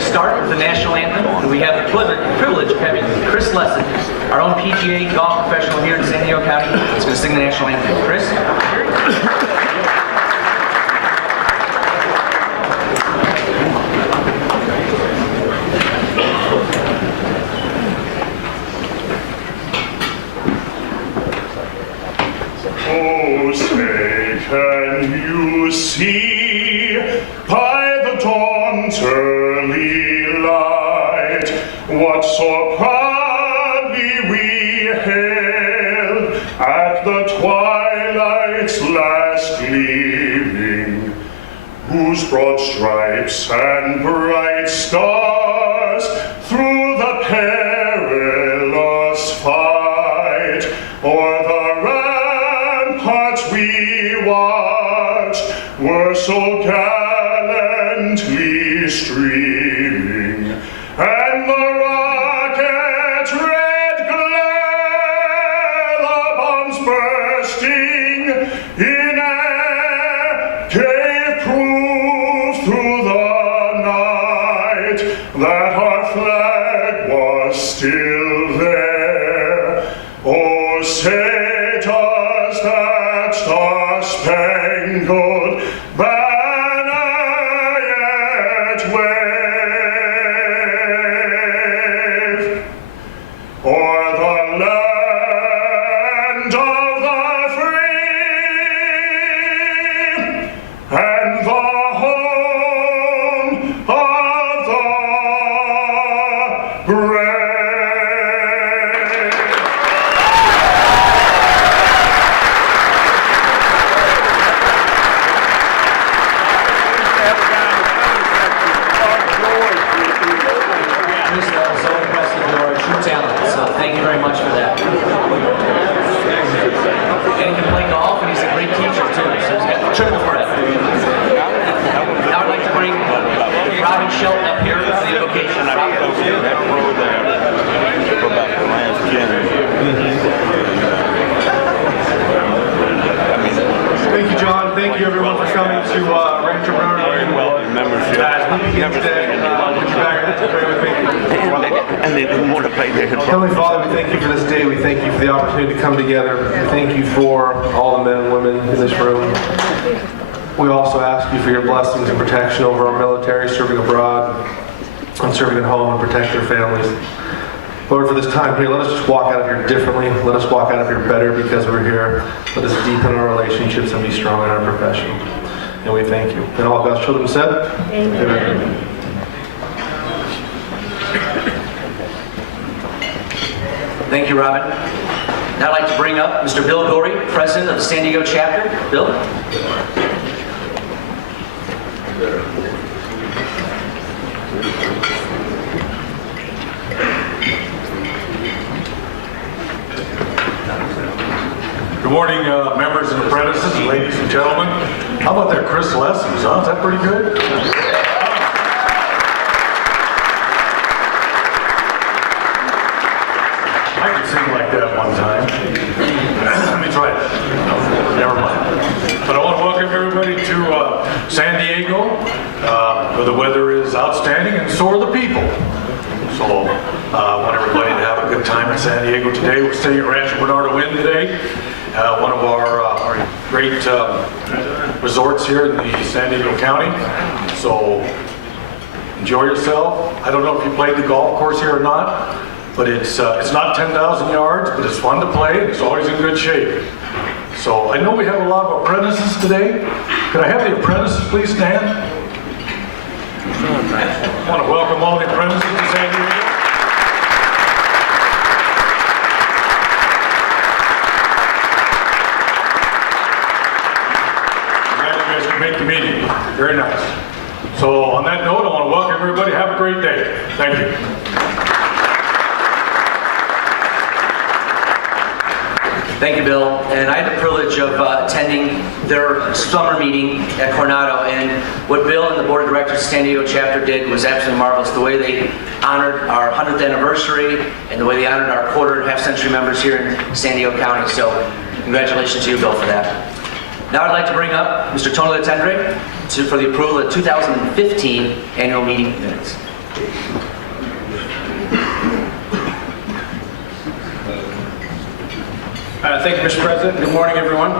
to start with the national anthem, and we have the privilege of having Chris Lesson, our own PGA golf professional here in San Diego County. He's going to sing the national anthem. Chris? Oh, say, can you see by the dawn's early light what so proudly we hailed at the twilight's last gleaming, whose broad stripes and bright stars through the perilous fight o'er the ramparts we watched were so gallantly streaming, and the rocket's red glare, the bombs bursting in air, gave proof through the night that our flag was still there. Oh, say does that star-spangled banner yet wave o'er the land of the free and the home of the brave? Chris, that was so impressive. You are a true talent, so thank you very much for that. And he can play golf, and he's a great teacher, too, so he's got triple credit. Now I'd like to bring Robin Shelton up here for the invocation. Thank you, John. Thank you, everyone, for coming to Rancho, Bernardo. As we begin today, would you back to pray with me? And they didn't want to pay their Heavenly Father, we thank you for this day. We thank you for the opportunity to come together. We thank you for all the men and women in this room. We also ask you for your blessings and protection over our military serving abroad and serving at home, and protect their families. Lord, for this time here, let us just walk out of here differently. Let us walk out of here better because we're here. Let us deepen our relationships and be strong in our profession. And we thank you. And all God's children said? Amen. Thank you, Robin. Now I'd like to bring up Mr. Bill Gorey, President of the San Diego chapter. Bill? Good morning, members and apprentices, ladies and gentlemen. How about that Chris Lessons, huh? Is that pretty good? I could sing like that one time. Let me try it. No, never mind. But I want to welcome everybody to San Diego, where the weather is outstanding and so are the people. So I want everybody to have a good time in San Diego today. We're staying at Rancho Bernardo Inn today. One of our great resorts here in the San Diego County. So enjoy yourself. I don't know if you played the golf course here or not, but it's not 10,000 yards, but it's fun to play and it's always in good shape. So I know we have a lot of apprentices today. Could I have the apprentices please stand? I want to welcome all the apprentices to San Diego. Make the meeting. Very nice. So on that note, I want to welcome everybody. Have a great day. Thank you. Thank you, Bill. And I had the privilege of attending their summer meeting at Coronado, and what Bill and the Board of Directors of San Diego chapter did was absolutely marvelous. The way they honored our 100th anniversary and the way they honored our quarter and half century members here in San Diego County. So congratulations to you, Bill, for that. Now I'd like to bring up Mr. Tony Latendre for the approval of the 2015 annual meeting minutes. Thank you, Mr. President. Good morning, everyone.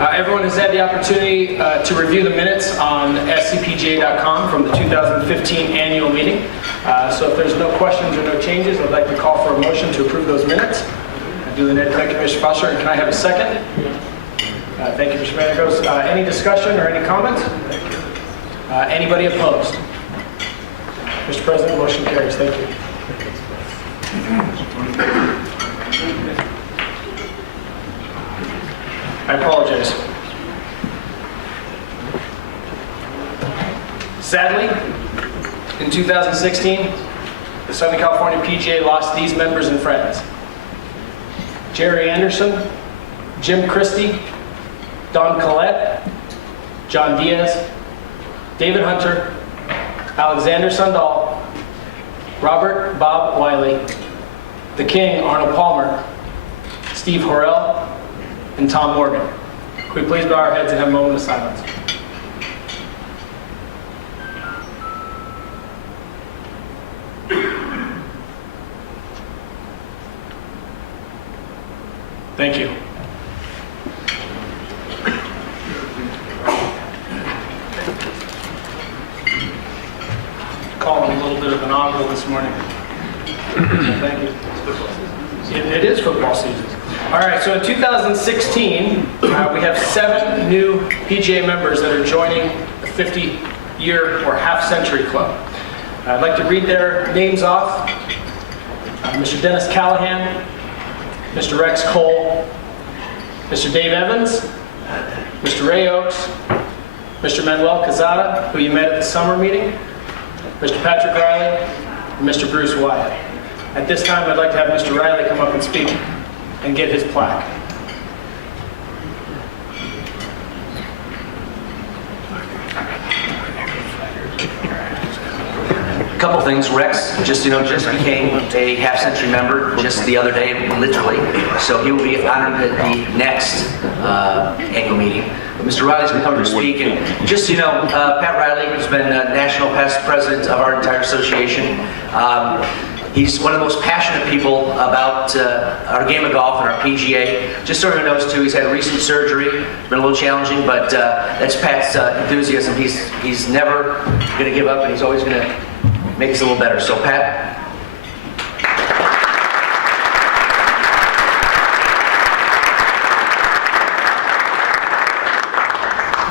Everyone has had the opportunity to review the minutes on scpga.com from the 2015 annual meeting. So if there's no questions or no changes, I'd like to call for a motion to approve those minutes. I do the net. Thank you, Mr. Foster. And can I have a second? Thank you, Mr. Manicos. Any discussion or any comments? Anybody opposed? Mr. President, motion carries. Thank you. I apologize. Sadly, in 2016, the Southern California PGA lost these members and friends: Jerry Anderson, Jim Christie, Don Collette, John Diaz, David Hunter, Alexander Sundal, Robert Bob Wiley, the King Arnold Palmer, Steve Horrell, and Tom Morgan. Could we please bow our heads and have a moment of silence? Thank you. Calling a little bit of an audible this morning. Thank you. It is football season. All right, so in 2016, we have 7 new PGA members that are joining the 50-year or half-century club. I'd like to read their names off. Mr. Dennis Callahan, Mr. Rex Cole, Mr. Dave Evans, Mr. Ray Oakes, Mr. Manuel Cazada, who you met at the summer meeting, Mr. Patrick Riley, and Mr. Bruce Wyatt. At this time, I'd like to have Mr. Riley come up and speak and get his plaque. A couple things. Rex just became a half-century member just the other day, literally. So he will be honored at the next annual meeting. But Mr. Riley's going to come to speak, and just so you know, Pat Riley has been national past president of our entire association. He's one of the most passionate people about our game of golf and our PGA. Just so everyone knows, too, he's had recent surgery. It's been a little challenging, but that's Pat's enthusiasm. He's never going to give up, and he's always going to make us a little better. So, Pat.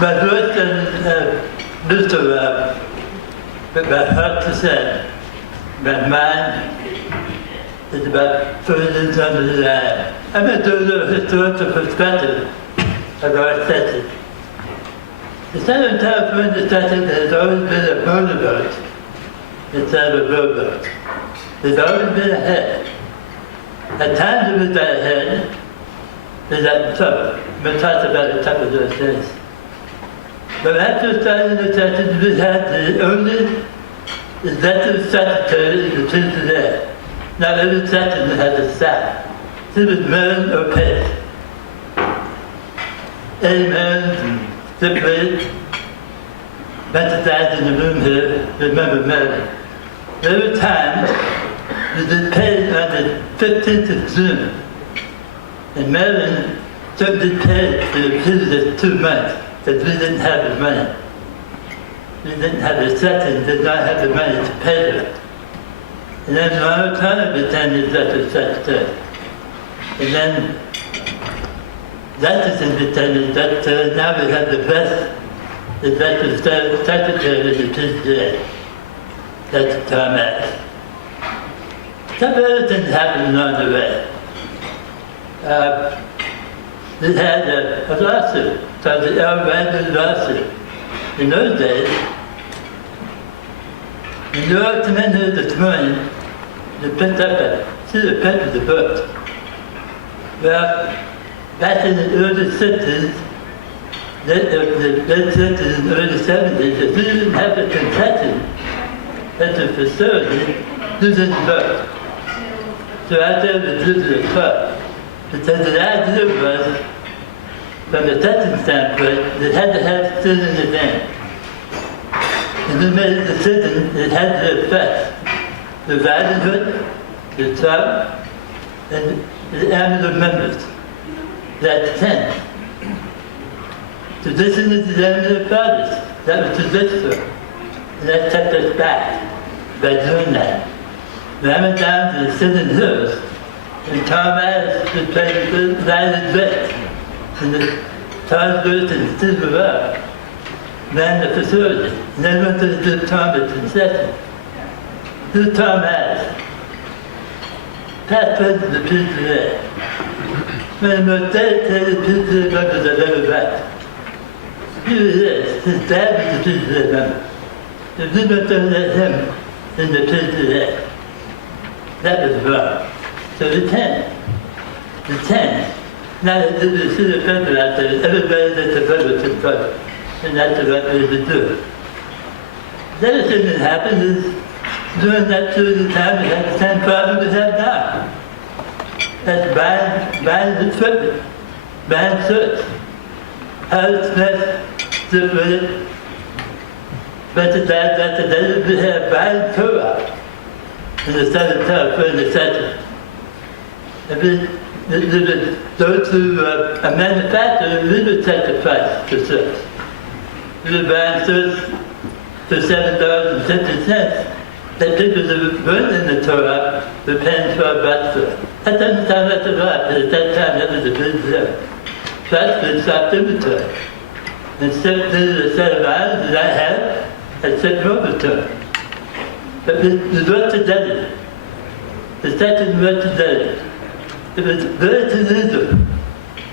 My first Mr. my heart to say, my mind is about further under the line. I'm going to do a little historical perspective of our session. The Southern California session has always been a motorboat instead of a rowboat. There's always been a head. At times it was that head, there's that trouble. I'm going to talk about a couple of those things. But after starting the session, we had the only executive secretary in the today. Not every session has a staff. She was Merlin O'Pace. Amen, simply, Mr. Dad in the room here, remember Merlin. There were times we did pay on the 15th of June, and Merlin took the pay for the previous 2 months. Because we didn't have the money. We didn't have the session, did not have the money to pay her. And then Ronald Turner became the executive secretary. And then Atchison became the secretary. Now we have the best executive secretary in the PGA. That's Tom X. Some other things happened along the way. We had a lawsuit. So the Rancho lawsuit. In those days, when you all come in here this morning, you picked up see the picture of the book. Well, back in the early 60s, late 60s and early 70s, if you didn't have the concession at the facility, you didn't vote. So I said to the club, because the idea was, from the testing standpoint, they had to have student event. And they made a decision that had to affect the livelihood, the club, and the amateur members. That's 10. Tradition is the enemy of fathers. That was tradition. And that kept us back by doing that. When I went down to the Southern Hills, and Tom Adams was playing the United Vet, and the Tom Lewis and Steve Rivera ran the facility. And then went to the Tom at concession. This is Tom Adams, past president of the PGA. One of the most dedicated PGA members I've ever met. Here he is. His dad was a PGA member. If we don't let him in the PGA, that was wrong. So the 10. Now that there's a city federal out there, everybody that's a federal should vote. And that's the right way to do it. The other thing that happened is, during that period of time, we had the same problem we have now. That's buying equipment, buying shirts. Howard Smith stood with it. But the dad that the day we had buying Torah in the state of California section. And we would go to a manufacturer and we would set the price for shirts. We were buying shirts for $7.50. That people that were burning the Torah were paying $12 for it. That doesn't sound like a lot, but at that time that was a big deal. Plus, we stopped inventory. And shipped to the set of items that I had, I sent over to them. But we worked together. The second worked together. It was very illegal.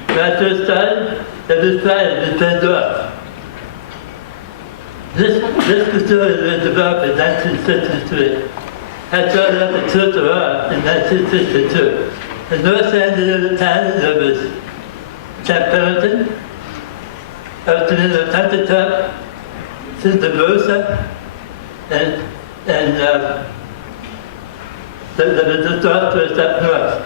When I first started, every Friday we paid off. This facility was developed in 1963. I started up at Church in 1962. In North End of the town, there was St. Pendleton, up to the Country Club, Santa Rosa, and there was a doctor's up north,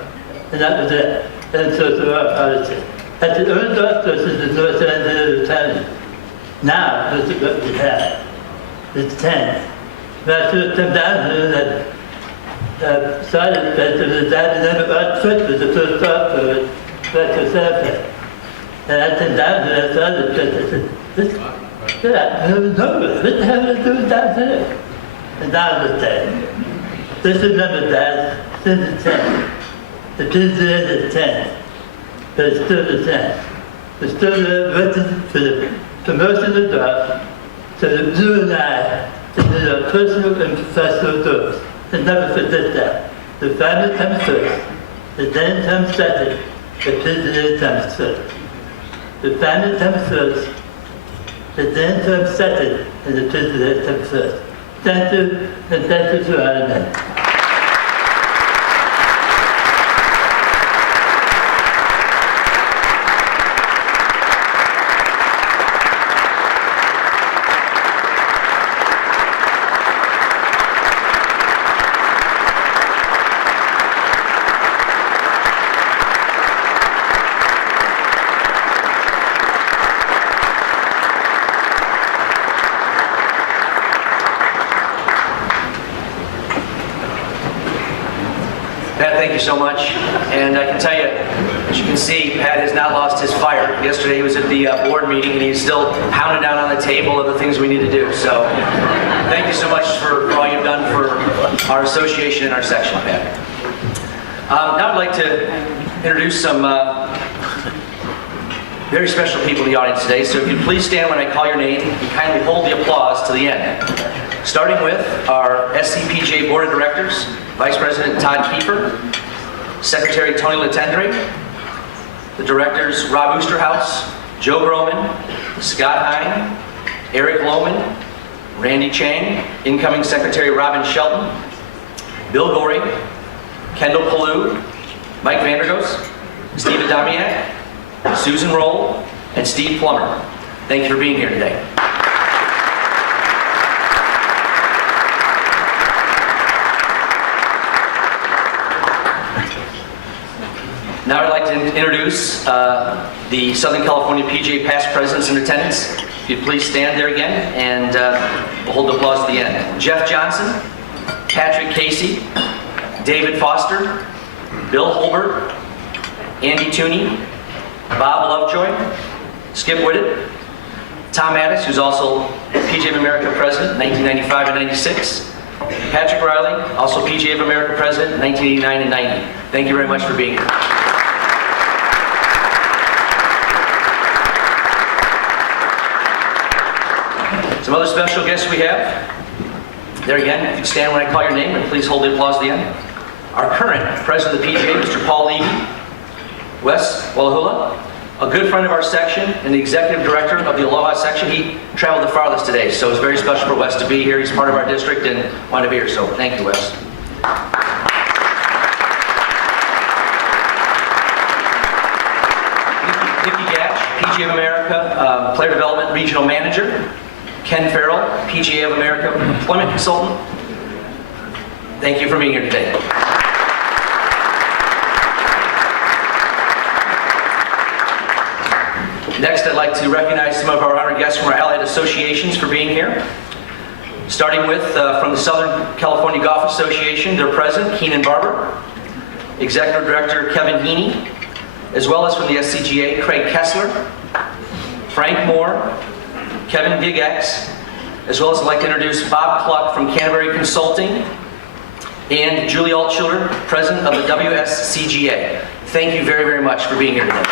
and that was it. And so there are policy. That's the only doctor's in the North End of the town. Now, this is what we have. It's 10. When I first come down here, that started that there was a guy named Art Fritz was the first doctor at Rancho Santa. And I came down here, I started that. I said, what the hell are they doing down here? And now it's 10. Just remember that, since it's 10. The PGA is 10. But it's still the 10. We're still waiting for the promotion of the job, so that you and I can do our personal and professional goals. And never forget that. The family comes first, the then comes second, the PGA comes first. The family comes first, the then comes second, and the PGA comes first. Thank you, and thank you for having me. Pat, thank you so much. And I can tell you, as you can see, Pat has not lost his fire. Yesterday he was at the board meeting and he's still pounding down on the table of the things we need to do. So thank you so much for all you've done for our association and our section, Pat. Now I'd like to introduce some very special people in the audience today. So if you'd please stand when I call your name and kindly hold the applause to the end. Starting with our SCPGA Board of Directors, Vice President Todd Kiefer, Secretary Tony Latendre, the Directors Rob Oosterhouse, Joe Broman, Scott Hine, Eric Lohman, Randy Chang, incoming Secretary Robin Shelton, Bill Gorey, Kendall Palou, Mike Vandergoes, Steve Adamiak, Susan Roll, and Steve Plummer. Thank you for being here today. Now I'd like to introduce the Southern California PGA past presidents in attendance. If you'd please stand there again, and we'll hold the applause to the end. Jeff Johnson, Patrick Casey, David Foster, Bill Holbert, Andy Tooney, Bob Lovejoy, Skip Whitted, Tom Addis, who's also PGA of America President, 1995 and 96, Patrick Riley, also PGA of America President, 1989 and 90. Thank you very much for being here. Some other special guests we have. There again, if you stand when I call your name, and please hold the applause at the end. Our current president of the PGA, Mr. Paul Levy, Wes Wallahula, a good friend of our section and the executive director of the Aloha section. He traveled the farthest today, so it's very special for Wes to be here. He's part of our district and wanted to be here, so thank you, Wes. Nikki Gatch, PGA of America Player Development Regional Manager. Ken Farrell, PGA of America Employment Consultant. Thank you for being here today. Next, I'd like to recognize some of our honored guests from our allied associations for being here. Starting with, from the Southern California Golf Association, their president, Keenan Barber, executive director, Kevin Heaney, as well as from the SCGA, Craig Kessler, Frank Moore, Kevin Gigex, as well as I'd like to introduce Bob Cluck from Canterbury Consulting, and Julie Altschulter, president of the WSCGA. Thank you very, very much for being here today.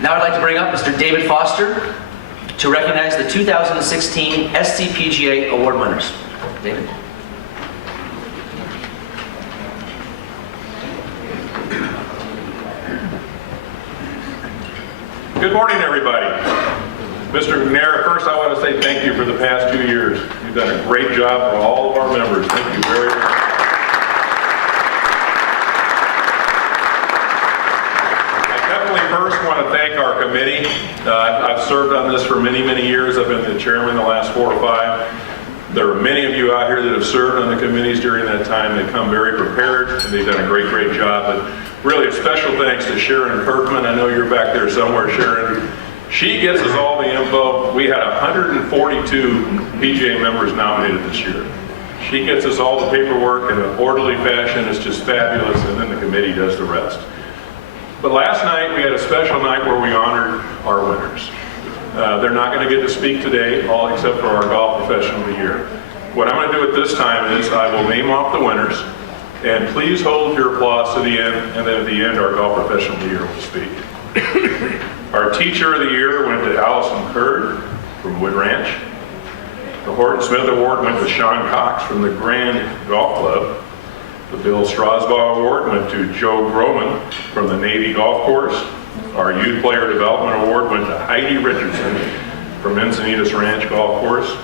Now I'd like to bring up Mr. David Foster to recognize the 2016 SCPGA Award winners. David. Good morning, everybody. Mr. McNair, first I want to say thank you for the past 2 years. You've done a great job for all of our members. Thank you very much. I definitely first want to thank our committee. I've served on this for many, many years. I've been the chairman the last 4 or 5. There are many of you out here that have served on the committees during that time. They come very prepared, and they've done a great, great job. But really a special thanks to Sharon Kirkman. I know you're back there somewhere, Sharon. She gets us all the info. We had 142 PGA members nominated this year. She gets us all the paperwork in an orderly fashion. It's just fabulous, and then the committee does the rest. But last night, we had a special night where we honored our winners. They're not going to get to speak today, all except for our Golf Professional of the Year. What I'm going to do at this time is I will name off the winners, and please hold your applause to the end, and then at the end, our Golf Professional of the Year will speak. Our Teacher of the Year went to Allison Curd from Wood Ranch. The Horton Smith Award went to Sean Cox from the Grand Golf Club. The Bill Strasbaugh Award went to Joe Groman from the Navy Golf Course. Our Youth Player Development Award went to Heidi Richardson from Encinitas Ranch Golf Course.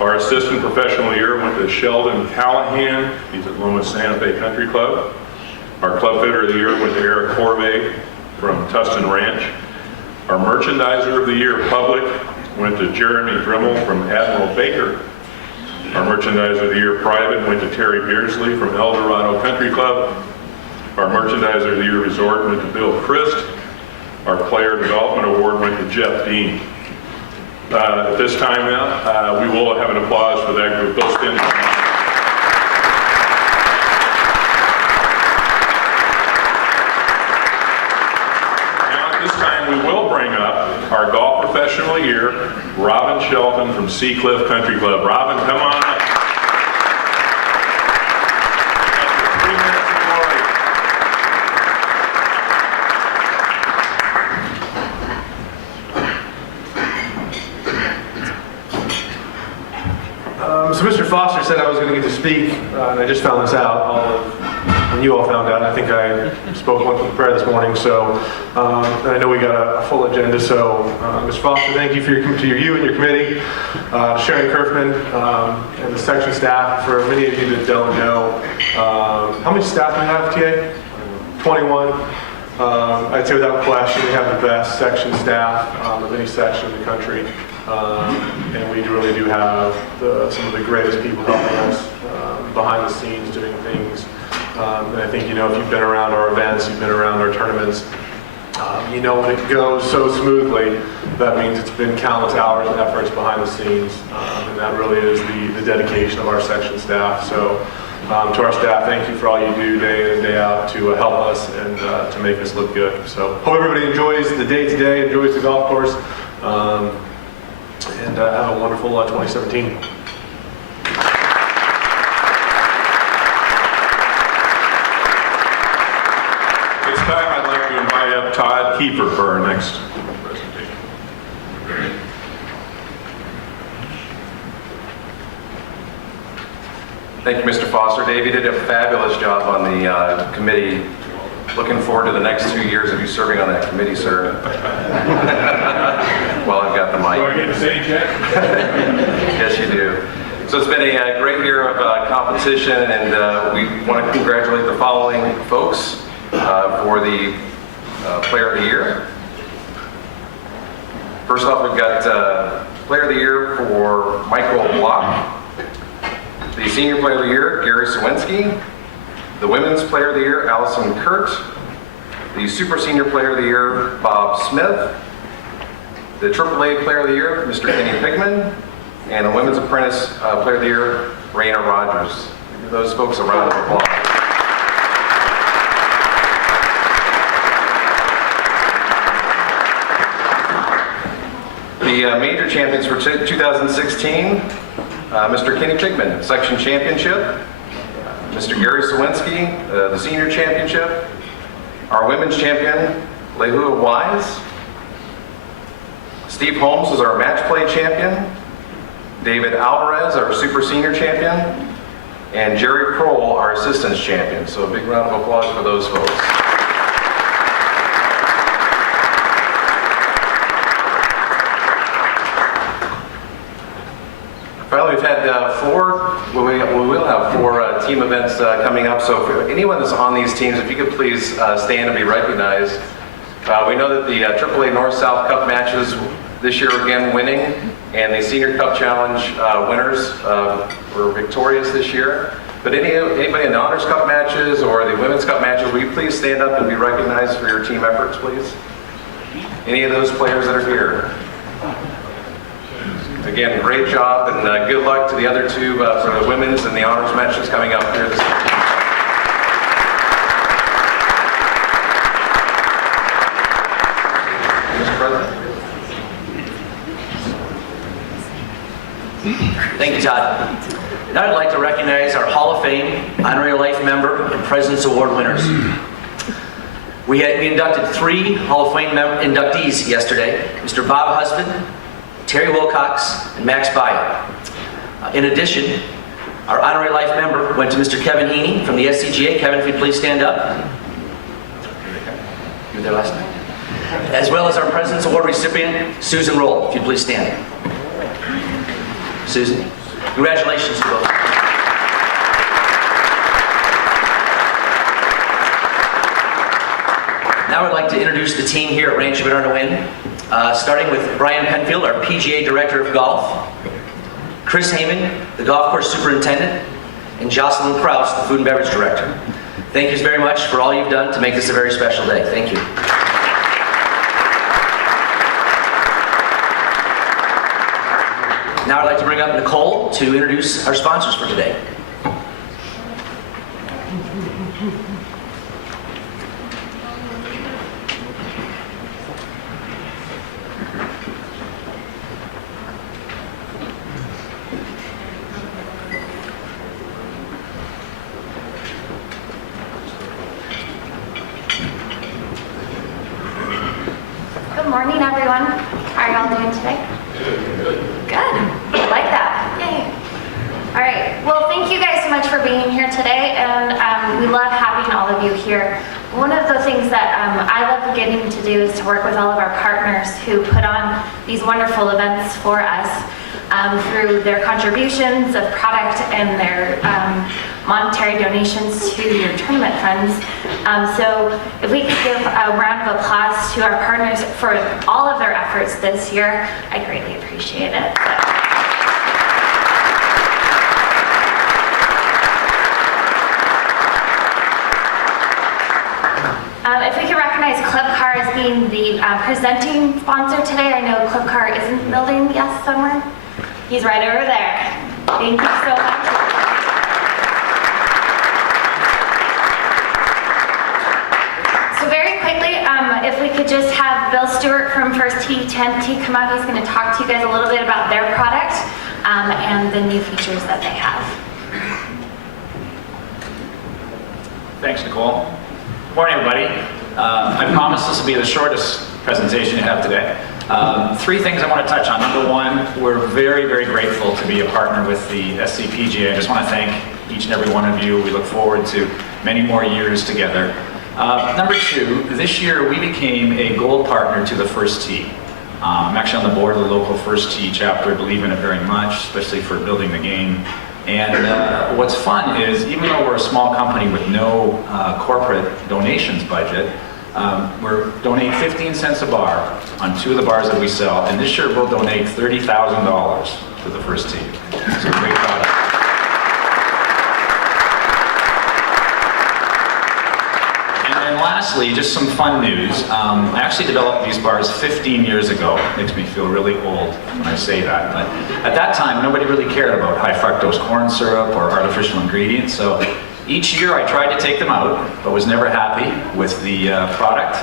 Our Assistant Professional of the Year went to Sheldon Callahan. He's at Loma Santa Fe Country Club. Our Club Fitter of the Year went to Eric Corvey from Tustin Ranch. Our Merchandiser of the Year Public went to Jeremy Drimmel from Admiral Baker. Our Merchandiser of the Year Private went to Terry Beardsley from El Dorado Country Club. Our Merchandiser of the Year Resort went to Bill Christ. Our Player Development Award went to Jeff Dean. At this time now, we will have an applause for that group. Those stand. Now at this time, we will bring up our Golf Professional of the Year, Robin Shelton from Seacliff Country Club. Robin, come on up. So Mr. Foster said I was going to get to speak, and I just found this out, and you all found out. I think I spoke once with prayer this morning, so and I know we got a full agenda. So Mr. Foster, thank you for you and your committee, Sharon Kerfman, and the section staff. For many of you that don't know, how many staff do we have, TA? 21. I'd say without question, we have the best section staff of any section in the country. And we really do have some of the greatest people helping us behind the scenes doing things. And I think, if you've been around our events, you've been around our tournaments, You know, when it goes so smoothly, that means it's been countless hours and efforts behind the scenes, and that really is the dedication of our section staff. So to our staff, thank you for all you do day in and day out to help us and to make us look good. So hope everybody enjoys the day today, enjoys the golf course, and have a wonderful 2017. It's time I'd like to invite up Todd Kiefer for our next presentation. Thank you, Mr. Foster. Dave, you did a fabulous job on the committee. Looking forward to the next 2 years of you serving on that committee, sir. Well, I've got the mic. Do I get to say check? Yes, you do. So it's been a great year of competition, and we want to congratulate the following folks for the Player of the Year. First off, we've got Player of the Year for Michael Block. The Senior Player of the Year, Gary Sawinski. The Women's Player of the Year, Allison Kurt. The Super Senior Player of the Year, Bob Smith. The AAA Player of the Year, Mr. Kenny Pigman. And the Women's Apprentice Player of the Year, Raina Rogers. Give those folks a round of applause. The major champions for 2016, Mr. Kenny Pigman, Section Championship. Mr. Gary Sawinski, the Senior Championship. Our Women's Champion, Lehua Wise. Steve Holmes is our Match Play Champion. David Alvarez, our Super Senior Champion. And Jerry Kroll, our Assistance Champion. So a big round of applause for those folks. Finally, we've had we will have four team events coming up. So if anyone that's on these teams, if you could please stand and be recognized. We know that the AAA North-South Cup matches this year again winning, and the Senior Cup Challenge winners were victorious this year. But anybody in the Honors Cup matches or the Women's Cup matches, will you please stand up and be recognized for your team efforts, please? Any of those players that are here? Again, great job, and good luck to the other two for the women's and the honors matches coming up here this week. Mr. President. Thank you, Todd. Now I'd like to recognize our Hall of Fame, Honorary Life Member, and President's Award winners. We inducted 3 Hall of Fame inductees yesterday, Mr. Bob Husband, Terry Wilcox, and Max Byer. In addition, our Honorary Life Member went to Mr. Kevin Heaney from the SCGA. Kevin, if you'd please stand up. You were there last night. As well as our President's Award recipient, Susan Roll, if you'd please stand. Susan, congratulations to both. Now I'd like to introduce the team here at Rancho Bernardo Inn, starting with Brian Penfield, our PGA Director of Golf, Chris Heyman, the Golf Course Superintendent, and Jocelyn Kraus, the Food and Beverage Director. Thank you very much for all you've done to make this a very special day. Thank you. Now I'd like to bring up Nicole to introduce our sponsors for today. Good morning, everyone. How are y'all doing today? Good. I like that. Yay. All right. Well, thank you guys so much for being here today, and we love having all of you here. One of the things that I love getting to do is to work with all of our partners who put on these wonderful events for us through their contributions of product and their monetary donations to your tournament funds. So if we could give a round of applause to our partners for all of their efforts this year, I greatly appreciate it. If we could recognize Club Car as being presenting sponsor today. I know Cliff Carr is in the building, yes, somewhere? He's right over there. Thank you so much. So very quickly, if we could just have Bill Stewart from First Tee, 10th Tee come up. He's going to talk to you guys a little bit about their product and the new features that they have. Thanks, Nicole. Good morning, everybody. I promise this will be the shortest presentation you have today. 3 things I want to touch on. Number 1, we're very, very grateful to be a partner with the PGA. I just want to thank each and every one of you. We look forward to many more years together. Number 2, this year we became a gold partner to the First Tee. I'm actually on the board of the local First Tee chapter. I believe in it very much, especially for building the game. And what's fun is, even though we're a small company with no corporate donations budget, we're donating 15 cents a bar on 2 of the bars that we sell. And this year we'll donate $30,000 to the First Tee. So we're very proud of it. And lastly, just some fun news. I actually developed these bars 15 years ago. It makes me feel really old when I say that. But at that time, nobody really cared about high fructose corn syrup or artificial ingredients. So each year I tried to take them out, but was never happy with the product.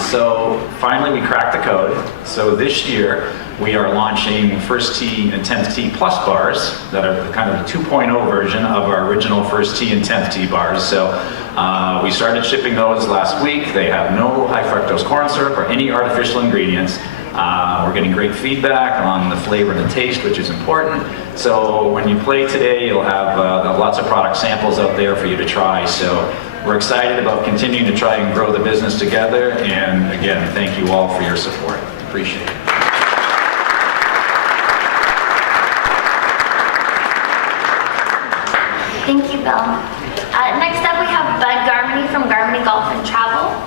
So finally we cracked the code. So this year we are launching First Tee and 10th Tee Plus bars that are kind of the 2.0 version of our original First Tee and 10th Tee bars. So we started shipping those last week. They have no high fructose corn syrup or any artificial ingredients. We're getting great feedback on the flavor and the taste, which is important. So when you play today, you'll have lots of product samples out there for you to try. So we're excited about continuing to try and grow the business together. And again, thank you all for your support. Appreciate it. Thank you, Bill. Next up, we have Bud Garmany from Garmany Golf and Travel.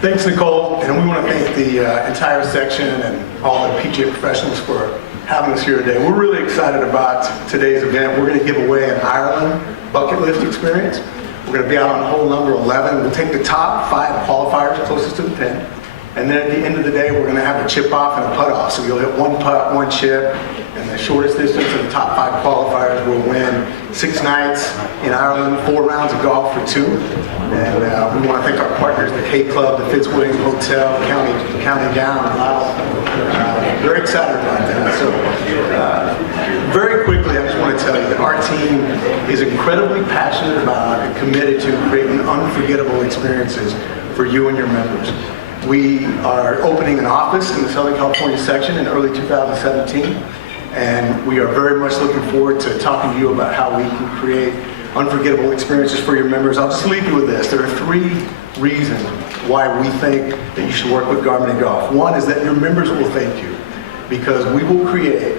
Thanks, Nicole, and we want to thank the entire section and all the PGA professionals for having us here today. We're really excited about today's event. We're going to give away an Ireland bucket lift experience. We're going to be out on hole number 11. We'll take the top 5 qualifiers closest to the pin. And then at the end of the day, we're going to have a chip off and a putt off. So you'll hit 1 putt, 1 chip, and the shortest distance of the top 5 qualifiers will win 6 nights in Ireland, 4 rounds of golf for 2. And we want to thank our partners, the K Club, the Fitzwilliam Hotel, County Down. Very excited about that. So very quickly, I just want to tell you that our team is incredibly passionate about and committed to creating unforgettable experiences for you and your members. We are opening an office in the Southern California section in early 2017, and we are very much looking forward to talking to you about how we can create unforgettable experiences for your members. I'll just leave you with this. There are 3 reasons why we think that you should work with Garmany Golf. One is that your members will thank you, because we will create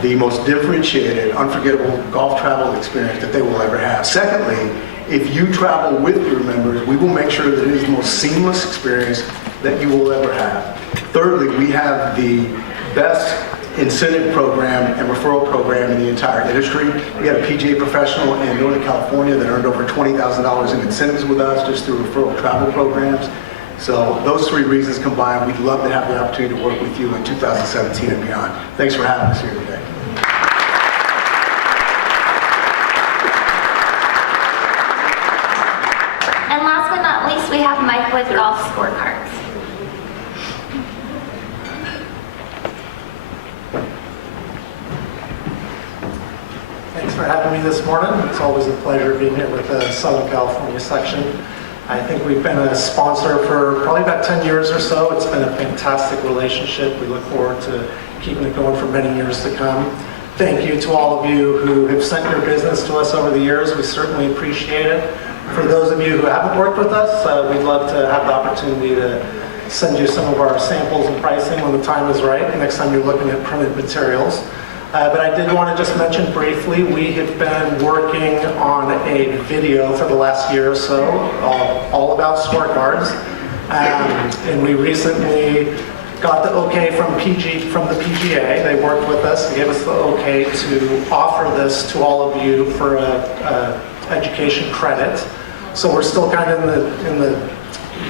the most differentiated, unforgettable golf travel experience that they will ever have. Secondly, if you travel with your members, we will make sure that it is the most seamless experience that you will ever have. Thirdly, we have the best incentive program and referral program in the entire industry. We had a PGA professional in Northern California that earned over $20,000 in incentives with us just through referral travel programs. So those 3 reasons combined, we'd love to have the opportunity to work with you in 2017 and beyond. Thanks for having us here today. And last but not least, we have Mike with Golf Scorecards. Thanks for having me this morning. It's always a pleasure being here with the Southern California section. I think we've been a sponsor for probably about 10 years or so. It's been a fantastic relationship. We look forward to keeping it going for many years to come. Thank you to all of you who have sent your business to us over the years. We certainly appreciate it. For those of you who haven't worked with us, we'd love to have the opportunity to send you some of our samples and pricing when the time is right, next time you're looking at printed materials. But I did want to just mention briefly, we have been working on a video for the last year or so, all about scorecards. And we recently got the okay from the PGA. They worked with us and gave us the okay to offer this to all of you for a education credit. So we're still kind of in the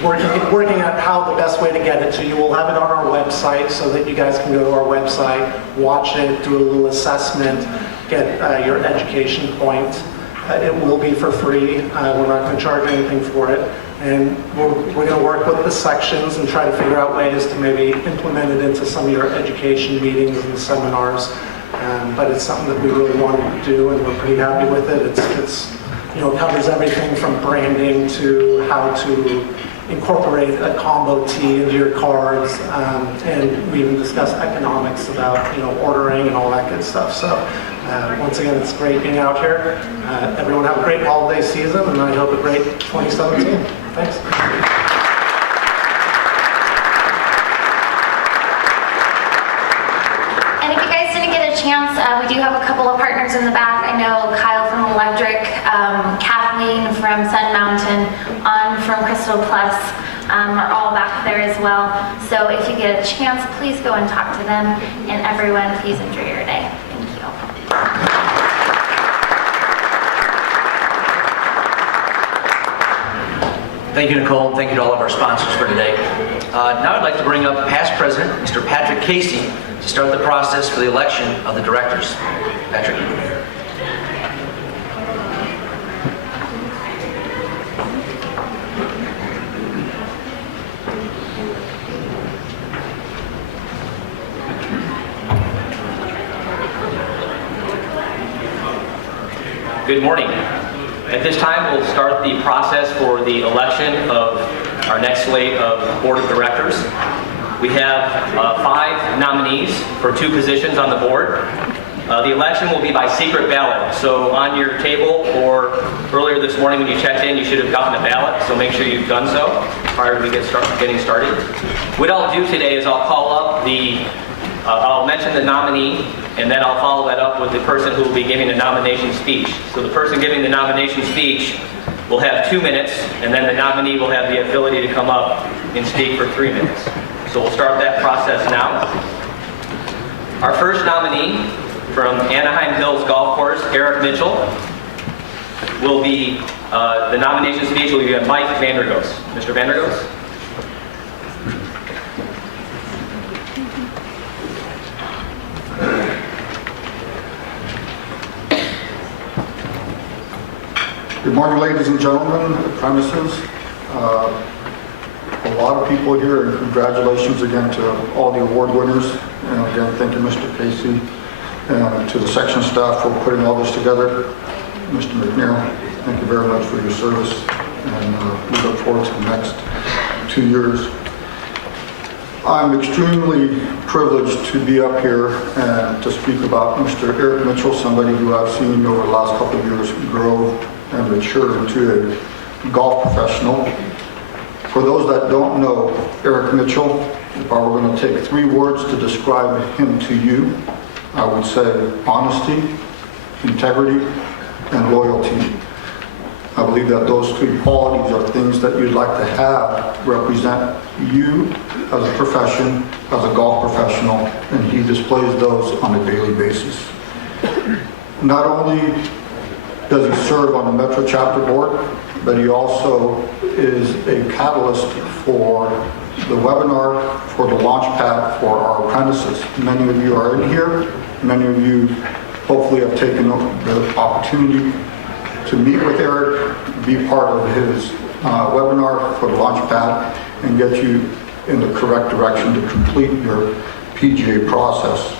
working out how the best way to get it to you. We'll have it on our website so that you guys can go to our website, watch it, do a little assessment, get your education point. It will be for free. We're not going to charge anything for it. And we're going to work with the sections and try to figure out ways to maybe implement it into some of your education meetings and seminars. But it's something that we really want to do, and we're pretty happy with it. It's covers everything from branding to how to incorporate a combo tee into your cards, and we even discuss economics about ordering and all that good stuff. So once again, it's great being out here. Everyone have a great holiday season, and I hope a great 2017. Thanks. And if you guys didn't get a chance, we do have a couple of partners in the back. I know Kyle from Electric, Kathleen from Sun Mountain, On from Crystal Plus are all back there as well. So if you get a chance, please go and talk to them. And everyone, please enjoy your day. Thank you. Thank you, Nicole. Thank you to all of our sponsors for today. Now I'd like to bring up past president, Mr. Patrick Casey, to start the process for the election of the directors. Patrick. Good morning. At this time, we'll start the process for the election of our next slate of board of directors. We have 5 nominees for 2 positions on the board. The election will be by secret ballot. So on your table, or earlier this morning when you checked in, you should have gotten a ballot. So make sure you've done so prior to getting started. What I'll do today is I'll call up I'll mention the nominee, and then I'll follow that up with the person who will be giving the nomination speech. So the person giving the nomination speech will have 2 minutes, and then the nominee will have the ability to come up and speak for 3 minutes. So we'll start that process now. Our first nominee from Anaheim Hills Golf Course, Eric Mitchell, will be, the nomination speech will be Mike Vandergoes. Mr. Vandergoes? Good morning, ladies and gentlemen, apprentices. A lot of people here, and congratulations again to all the award winners. And again, thank you, Mr. Casey, and to the section staff for putting all this together. Mr. McNair, thank you very much for your service, and we look forward to the next 2 years. I'm extremely privileged to be up here and to speak about Mr. Eric Mitchell, somebody who I've seen over the last couple of years grow and mature into a golf professional. For those that don't know Eric Mitchell, if I were going to take 3 words to describe him to you, I would say honesty, integrity, and loyalty. I believe that those 3 qualities are things that you'd like to have represent you as a profession, as a golf professional, and he displays those on a daily basis. Not only does he serve on the Metro Chapter Board, but he also is a catalyst for the webinar, for the launch pad for our apprentices. Many of you are in here. Many of you hopefully have taken the opportunity to meet with Eric, be part of his webinar for the launch pad, and get you in the correct direction to complete your PGA process.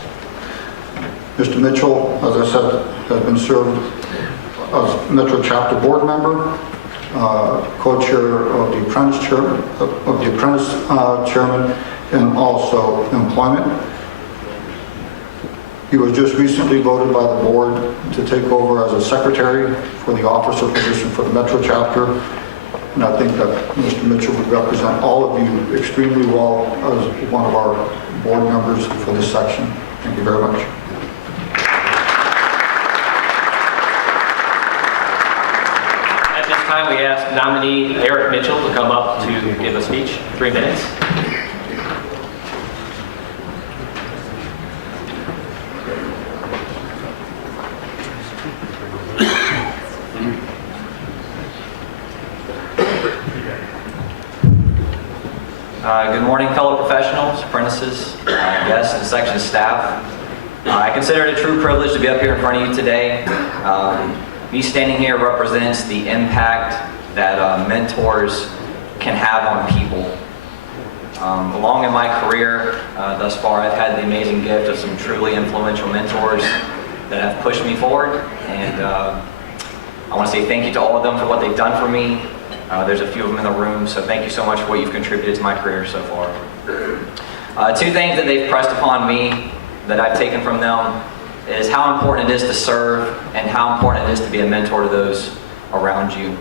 Mr. Mitchell, as I said, has been served as Metro Chapter Board member, co-chair of the apprentice chairman, and also employment. He was just recently voted by the board to take over as a secretary for the officer position for the Metro Chapter, and I think that Mr. Mitchell would represent all of you extremely well as one of our board members for this section. Thank you very much. At this time, we ask nominee Eric Mitchell to come up to give a speech, 3 minutes. Good morning, fellow professionals, apprentices, guests, and section staff. I consider it a true privilege to be up here in front of you today. Me standing here represents the impact that mentors can have on people. Along in my career thus far, I've had the amazing gift of some truly influential mentors that have pushed me forward, and I want to say thank you to all of them for what they've done for me. There's a few of them in the room, so thank you so much for what you've contributed to my career so far. Two things that they've pressed upon me that I've taken from them is how important it is to serve and how important it is to be a mentor to those around you.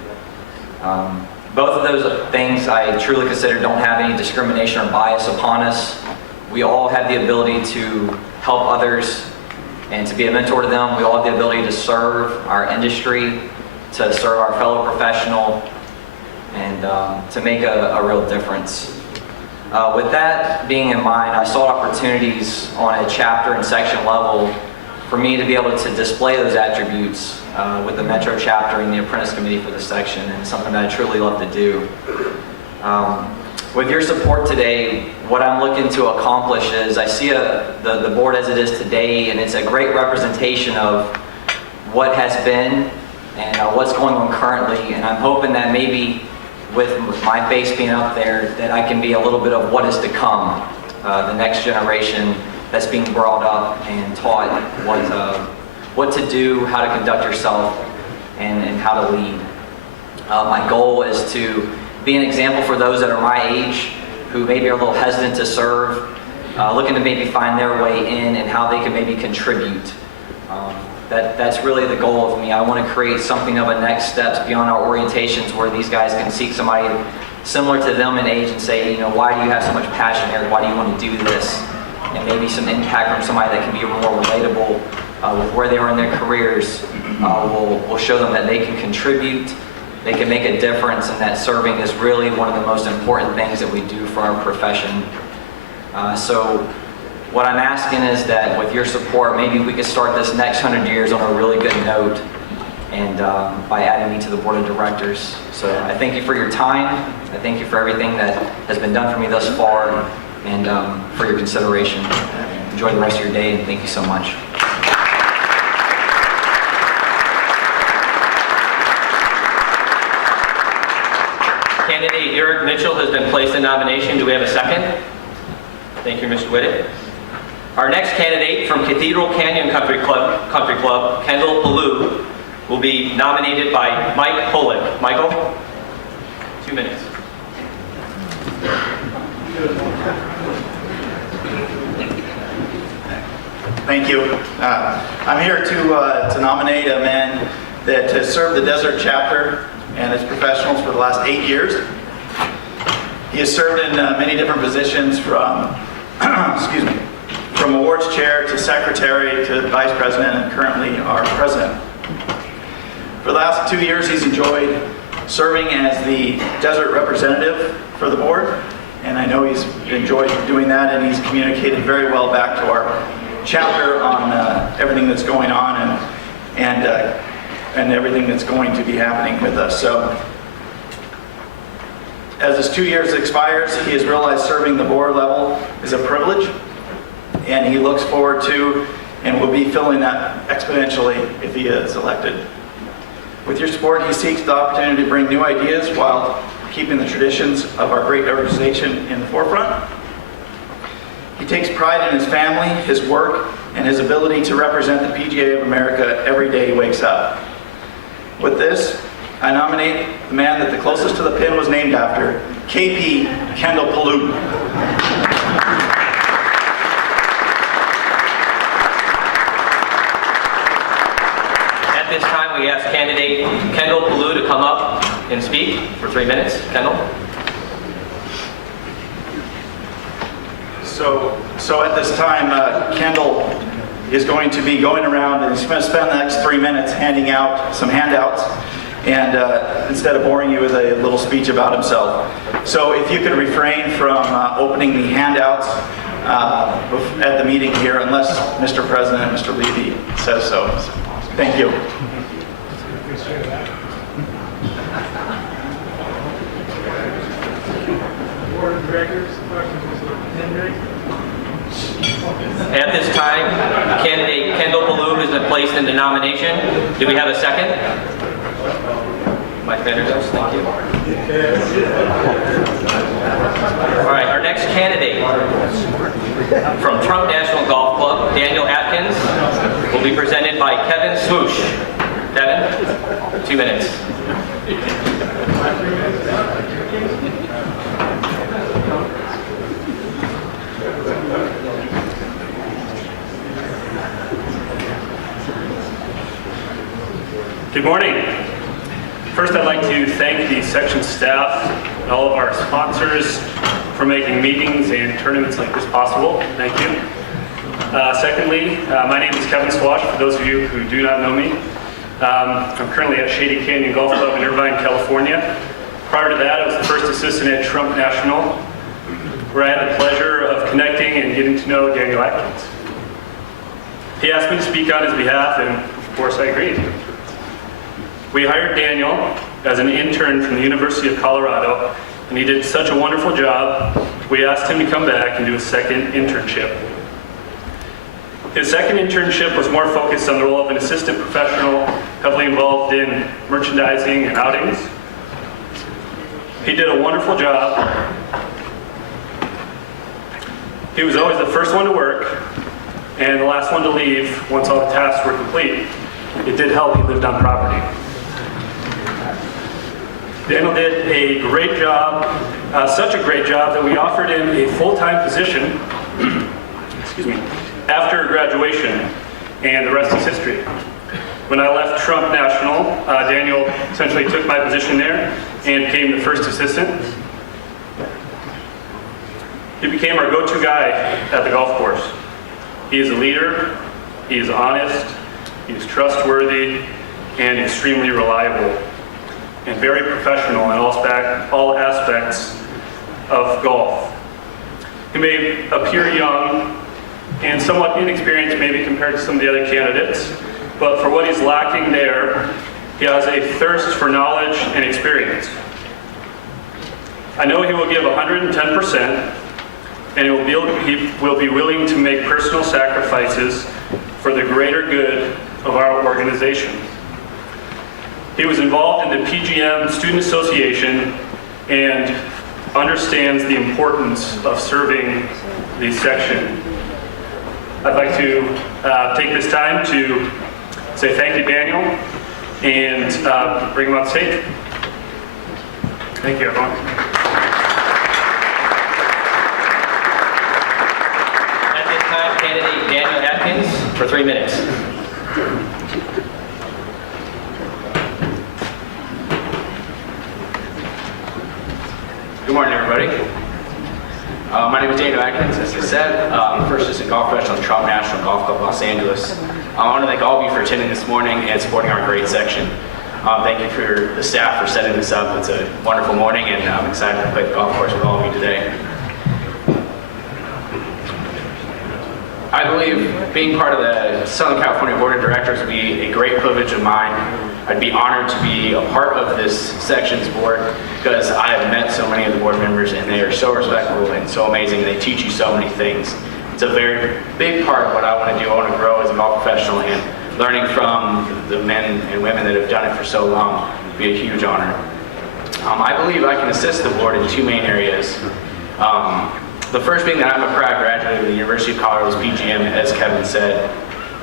Both of those things I truly consider don't have any discrimination or bias upon us. We all have the ability to help others and to be a mentor to them. We all have the ability to serve our industry, to serve our fellow professional, and to make a real difference. With that being in mind, I saw opportunities on a chapter and section level for me to be able to display those attributes with the Metro chapter and the apprentice committee for the section, and something that I truly love to do. With your support today, what I'm looking to accomplish is I see the board as it is today, and it's a great representation of what has been and what's going on currently, and I'm hoping that maybe with my face being up there that I can be a little bit of what is to come, the next generation that's being brought up and taught what to do, how to conduct yourself, and how to lead. My goal is to be an example for those that are my age who maybe are a little hesitant to serve, looking to maybe find their way in and how they can maybe contribute. That's really the goal of me. I want to create something of a next steps beyond our orientations where these guys can seek somebody similar to them in age and say, you know, why do you have so much passion here? Why do you want to do this? And maybe some impact from somebody that can be more relatable with where they are in their careers. We'll show them that they can contribute, they can make a difference, and that serving is really one of the most important things that we do for our profession. So what I'm asking is that with your support, maybe we could start this next 100 years on a really good note, and by adding me to the board of directors. So I thank you for your time. I thank you for everything that has been done for me thus far, and for your consideration. Enjoy the rest of your day, and thank you so much. Candidate Eric Mitchell has been placed in nomination. Do we have a second? Thank you, Mr. Whitted. Our next candidate from Cathedral Canyon Country Club, Kendall Palou, will be nominated by Mike Polick. Michael, 2 minutes. Thank you. I'm here to nominate a man that has served the Desert Chapter and its professionals for the last 8 years. He has served in many different positions from, from awards chair to secretary to vice president and currently our president. For the last 2 years, he's enjoyed serving as the desert representative for the board, and I know he's enjoyed doing that, and he's communicated very well back to our chapter on everything that's going on and everything that's going to be happening with us. So, as his 2 years expires, he has realized serving the board level is a privilege, and he looks forward to and will be filling that exponentially if he is elected. With your support, he seeks the opportunity to bring new ideas while keeping the traditions of our great organization in the forefront. He takes pride in his family, his work, and his ability to represent the PGA of America every day he wakes up. With this, I nominate the man that the closest to the pin was named after, KP Kendall Palou. At this time, we ask candidate Kendall Palou to come up and speak for 3 minutes. Kendall? So at this time, Kendall is going to be going around and he's going to spend the next 3 minutes handing out some handouts, and instead of boring you with a little speech about himself. So if you could refrain from opening the handouts at the meeting here, unless Mr. President, Mr. Levy says so. Thank you. Board of At this time, candidate Kendall Ballou has been placed into nomination. Do we have a second? Mike Vanderdos, thank you. All right, our next candidate from Trump National Golf Club, Daniel Atkins, will be presented by Kevin Swoosh. Kevin, 2 minutes. Good morning. First, I'd like to thank the section staff and all of our sponsors for making meetings and tournaments like this possible. Thank you. Secondly, my name is Kevin Swash, for those of you who do not know me. I'm currently at Shady Canyon Golf Club in Irvine, California. Prior to that, I was the first assistant at Trump National, where I had the pleasure of connecting and getting to know Daniel Atkins. He asked me to speak on his behalf, and of course I agreed. We hired Daniel as an intern from the University of Colorado, and he did such a wonderful job, we asked him to come back and do a second internship. His second internship was more focused on the role of an assistant professional, heavily involved in merchandising and outings. He did a wonderful job. He was always the first one to work and the last one to leave once all the tasks were complete. It did help he lived on property. Daniel did a great job, such a great job that we offered him a full-time position excuse me, after graduation, and the rest is history. When I left Trump National, Daniel essentially took my position there and became the first assistant. He became our go-to guy at the golf course. He is a leader, he is honest, he is trustworthy, and extremely reliable, and very professional in all aspects of golf. He may appear young and somewhat inexperienced maybe compared to some of the other candidates, but for what he's lacking there, he has a thirst for knowledge and experience. I know he will give 110%, and he will be willing to make personal sacrifices for the greater good of our organization. He was involved in the PGM Student Association and understands the importance of serving the section. I'd like to take this time to say thank you, Daniel, and bring him on stage. Thank you, everyone. At this time, candidate Daniel Atkins for 3 minutes. Good morning, everybody. My name is Daniel Atkins, as I said. I'm the first assistant golf professional at Trump National Golf Club, Los Angeles. I want to thank all of you for attending this morning and supporting our great section. Thank you for the staff for setting this up. It's a wonderful morning, and I'm excited to play the golf course with all of you today. I believe being part of the Southern California Board of Directors would be a great privilege of mine. I'd be honored to be a part of this section's board because I have met so many of the board members and they are so respectful and so amazing and they teach you so many things. It's a very big part of what I want to do. I want to grow as a golf professional, and learning from the men and women that have done it for so long would be a huge honor. I believe I can assist the board in two main areas. The first being that I'm a proud graduate of the University of Colorado's PGM, as Kevin said.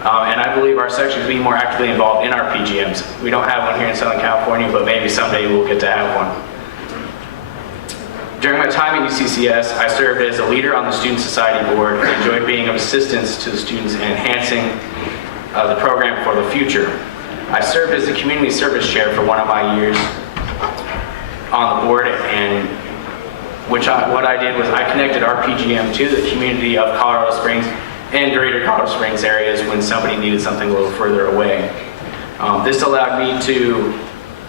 And I believe our section is being more actively involved in our PGMs. We don't have one here in Southern California, but maybe someday we'll get to have one. During my time at UCCS, I served as a leader on the Student Society Board and enjoyed being of assistance to the students and enhancing the program for the future. I served as the community service chair for one of my years on the board, and what I did was I connected our PGM to the community of Colorado Springs and greater Colorado Springs areas when somebody needed something a little further away. This allowed me to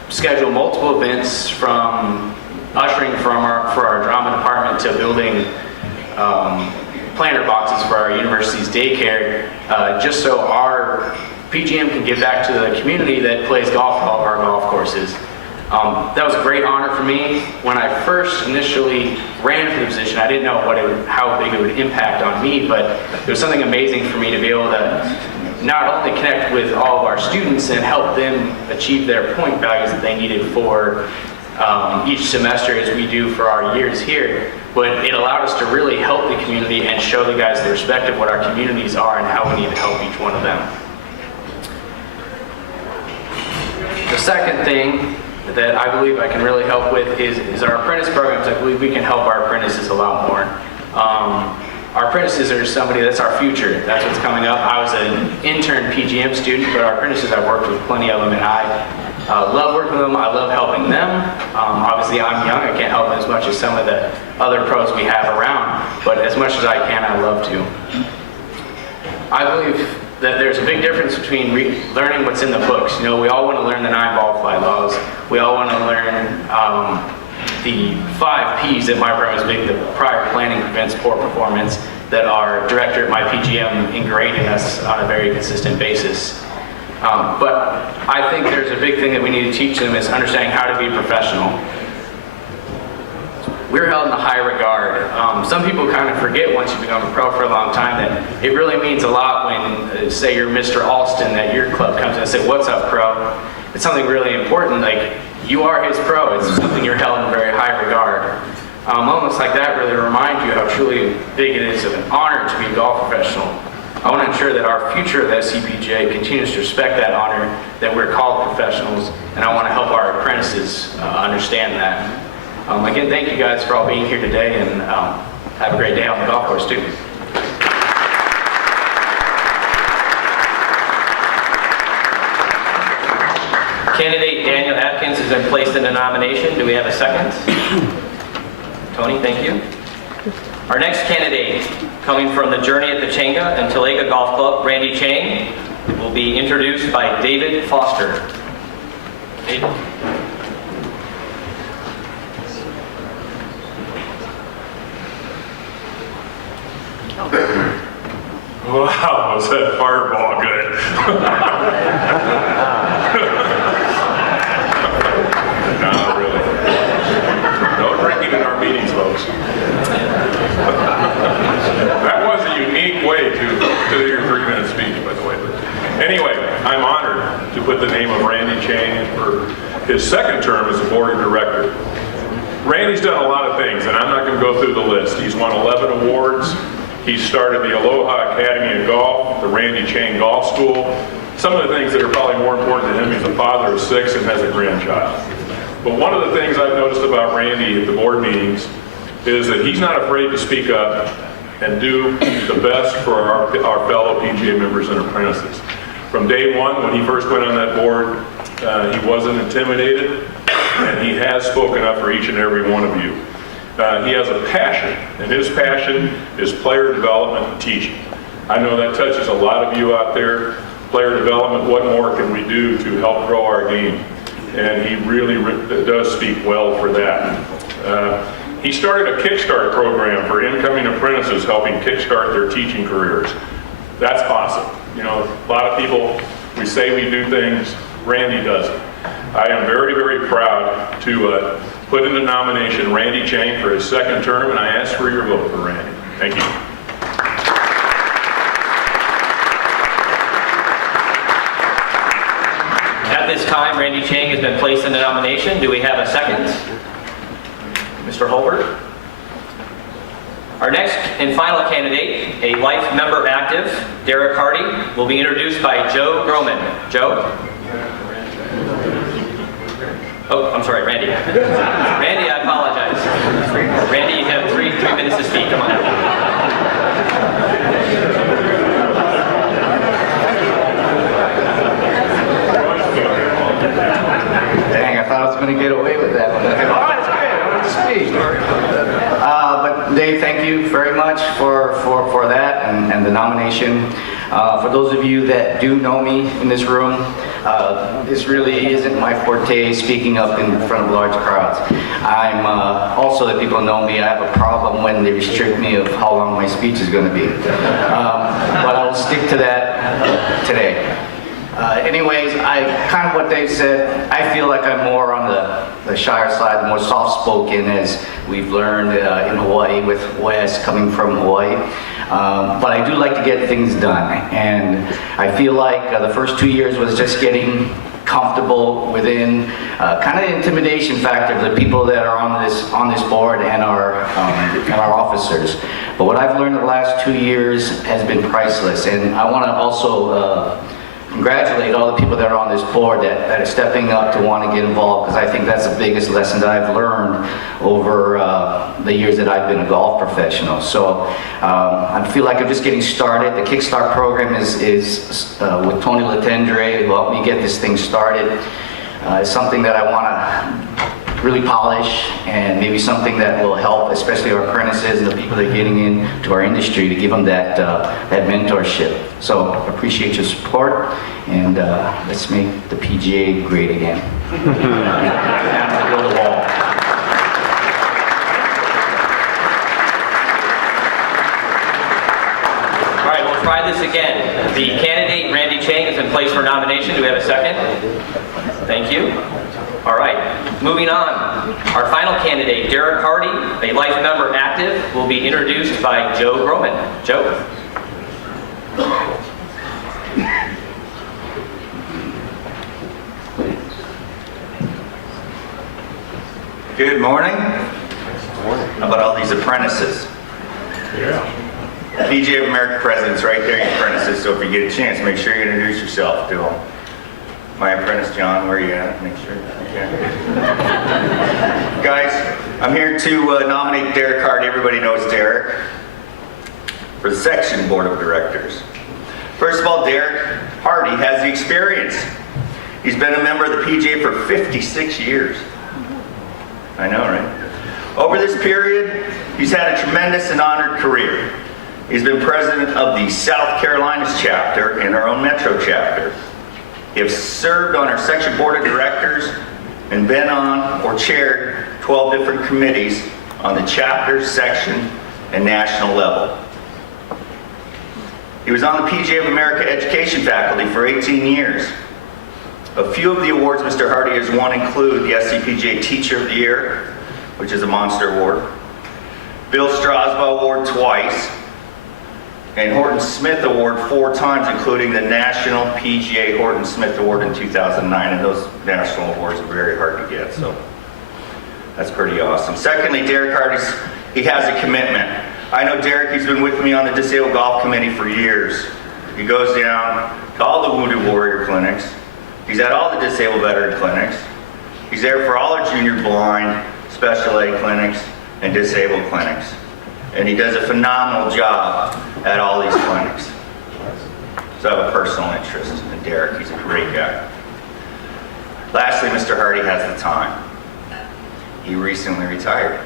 schedule multiple events, from ushering for our drama department to building planter boxes for our university's daycare, just so our PGM can give back to the community that plays golf at all of our golf courses. That was a great honor for me. When I first initially ran for the position, I didn't know how big it would impact on me, but it was something amazing for me to be able to not only connect with all of our students and help them achieve their point values that they needed for each semester as we do for our years here, but it allowed us to really help the community and show the guys the respect of what our communities are and how we need to help each one of them. The second thing that I believe I can really help with is our apprentice programs. I believe we can help our apprentices a lot more. Our apprentices are somebody that's our future. That's what's coming up. I was an intern PGM student, but our apprentices, I've worked with plenty of them, and I love working with them. I love helping them. Obviously, I'm young. I can't help as much as some of the other pros we have around, but as much as I can, I love to. I believe that there's a big difference between learning what's in the books. You know, we all want to learn the 9 ball flight laws. We all want to learn the 5 Ps that my program is big, the prior planning prevents poor performance, that our director at my PGM ingrained in us on a very consistent basis. But I think there's a big thing that we need to teach them is understanding how to be professional. We're held in a high regard. Some people kind of forget once you become a pro for a long time that it really means a lot when, say you're Mr. Alston, that your club comes in and says, "What's up, pro?" It's something really important, like you are his pro. It's something you're held in very high regard. Moments like that really remind you how truly big it is of an honor to be a golf professional. I want to ensure that our future at SCPGA continues to respect that honor, that we're called professionals, and I want to help our apprentices understand that. Again, thank you guys for all being here today, and have a great day on the golf course too. Candidate Daniel Atkins has been placed in the nomination. Do we have a second? Tony, thank you. Our next candidate, coming from the Journey at the Changa and Talega Golf Club, Randy Chang, will be introduced by David Foster. David. Wow, was that fireball good? No, really. No drinking in our meetings, folks. That was a unique way to do your 3-minute speech, by the way. Anyway, I'm honored to put the name of Randy Chang in for his second term as a board of director. Randy's done a lot of things, and I'm not going to go through the list. He's won 11 awards. He started the Aloha Academy of Golf, the Randy Chang Golf School. Some of the things that are probably more important to him, he's a father of 6 and has a grandchild. But one of the things I've noticed about Randy at the board meetings is that he's not afraid to speak up and do the best for our fellow PGA members and apprentices. From day one, when he first went on that board, he wasn't intimidated, and he has spoken up for each and every one of you. He has a passion, and his passion is player development and teaching. I know that touches a lot of you out there. Player development, what more can we do to help grow our game? And he really does speak well for that. He started a Kickstart program for incoming apprentices, helping kickstart their teaching careers. That's awesome. You know, a lot of people, we say we do things, Randy does it. I am very, very proud to put in the nomination Randy Chang for his second term, and I ask for your vote for Randy. Thank you. At this time, Randy Chang has been placed in the nomination. Do we have a second? Mr. Holbert. Our next and final candidate, a life member active, Derek Hardy, will be introduced by Joe Groman. Joe? Oh, I'm sorry, Randy. Randy, I apologize. Randy, you have three minutes to speak. Come on. Dang, I thought I was going to get away with that one. Oh, that's good. I want to speak. But Dave, thank you very much for that and the nomination. For those of you that do know me in this room, this really isn't my forte, speaking up in front of large crowds. I'm also, that people know me, I have a problem when they restrict me of how long my speech is going to be. But I will stick to that today. Anyways, kind of what they said, I feel like I'm more on the shyer side, more soft-spoken, as we've learned in Hawaii with Wes coming from Hawaii. But I do like to get things done, and I feel like the first 2 years was just getting comfortable within kind of the intimidation factor of the people that are on this board and our officers. But what I've learned the last 2 years has been priceless, and I want to also congratulate all the people that are on this board that are stepping up to want to get involved, because I think that's the biggest lesson that I've learned over the years that I've been a golf professional. So I feel like I'm just getting started. The Kickstart program is with Tony Latendre, who helped me get this thing started. It's something that I want to really polish, and maybe something that will help, especially our apprentices and the people that are getting into our industry, to give them that mentorship. So appreciate your support, and let's make the PGA great again. And build a wall. All right, we'll try this again. The candidate, Randy Chang, is in place for nomination. Do we have a second? Thank you. All right, moving on. Our final candidate, Derek Hardy, a life member active, will be introduced by Joe Groman. Joe. Good morning. How about all these apprentices? Yeah. PGA of America president's right there, your apprentices, so if you get a chance, make sure you introduce yourself to them. My apprentice, John, where are you at? Make sure. Okay. Guys, I'm here to nominate Derek Hardy. Everybody knows Derek, for the section board of directors. First of all, Derek Hardy has the experience. He's been a member of the PGA for 56 years. I know, right? Over this period, he's had a tremendous and honored career. He's been president of the South Carolinas chapter and our own Metro chapter. He has served on our section board of directors and been on or chaired 12 different committees on the chapter, section, and national level. He was on the PGA of America education faculty for 18 years. A few of the awards Mr. Hardy has won include the SCPGA Teacher of the Year, which is a monster award, Bill Strasbaugh Award twice, and Horton Smith Award 4 times, including the National PGA Horton Smith Award in 2009, and those national awards are very hard to get, so that's pretty awesome. Secondly, Derek Hardy, he has a commitment. I know Derek, he's been with me on the Disabled Golf Committee for years. He goes down to all the Wounded Warrior clinics. He's at all the Disabled Veteran clinics. He's there for all our junior blind, special ed clinics, and disabled clinics. And he does a phenomenal job at all these clinics. So I have a personal interest in Derek. He's a great guy. Lastly, Mr. Hardy has the time. He recently retired.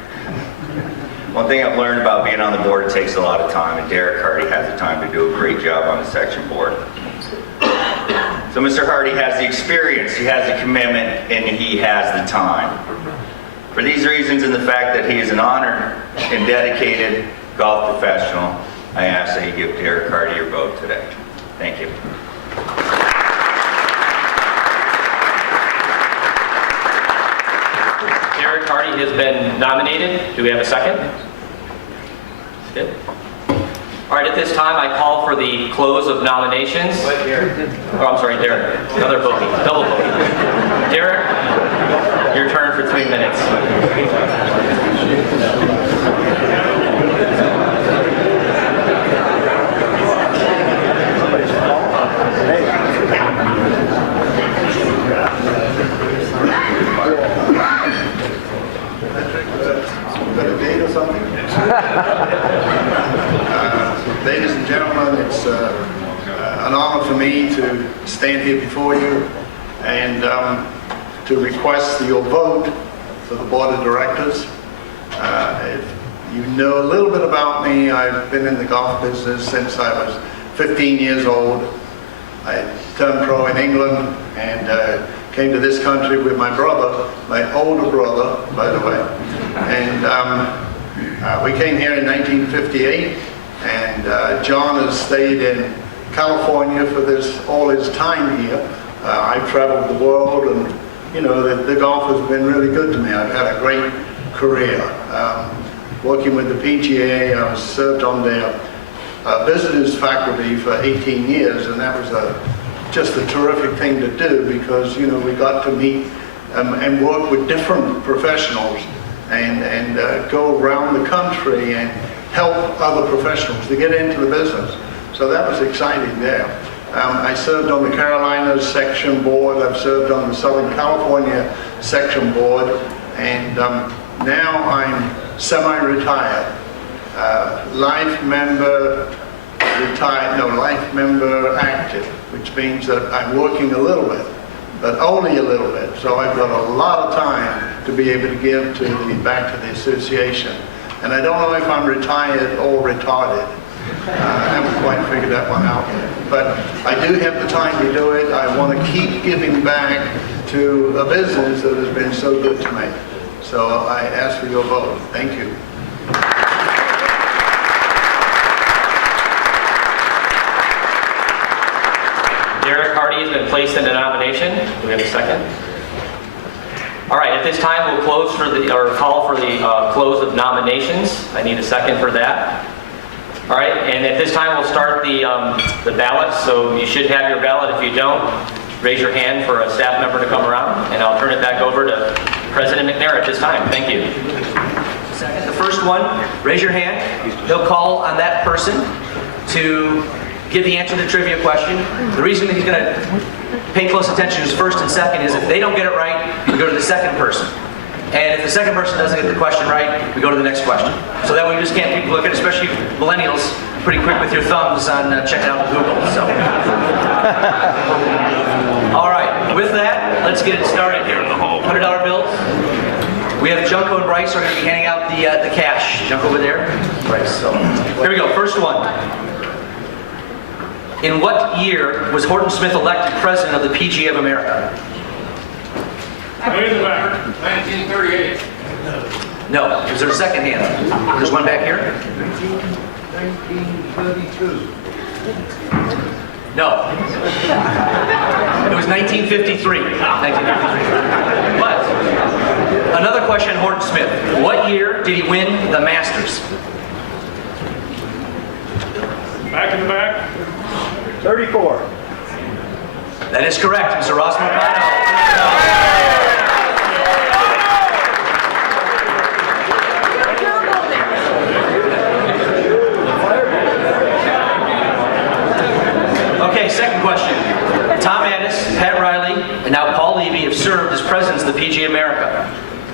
One thing I've learned about being on the board, it takes a lot of time, and Derek Hardy has the time to do a great job on the section board. So Mr. Hardy has the experience, he has the commitment, and he has the time. For these reasons and the fact that he is an honored and dedicated golf professional, I ask that you give Derek Hardy your vote today. Thank you. Derek Hardy has been nominated. Do we have a second? Good. All right, at this time, I call for the close of nominations. Oh, I'm sorry, Derek. Another bogey, double bogey. Derek, your turn for 3 minutes. Ladies and gentlemen, it's an honor for me to stand here before you and to request your vote for the board of directors. If you know a little bit about me, I've been in the golf business since I was 15 years old. I turned pro in England and came to this country with my brother, my older brother, by the way. And we came here in 1958. And John has stayed in California for all his time here. I've traveled the world, and you know, the golf has been really good to me. I've had a great career. Working with the PGA, I was served on their visitors faculty for 18 years, and that was just a terrific thing to do because, you know, we got to meet and work with different professionals and go around the country and help other professionals to get into the business. So that was exciting there. I served on the Carolinas section board. I've served on the Southern California section board, and now I'm semi-retired. Life member retired, no, life member active, which means that I'm working a little bit, but only a little bit. So I've got a lot of time to be able to give back to the association. And I don't know if I'm retired or retarded. I haven't quite figured that one out yet. But I do have the time to do it. I want to keep giving back to a business that has been so good to me. So I ask for your vote. Thank you. Derek Hardy has been placed in the nomination. Do we have a second? All right, at this time we'll call for the close of nominations. I need a second for that. All right, and at this time we'll start the ballots. So you should have your ballot. If you don't, raise your hand for a staff member to come around, and I'll turn it back over to President McNair at this time. Thank you. The first one, raise your hand. He'll call on that person to give the answer to the trivia question. The reason that he's going to pay close attention to his first and second is if they don't get it right, we go to the second person. And if the second person doesn't get the question right, we go to the next question. So that way we just can't keep looking, especially millennials, pretty quick with your thumbs on checking out Google. So. All right, with that, let's get it started here. $100 bills. We have Junko and Bryce are going to be handing out the cash. Junko over there, Bryce. So here we go. First one. In what year was Horton Smith elected president of the PGA of America? Way in the back. 1938. No. Is there a second hand? There's one back here. 1932. No. It was 1953. 1953. But another question on Horton Smith. What year did he win the Masters? Back in the back. 34. That is correct, Mr. Ross Marcano. Okay, second question. Tom Addis, Pat Riley, and now Paul Levy have served as presidents of the PGA America.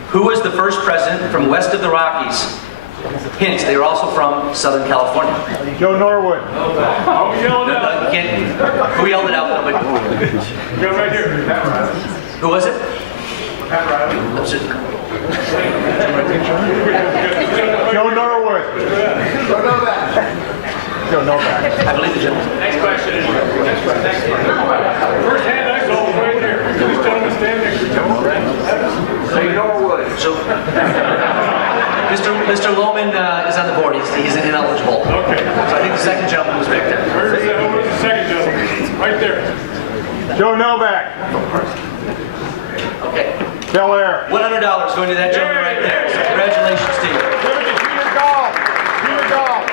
Who was the first president from west of the Rockies? Hint, they were also from Southern California. Joe Norwood. I'm yelling out. Who yelled it out? Go right here. Pat Riley. Who was it? Pat Riley. Joe Norwood. Joe Novak. Joe Novak. I believe the gentleman. Next question. First hand I saw was right here. This gentleman stand next to Joe Norwood. So, Mr. Lohman is on the board. He's ineligible. Okay. So I think the second gentleman was back there. Where's the second gentleman? Right there. Joe Novak. Okay. Bel Air. $100 going to that gentleman right there. So congratulations to you. Junior golf. Junior golf.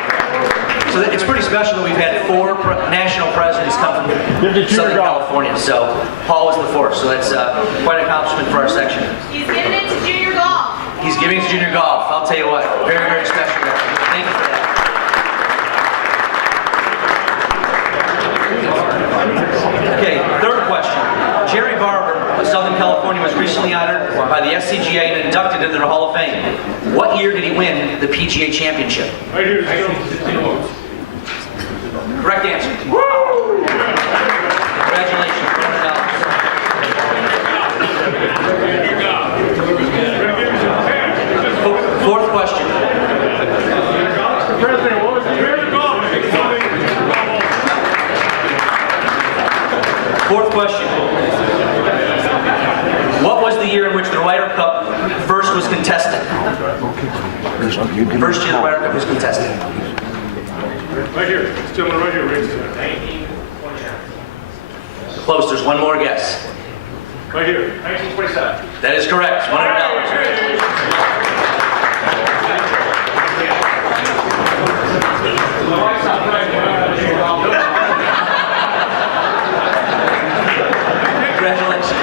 So it's pretty special that we've had 4 national presidents come from Southern California. So Paul was the 4th. So that's quite an accomplishment for our section. He's giving it to junior golf. He's giving it to junior golf. I'll tell you what, very, very special. Thank you for that. Okay, third question. Jerry Barber of Southern California was recently honored by the SCGA and inducted into the Hall of Fame. What year did he win the PGA Championship? Right here. Correct answer. Woo! Congratulations. Fourth question. Fourth question. What was the year in which the Ryder Cup first was contested? First year the Ryder Cup was contested. Right here. This gentleman right here. Close, there's one more guess. Right here, 1927. That is correct, $100. Congratulations.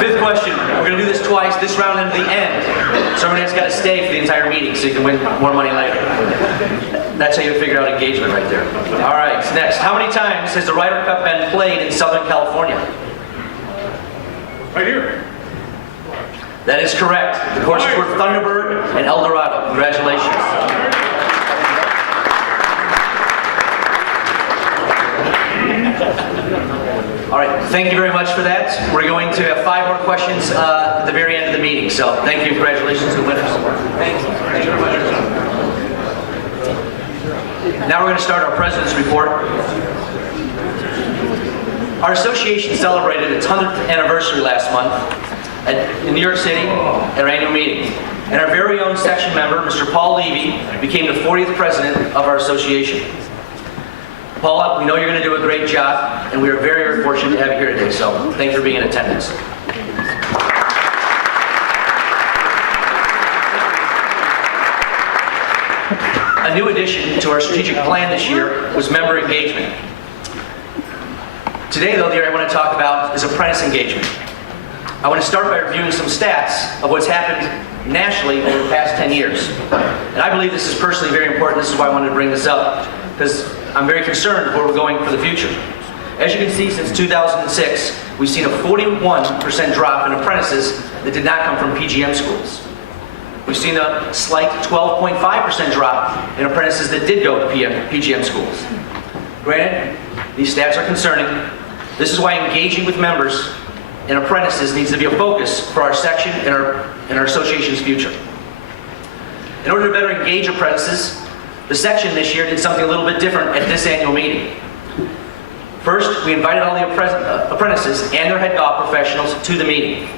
Fifth question. We're going to do this twice, this round and the end. So everyone has got to stay for the entire meeting so you can win more money later. That's how you figure out engagement right there. All right, next. How many times has the Ryder Cup been played in Southern California? Right here. That is correct. The courses were Thunderbird and El Dorado. Congratulations. All right, thank you very much for that. We're going to have 5 more questions at the very end of the meeting. So thank you, congratulations to the winners. Thank you. Thank you very much. Now we're going to start our President's Report. Our association celebrated its 100th anniversary last month in New York City at our annual meeting. And our very own section member, Mr. Paul Levy, became the 40th president of our association. Paula, we know you're going to do a great job, and we are very, very fortunate to have you here today, so thank you for being in attendance. A new addition to our strategic plan this year was member engagement. Today, though, the area I want to talk about is apprentice engagement. I want to start by reviewing some stats of what's happened nationally over the past 10 years. And I believe this is personally very important. This is why I wanted to bring this up, because I'm very concerned where we're going for the future. As you can see, since 2006, we've seen a 41% drop in apprentices that did not come from PGM schools. We've seen a slight 12.5% drop in apprentices that did go to PGM schools. Granted, these stats are concerning. This is why engaging with members and apprentices needs to be a focus for our section and our association's future. In order to better engage apprentices, the section this year did something a little bit different at this annual meeting. First, we invited all the apprentices and their head golf professionals to the meeting.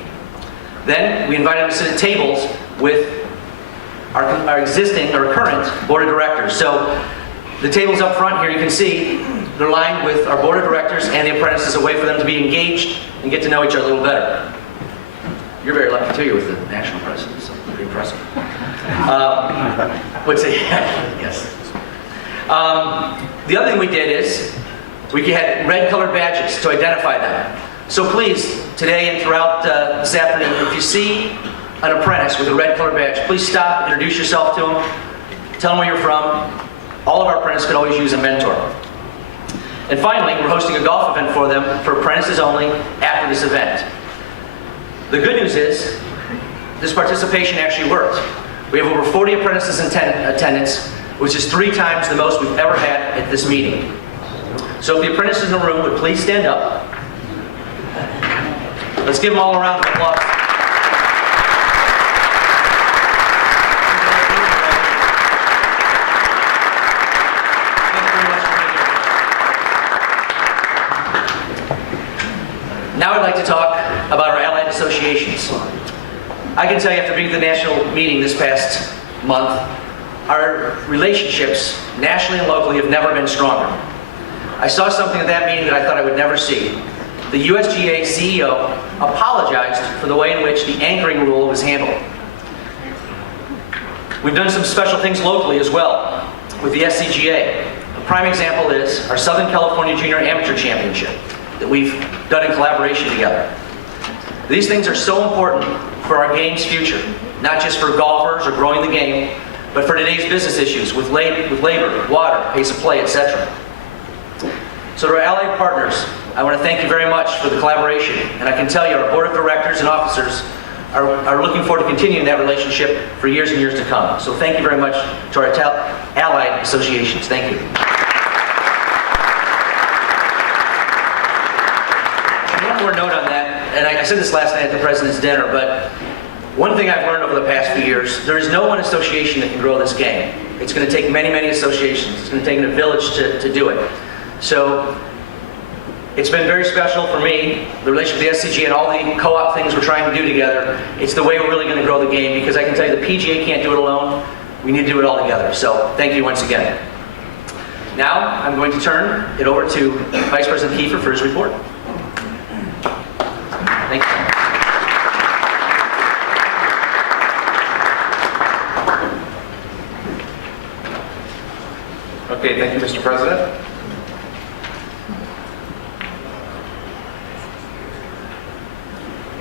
Then, we invited them to sit at tables with our existing or current board of directors. So, the tables up front here, you can see, they're lined with our board of directors and the apprentices, a way for them to be engaged and get to know each other a little better. You're very lucky too, you're with the national president, so pretty impressive. Yes. The other thing we did is we had red colored badges to identify them. So please, today and throughout this afternoon, if you see an apprentice with a red colored badge, please stop, introduce yourself to them, tell them where you're from. All of our apprentices could always use a mentor. And finally, we're hosting a golf event for them, for apprentices only, after this event. The good news is, this participation actually worked. We have over 40 apprentices in attendance, which is 3 times the most we've ever had at this meeting. So if the apprentices in the room would please stand up. Let's give them all a round of applause. Now I'd like to talk about our allied associations. I can tell you, after being at the national meeting this past month, our relationships, nationally and locally, have never been stronger. I saw something at that meeting that I thought I would never see. The USGA CEO apologized for the way in which the anchoring rule was handled. We've done some special things locally as well with the SCGA. A prime example is our Southern California Junior Amateur Championship that we've done in collaboration together. These things are so important for our game's future, not just for golfers or growing the game, but for today's business issues with labor, water, pace of play, etc. So to our allied partners, I want to thank you very much for the collaboration, and I can tell you our board of directors and officers are looking forward to continuing that relationship for years and years to come. So thank you very much to our allied associations. Thank you. One more note on that, and I said this last night at the President's dinner, but one thing I've learned over the past few years, there is no one association that can grow this game. It's going to take many, many associations. It's going to take a village to do it. So it's been very special for me, the relationship with the SCG and all the co-op things we're trying to do together. It's the way we're really going to grow the game, because I can tell you the PGA can't do it alone. We need to do it all together. So thank you once again. Now, I'm going to turn it over to Vice President Kiefer for his report. Thank you. Okay, thank you, Mr. President.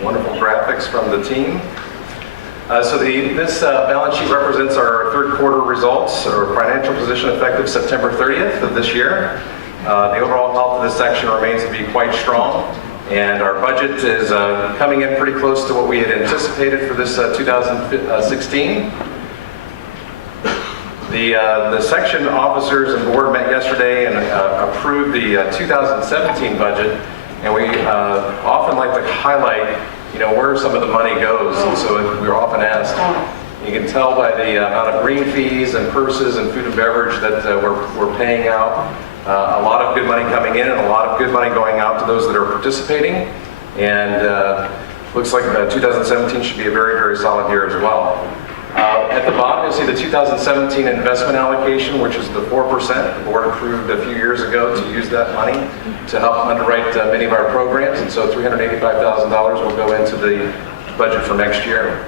Wonderful graphics from the team. This balance sheet represents our third quarter results or financial position effective September 30th of this year. The overall health of this section remains to be quite strong, and our budget is coming in pretty close to what we had anticipated for this 2016. The section officers and board met yesterday and approved the 2017 budget, and we often like to highlight where some of the money goes, and so we're often asked. You can tell by the amount of green fees and purses and food and beverage that we're paying out. A lot of good money coming in and a lot of good money going out to those that are participating, and looks like 2017 should be a very, very solid year as well. At the bottom, you'll see the 2017 investment allocation, which is the 4%. The board approved a few years ago to use that money to help underwrite many of our programs, and so $385,000 will go into the budget for next year.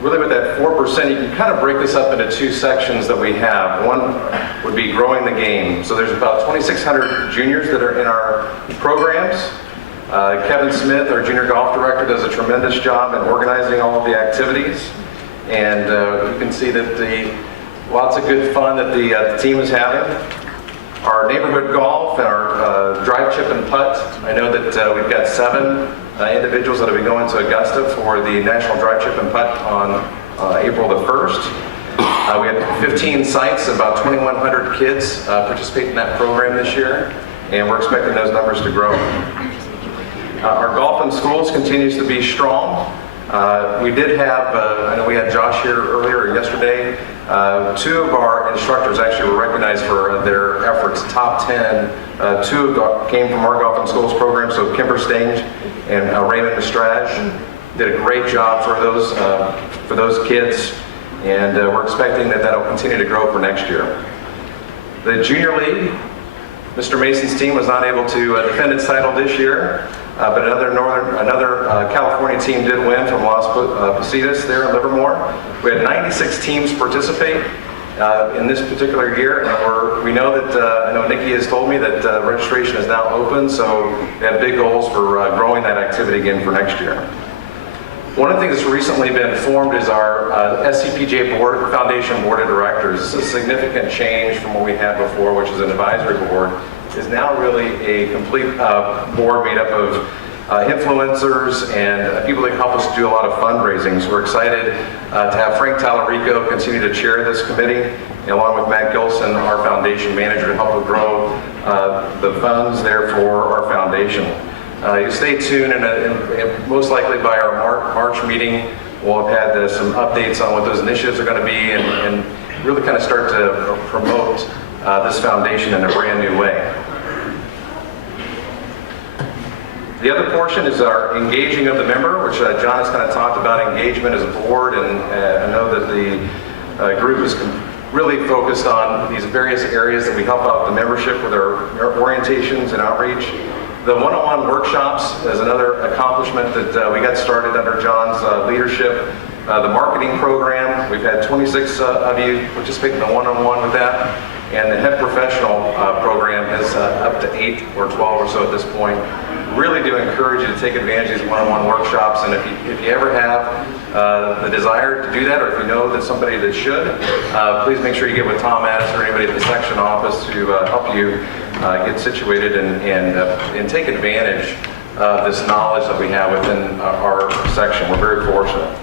Really with that 4%, you can kind of break this up into two sections that we have. One would be growing the game. So there's about 2,600 juniors that are in our programs. Kevin Smith, our junior golf director, does a tremendous job in organizing all of the activities. And you can see that lots of good fun that the team is having. Our neighborhood golf and our drive, chip, and putt. I know that we've got 7 individuals that will be going to Augusta for the National Drive, Chip, and Putt on April the 1st. We have 15 sites, about 2,100 kids participate in that program this year, and we're expecting those numbers to grow. Our golf in schools continues to be strong. We did have, I know we had Josh here earlier yesterday. 2 of our instructors actually were recognized for their efforts, top 10. 2 came from our golf in schools program, so Kimber Stange and Raymond Estrage did a great job for those kids, and we're expecting that that'll continue to grow for next year. The Junior League, Mr. Mason's team was not able to defend its title this year. But another California team did win from Las Positas there in Livermore. We had 96 teams participate in this particular year, and we know that, I know Nikki has told me that registration is now open, so we have big goals for growing that activity again for next year. One of the things that's recently been formed is our SCPGA Foundation Board of Directors. This is a significant change from what we had before, which is an advisory board. Is now really a complete board made up of influencers and people that help us do a lot of fundraising. So we're excited to have Frank Tallarico continue to chair this committee, along with Matt Gilson, our foundation manager, to help grow the funds there for our foundation. You stay tuned, and most likely by our March meeting, we'll have had some updates on what those initiatives are going to be and really kind of start to promote this foundation in a brand new way. The other portion is our engaging of the member, which John has kind of talked about engagement as a board, and I know that the group is really focused on these various areas that we help out the membership with our orientations and outreach. The one-on-one workshops is another accomplishment that we got started under John's leadership. The marketing program, we've had 26 of you participate in the one-on-one with that. And the head professional program is up to 8 or 12 or so at this point. Really do encourage you to take advantage of these one-on-one workshops, and if you ever have the desire to do that, or if you know that somebody that should, please make sure you get with Tom Addis or anybody at the section office to help you get situated and take advantage of this knowledge that we have within our section. We're very fortunate.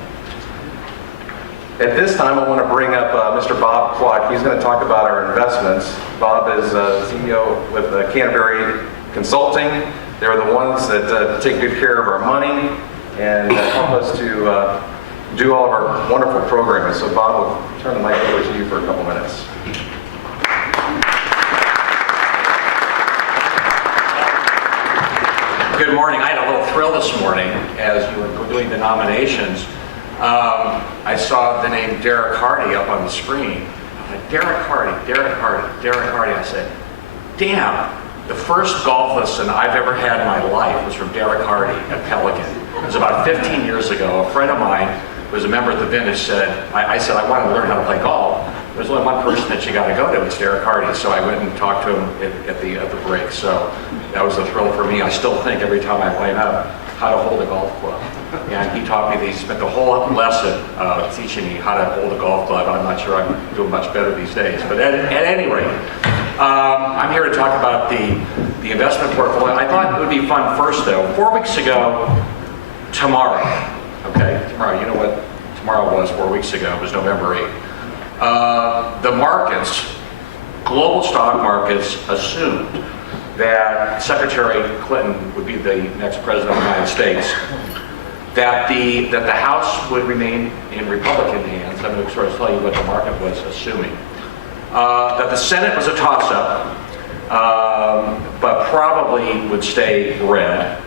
At this time, I want to bring up Mr. Bob Clark. He's going to talk about our investments. Bob is CEO with Canterbury Consulting. They're the ones that take good care of our money and help us to do all of our wonderful programming. So Bob, will turn the mic over to you for a couple minutes. Good morning. I had a little thrill this morning as you were doing the nominations. I saw the name Derek Hardy up on the screen. I'm like, Derek Hardy, Derek Hardy, Derek Hardy. I said, damn, the first golf lesson I've ever had in my life was from Derek Hardy at Pelican. It was about 15 years ago. A friend of mine who was a member of the Vintage said, I said, I wanted to learn how to play golf. There's only one person that you got to go to, it's Derek Hardy. So I went and talked to him at the break. So that was a thrill for me. I still think every time I play out how to hold a golf club. And he taught me, he spent the whole lesson teaching me how to hold a golf club. I'm not sure I'm doing much better these days. But at any rate, I'm here to talk about the investment portfolio. I thought it would be fun first though. 4 weeks ago, tomorrow, you know what tomorrow was 4 weeks ago, it was November 8th. The markets, global stock markets, assumed that Secretary Clinton would be the next president of the United States, that the House would remain in Republican hands. I'm going to sort of tell you what the market was assuming. That the Senate was a toss-up, but probably would stay red.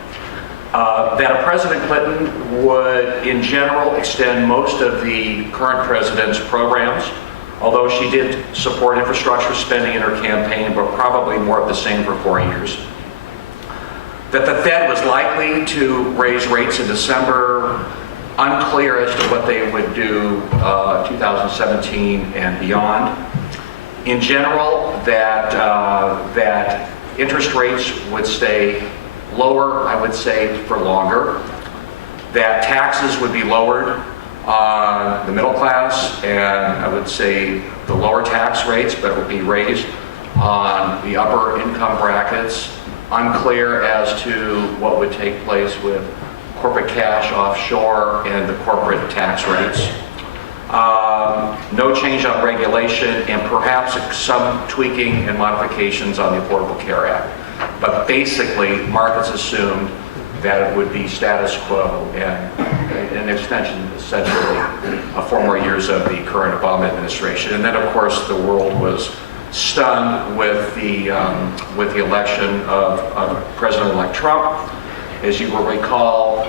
That a President Clinton would, in general, extend most of the current president's programs, although she did support infrastructure spending in her campaign, but probably more of the same for 4 years. That the Fed was likely to raise rates in December, unclear as to what they would do 2017 and beyond. In general, that interest rates would stay lower, I would say, for longer. That taxes would be lowered on the middle class, and I would say the lower tax rates, but it would be raised on the upper income brackets. Unclear as to what would take place with corporate cash offshore and the corporate tax rates. No change on regulation, and perhaps some tweaking and modifications on the Affordable Care Act. But basically, markets assumed that it would be status quo and an extension, essentially, of 4 more years of the current Obama administration. And then, of course, the world was stunned with the election of President-elect Trump. As you will recall,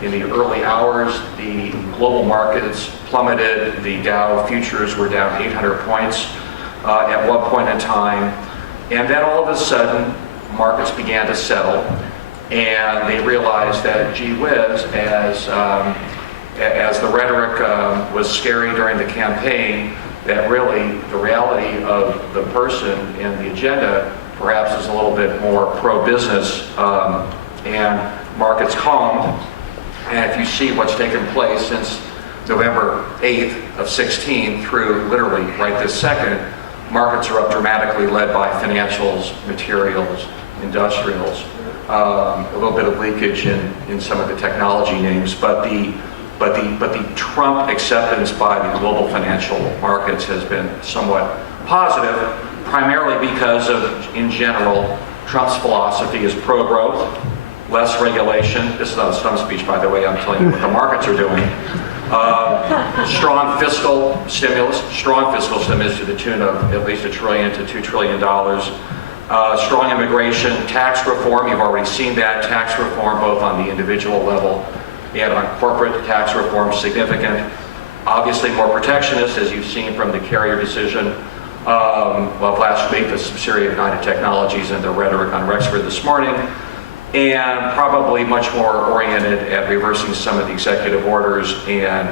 in the early hours, the global markets plummeted. The Dow futures were down 800 points at one point in time. And then all of a sudden, markets began to settle, and they realized that, gee whiz, as the rhetoric was scary during the campaign, that really the reality of the person and the agenda perhaps is a little bit more pro-business, and markets calmed. And if you see what's taken place since November 8th of 16 through literally right this second, markets are up dramatically, led by financials, materials, industrials, a little bit of leakage in some of the technology names, but the Trump acceptance by the global financial markets has been somewhat positive, primarily because of, in general, Trump's philosophy is pro-growth, less regulation. This is not a stump speech, by the way. I'm telling you what the markets are doing. Strong fiscal stimulus to the tune of at least $1 trillion to $2 trillion. Strong immigration, tax reform. You've already seen that. Tax reform both on the individual level and on corporate tax reform, significant. Obviously more protectionist, as you've seen from the Carrier decision of last week, the subsidiary of United Technologies, and the rhetoric on Rexford this morning. And probably much more oriented at reversing some of the executive orders, and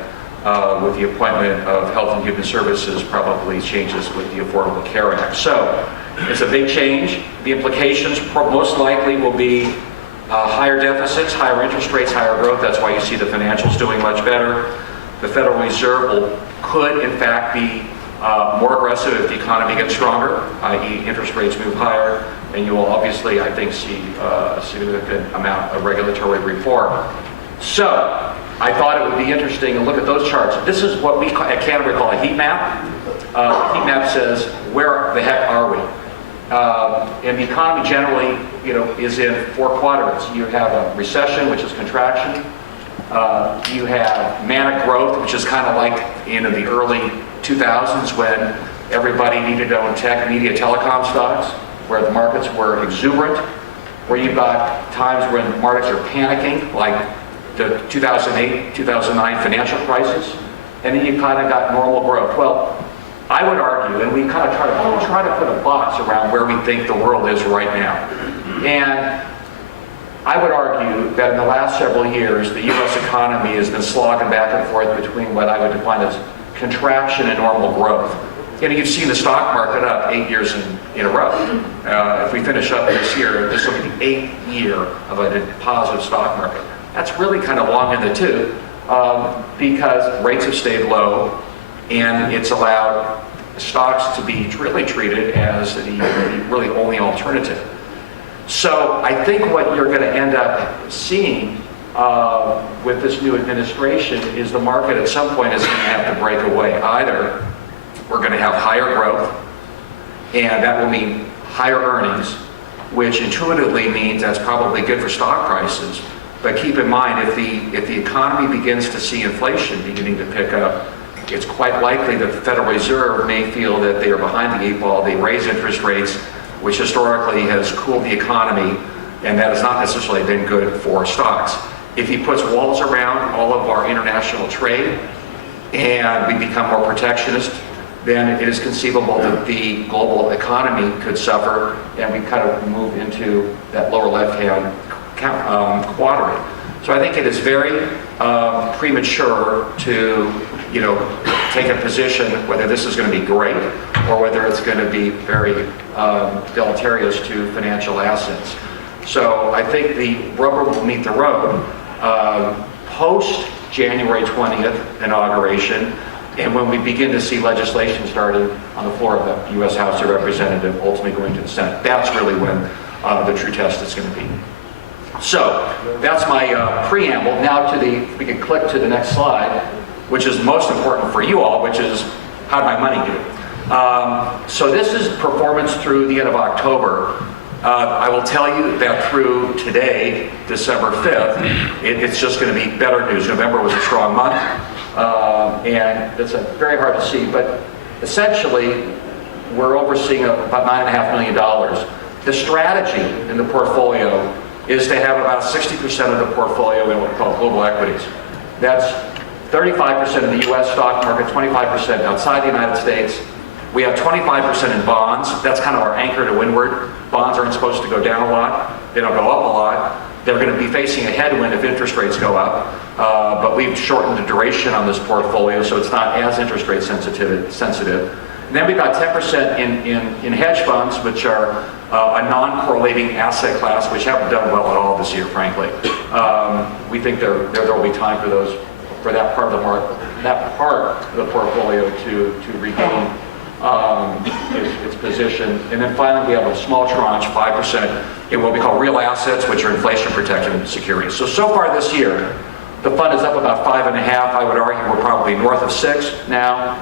with the appointment of Health and Human Services, probably changes with the Affordable Care Act. So it's a big change. The implications most likely will be higher deficits, higher interest rates, higher growth. That's why you see the financials doing much better. The Federal Reserve could, in fact, be more aggressive if the economy gets stronger, i.e. interest rates move higher, and you will obviously, I think, see a significant amount of regulatory reform. So, I thought it would be interesting to look at those charts. This is what we at Canterbury call a heat map. The heat map says, where the heck are we? And the economy generally, is in 4 quadrants. You have a recession, which is contraction. You have manic growth, which is kind of like in the early 2000s when everybody needed to own tech, media, telecom stocks, where the markets were exuberant, where you've got times when markets are panicking, like the 2008, 2009 financial crisis, and then you kind of got normal growth. Well, I would argue, and we kind of try to put a box around where we think the world is right now. And I would argue that in the last several years, the U.S. economy has been slogging back and forth between what I would define as contraction and normal growth. And you've seen the stock market up 8 years in a row. If we finish up this year, this will be the 8th year of a positive stock market. That's really kind of long in the tooth because rates have stayed low, and it's allowed stocks to be really treated as the really only alternative. So I think what you're going to end up seeing with this new administration is the market at some point is going to have to break away. Either we're going to have higher growth, and that will mean higher earnings, which intuitively means that's probably good for stock prices. But keep in mind, if the economy begins to see inflation beginning to pick up, it's quite likely that the Federal Reserve may feel that they are behind the 8 ball. They raise interest rates, which historically has cooled the economy, and that has not necessarily been good for stocks. If he puts walls around all of our international trade and we become more protectionist, then it is conceivable that the global economy could suffer, and we kind of move into that lower left-hand quadrant. So I think it is very premature to, take a position whether this is going to be great or whether it's going to be very deleterious to financial assets. So I think the rubber will meet the road post January 20th inauguration, and when we begin to see legislation starting on the floor of the U.S. House of Representatives, ultimately going to the Senate. That's really when the true test is going to be. So that's my preamble. Now we can click to the next slide, which is most important for you all, which is how did my money do? So this is performance through the end of October. I will tell you that through today, December 5th, it's just going to be better news. November was a strong month, and it's very hard to see, but essentially we're overseeing about $9.5 million. The strategy in the portfolio is to have about 60% of the portfolio in what we call global equities. That's 35% of the U.S. stock market, 25% outside the United States. We have 25% in bonds. That's kind of our anchor to windward. Bonds aren't supposed to go down a lot. They don't go up a lot. They're going to be facing a headwind if interest rates go up. But we've shortened the duration on this portfolio, so it's not as interest rate sensitive. And then we've got 10% in hedge funds, which are a non-correlating asset class, which haven't done well at all this year, frankly. We think there will be time for that part of the portfolio to regain its position. And then finally, we have a small tranche, 5%, in what we call real assets, which are inflation-protected securities. So far this year, the fund is up about 5.5. I would argue we're probably north of 6 now.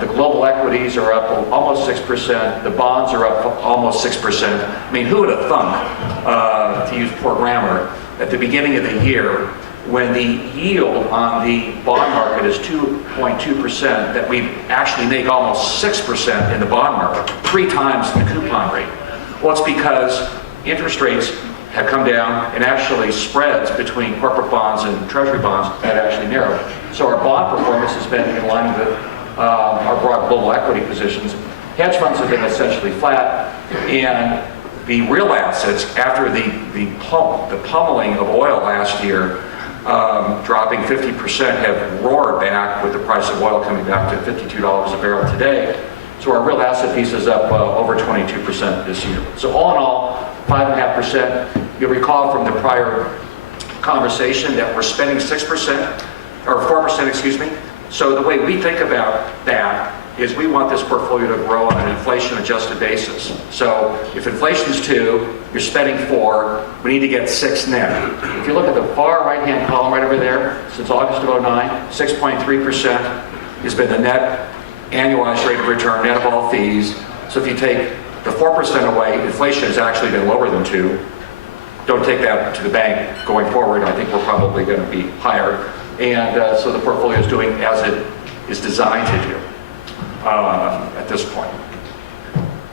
The global equities are up almost 6%. The bonds are up almost 6%. I mean, who would have thunk, to use poor grammar, at the beginning of the year, when the yield on the bond market is 2.2%, that we actually make almost 6% in the bond market, 3 times the coupon rate? Well, it's because interest rates have come down, and actually spreads between corporate bonds and treasury bonds have actually narrowed. So our bond performance has been in line with our broad global equity positions. Hedge funds have been essentially flat, and the real assets, after the pummeling of oil last year, dropping 50%, have roared back with the price of oil coming back to $52 a barrel today. So our real asset piece is up over 22% this year. So all in all, 5.5%. You'll recall from the prior conversation that we're spending 6%, or 4%, excuse me. So the way we think about that is we want this portfolio to grow on an inflation-adjusted basis. So if inflation's 2, you're spending 4, we need to get 6 net. If you look at the far right-hand column right over there, since August of 09, 6.3% has been the net annualized rate of return, net of all fees. So if you take the 4% away, inflation has actually been lower than 2. Don't take that to the bank going forward. I think we're probably going to be higher. And so the portfolio is doing as it is designed to do at this point.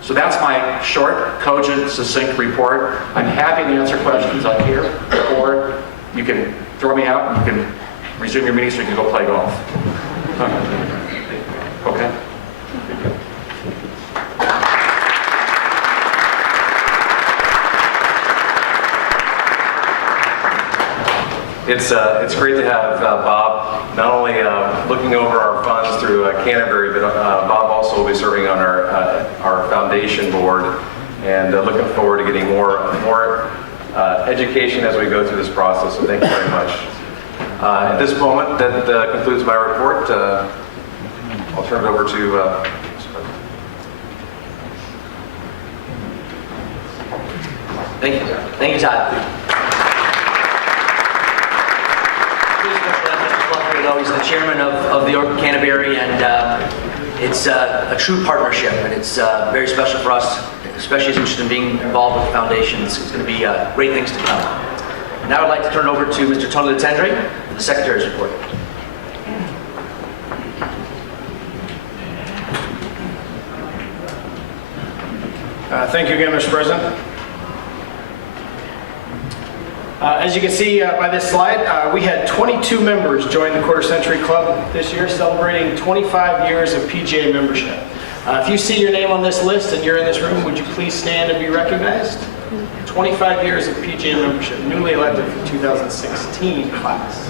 So that's my short, cogent, succinct report. I'm happy to answer questions on here, or you can throw me out, you can resume your meeting so you can go play golf. Okay? It's great to have Bob not only looking over our funds through Canterbury, but Bob also will be serving on our foundation board, and looking forward to getting more education as we go through this process. So thank you very much. At this moment, that concludes my report. I'll turn it over to. Thank you, Todd. He's the chairman of the Orc Canterbury, and it's a true partnership, and it's very special for us, especially as interested in being involved with the foundation. It's going to be great things to come. Now I'd like to turn it over to Mr. Tony Latendre for the Secretary's report. Thank you again, Mr. President. As you can see by this slide, we had 22 members join the Quarter Century Club this year, celebrating 25 years of PGA membership. If you see your name on this list and you're in this room, would you please stand and be recognized? 25 years of PGA membership, newly elected for 2016 class.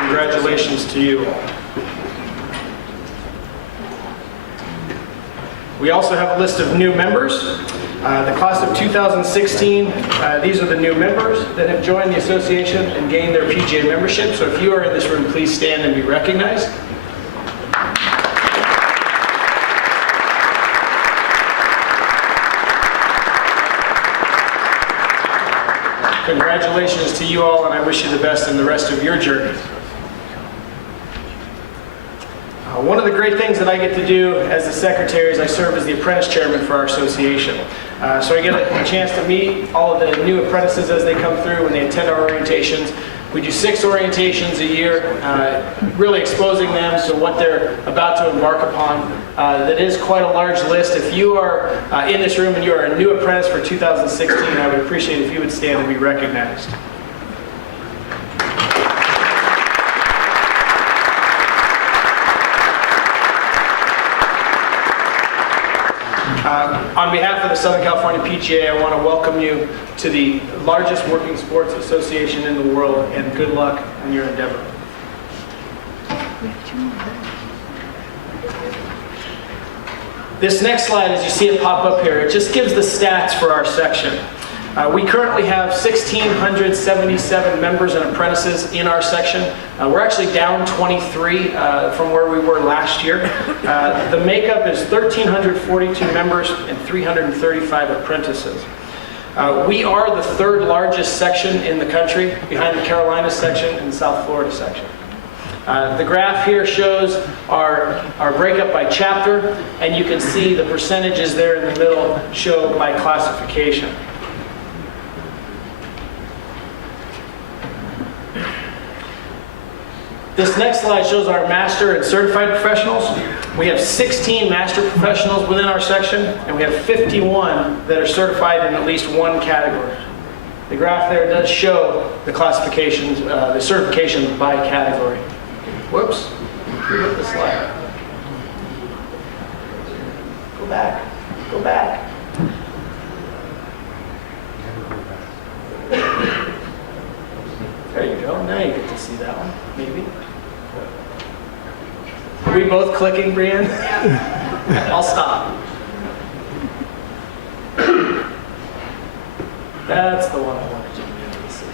Congratulations to you all. We also have a list of new members. The class of 2016, these are the new members that have joined the association and gained their PGA membership. So if you are in this room, please stand and be recognized. Congratulations to you all, and I wish you the best in the rest of your journey. One of the great things that I get to do as the secretary is I serve as the apprentice chairman for our association. So I get a chance to meet all of the new apprentices as they come through when they attend our orientations. We do 6 orientations a year, really exposing them to what they're about to embark upon. That is quite a large list. If you are in this room and you are a new apprentice for 2016, I would appreciate if you would stand and be recognized. On behalf of the Southern California PGA, I want to welcome you to the largest working sports association in the world, and good luck in your endeavor. This next slide, as you see it pop up here, it just gives the stats for our section. We currently have 1,677 members and apprentices in our section. We're actually down 23 from where we were last year. The makeup is 1,342 members and 335 apprentices. We are the 3rd largest section in the country, behind the Carolinas section and the South Florida section. The graph here shows our breakup by chapter, and you can see the percentages there in the middle show by classification. This next slide shows our master and certified professionals. We have 16 master professionals within our section, and we have 51 that are certified in at least one category. The graph there does show the classifications, the certifications by category. Whoops, hit the slide. Go back, go back. There you go, now you get to see that one, maybe. Are we both clicking, Brian? I'll stop. That's the one I wanted you to be able to see.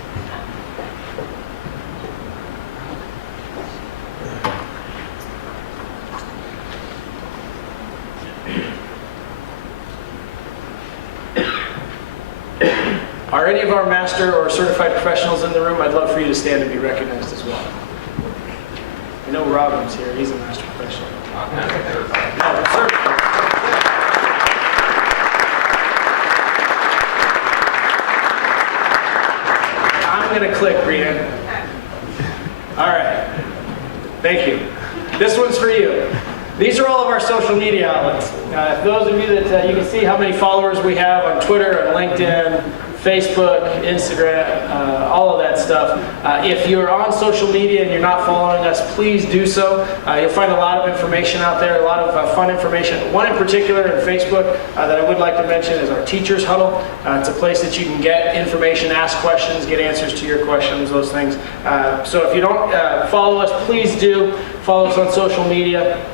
Are any of our master or certified professionals in the room? I'd love for you to stand and be recognized as well. I know Robin's here. He's a master professional. No, certified. I'm going to click, Brian. All right. Thank you. This one's for you. These are all of our social media outlets. Those of you that you can see how many followers we have on Twitter and LinkedIn, Facebook, Instagram, all of that stuff. If you're on social media and you're not following us, please do so. You'll find a lot of information out there, a lot of fun information. One in particular in Facebook that I would like to mention is our Teachers Huddle. It's a place that you can get information, ask questions, get answers to your questions, those things. So if you don't follow us, please do. Follow us on social media.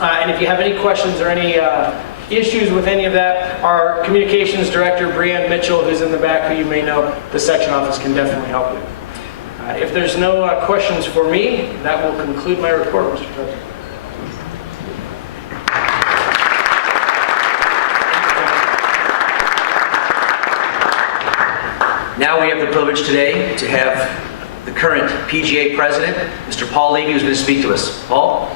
And if you have any questions or any issues with any of that, our communications director, Brianne Mitchell, who's in the back, who you may know, the section office can definitely help you. If there's no questions for me, that will conclude my report, Mr. President. Now we have the privilege today to have the current PGA president, Mr. Paul Levy, who's going to speak to us. Paul?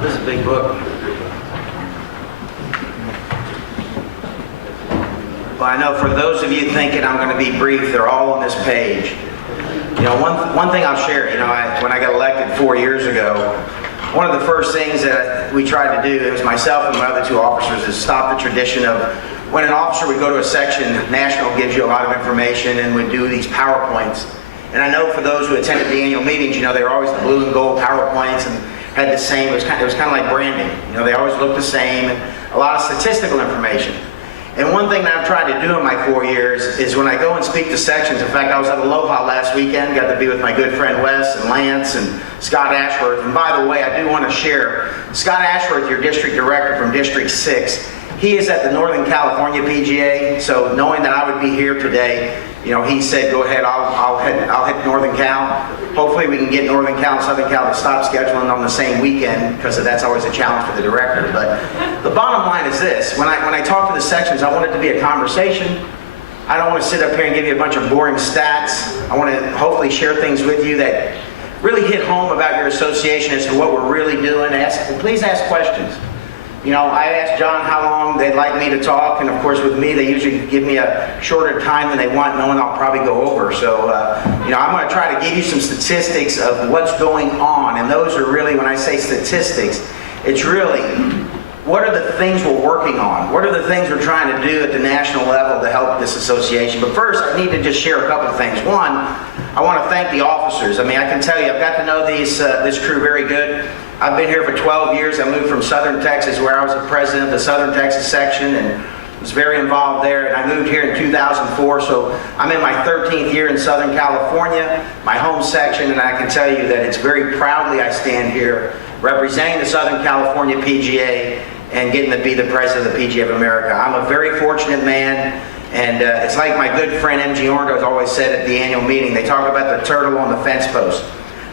This is a big book. Well, I know for those of you thinking I'm going to be brief, they're all on this page. You know, one thing I'll share, you know, when I got elected 4 years ago, one of the first things that we tried to do, it was myself and my other two officers, is stop the tradition of when an officer would go to a section, National gives you a lot of information and would do these PowerPoints. And I know for those who attended the annual meetings, you know, they were always the blue and gold PowerPoints and had the same, it was kind of like branding. You know, they always looked the same and a lot of statistical information. And one thing that I've tried to do in my 4 years is when I go and speak to sections, in fact, I was at Aloha last weekend, got to be with my good friend Wes and Lance and Scott Ashworth. And by the way, I do want to share, Scott Ashworth, your district director from District 6, he is at the Northern California PGA, so knowing that I would be here today, you know, he said, go ahead, I'll hit Northern Cal. Hopefully we can get Northern Cal and Southern Cal to stop scheduling on the same weekend, because that's always a challenge for the director. But the bottom line is this, when I talk to the sections, I want it to be a conversation. I don't want to sit up here and give you a bunch of boring stats. I want to hopefully share things with you that really hit home about your association as to what we're really doing. Please ask questions. You know, I asked John how long they'd like me to talk, and of course with me, they usually give me a shorter time than they want, knowing I'll probably go over. So, you know, I'm going to try to give you some statistics of what's going on, and those are really, when I say statistics, it's really, what are the things we're working on? What are the things we're trying to do at the national level to help this association? But first, I need to just share a couple of things. One, I want to thank the officers. I mean, I can tell you, I've got to know this crew very good. I've been here for 12 years. I moved from Southern Texas, where I was the president of the Southern Texas section and was very involved there. And I moved here in 2004, so I'm in my 13th year in Southern California, my home section, and I can tell you that it's very proudly I stand here representing the Southern California PGA and getting to be the president of the PGA of America. I'm a very fortunate man, and it's like my good friend M.G. Orndo has always said at the annual meeting, they talk about the turtle on the fence post.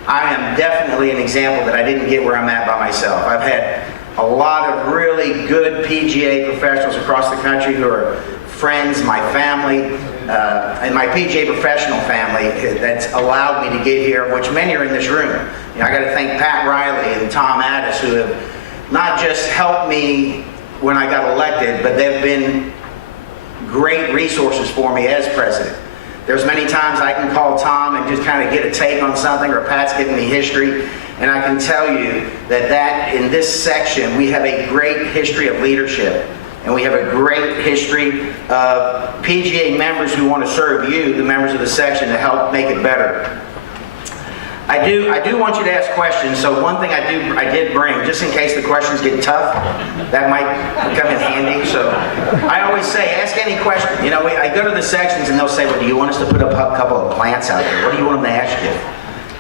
I am definitely an example that I didn't get where I'm at by myself. I've had a lot of really good PGA professionals across the country who are friends, my family, and my PGA professional family that's allowed me to get here, which many are in this room. You know, I got to thank Pat Riley and Tom Addis, who have not just helped me when I got elected, but they've been great resources for me as president. There's many times I can call Tom and just kind of get a take on something, or Pat's giving me history, and I can tell you that in this section we have a great history of leadership, and we have a great history of PGA members who want to serve you, the members of the section, to help make it better. I do want you to ask questions, so one thing I did bring, just in case the questions get tough, that might come in handy. So I always say, ask any question. You know, I go to the sections and they'll say, well, do you want us to put up a couple of plants out there? What do you want them to ask you?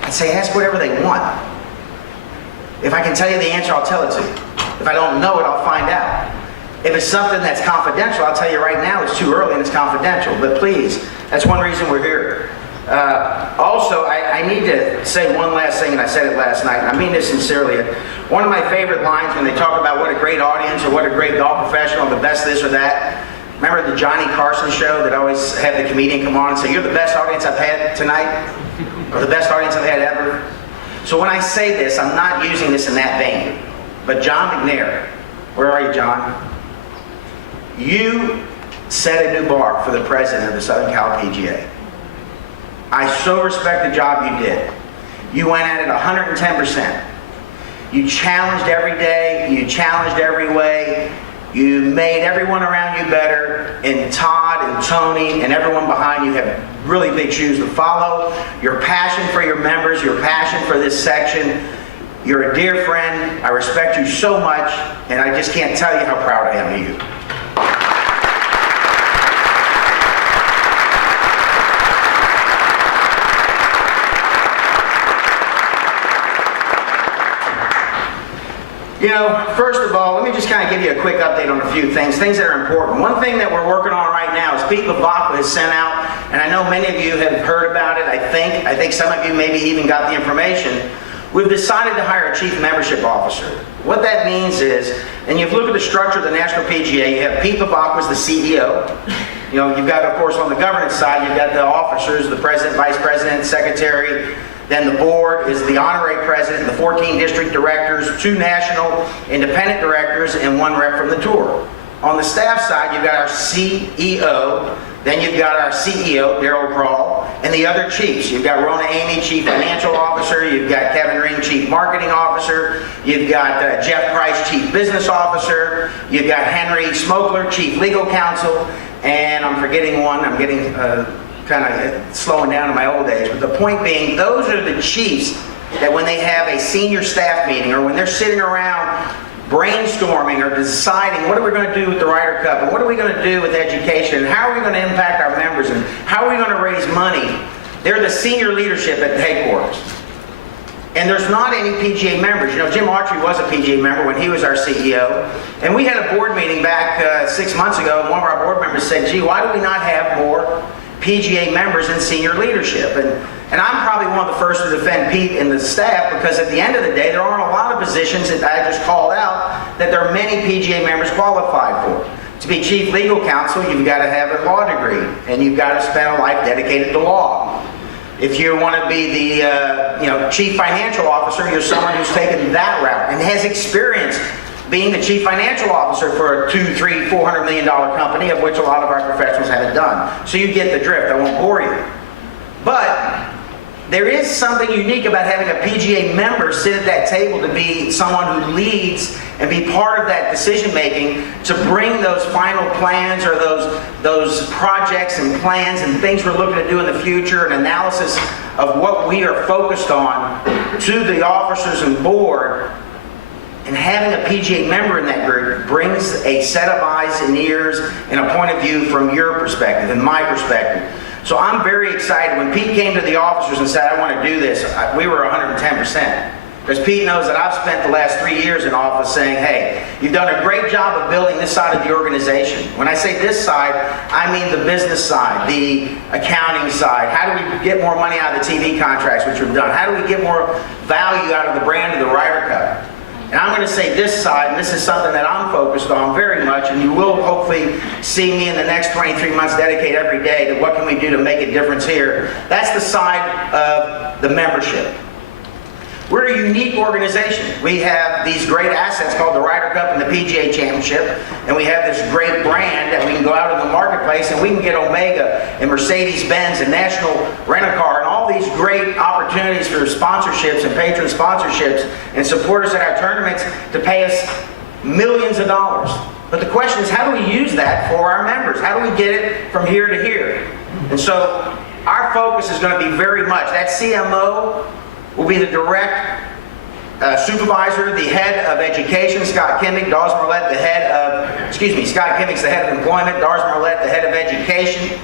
I'd say, ask whatever they want. If I can tell you the answer, I'll tell it to you. If I don't know it, I'll find out. If it's something that's confidential, I'll tell you right now, it's too early and it's confidential. But please, that's one reason we're here. Also, I need to say one last thing, and I said it last night, and I mean this sincerely. One of my favorite lines when they talk about what a great audience or what a great golf professional, the best this or that. Remember the Johnny Carson show that always had the comedian come on and say, you're the best audience I've had tonight, or the best audience I've had ever? So when I say this, I'm not using this in that vein. But John McNair, where are you, John? You set a new bar for the president of the Southern Cal PGA. I so respect the job you did. You went at it 110%. You challenged every day, you challenged every way, you made everyone around you better, and Todd and Tony and everyone behind you have really big shoes to follow. Your passion for your members, your passion for this section, you're a dear friend. I respect you so much, and I just can't tell you how proud I am of you. You know, first of all, let me just kind of give you a quick update on a few things that are important. One thing that we're working on right now is Pete Lavacqua has sent out, and I know many of you have heard about it, I think some of you maybe even got the information. We've decided to hire a chief membership officer. What that means is, and you've looked at the structure of the National PGA, you have Pete Lavacqua as the CEO. You know, you've got, of course, on the governance side, you've got the officers, the president, vice president, secretary. Then the board is the honorary president, the 14 district directors, 2 national independent directors, and 1 rep from the tour. On the staff side, you've got our CEO, then you've got our CEO, Darryl Crawl, and the other chiefs. You've got Rona Amy, Chief Financial Officer, you've got Kevin Ring, Chief Marketing Officer, you've got Jeff Price, Chief Business Officer, you've got Henry Smokler, Chief Legal Counsel, and I'm forgetting one, I'm getting kind of slowing down in my old age, but the point being, those are the chiefs that when they have a senior staff meeting or when they're sitting around brainstorming or deciding what are we going to do with the Ryder Cup and what are we going to do with education and how are we going to impact our members and how are we going to raise money, they're the senior leadership at the headquarters. And there's not any PGA members. You know, Jim Autry was a PGA member when he was our CEO. And we had a board meeting back 6 months ago, and one of our board members said, gee, why do we not have more PGA members in senior leadership? And I'm probably one of the first to defend Pete and the staff because at the end of the day, there aren't a lot of positions that I just called out that there are many PGA members qualified for. To be chief legal counsel, you've got to have a law degree and you've got to spend a life dedicated to law. If you want to be the chief financial officer, you're someone who's taken that route and has experience being the chief financial officer for a $200, $300, $400 million company, of which a lot of our professionals haven't done. So you get the drift. I won't bore you. But there is something unique about having a PGA member sit at that table to be someone who leads and be part of that decision making to bring those final plans or those projects and plans and things we're looking to do in the future, an analysis of what we are focused on to the officers and board. And having a PGA member in that group brings a set of eyes and ears and a point of view from your perspective and my perspective. So I'm very excited. When Pete came to the officers and said, I want to do this, we were 110%. Because Pete knows that I've spent the last 3 years in office saying, hey, you've done a great job of building this side of the organization. When I say this side, I mean the business side, the accounting side. How do we get more money out of the TV contracts, which we've done? How do we get more value out of the brand of the Ryder Cup? And I'm going to say this side, and this is something that I'm focused on very much, and you will hopefully see me in the next 23 months dedicate every day to what can we do to make a difference here. That's the side of the membership. We're a unique organization. We have these great assets called the Ryder Cup and the PGA Championship, and we have this great brand that we can go out in the marketplace and we can get Omega and Mercedes-Benz and National Rent-A-Car and all these great opportunities for sponsorships and patron sponsorships and supporters at our tournaments to pay us millions of dollars. But the question is, how do we use that for our members? How do we get it from here to here? And so our focus is going to be very much, that CMO will be the direct supervisor, the head of education, Scott Kimmick, Dawes Marlette, Scott Kimmick's the head of employment, Dawes Marlette, the head of education,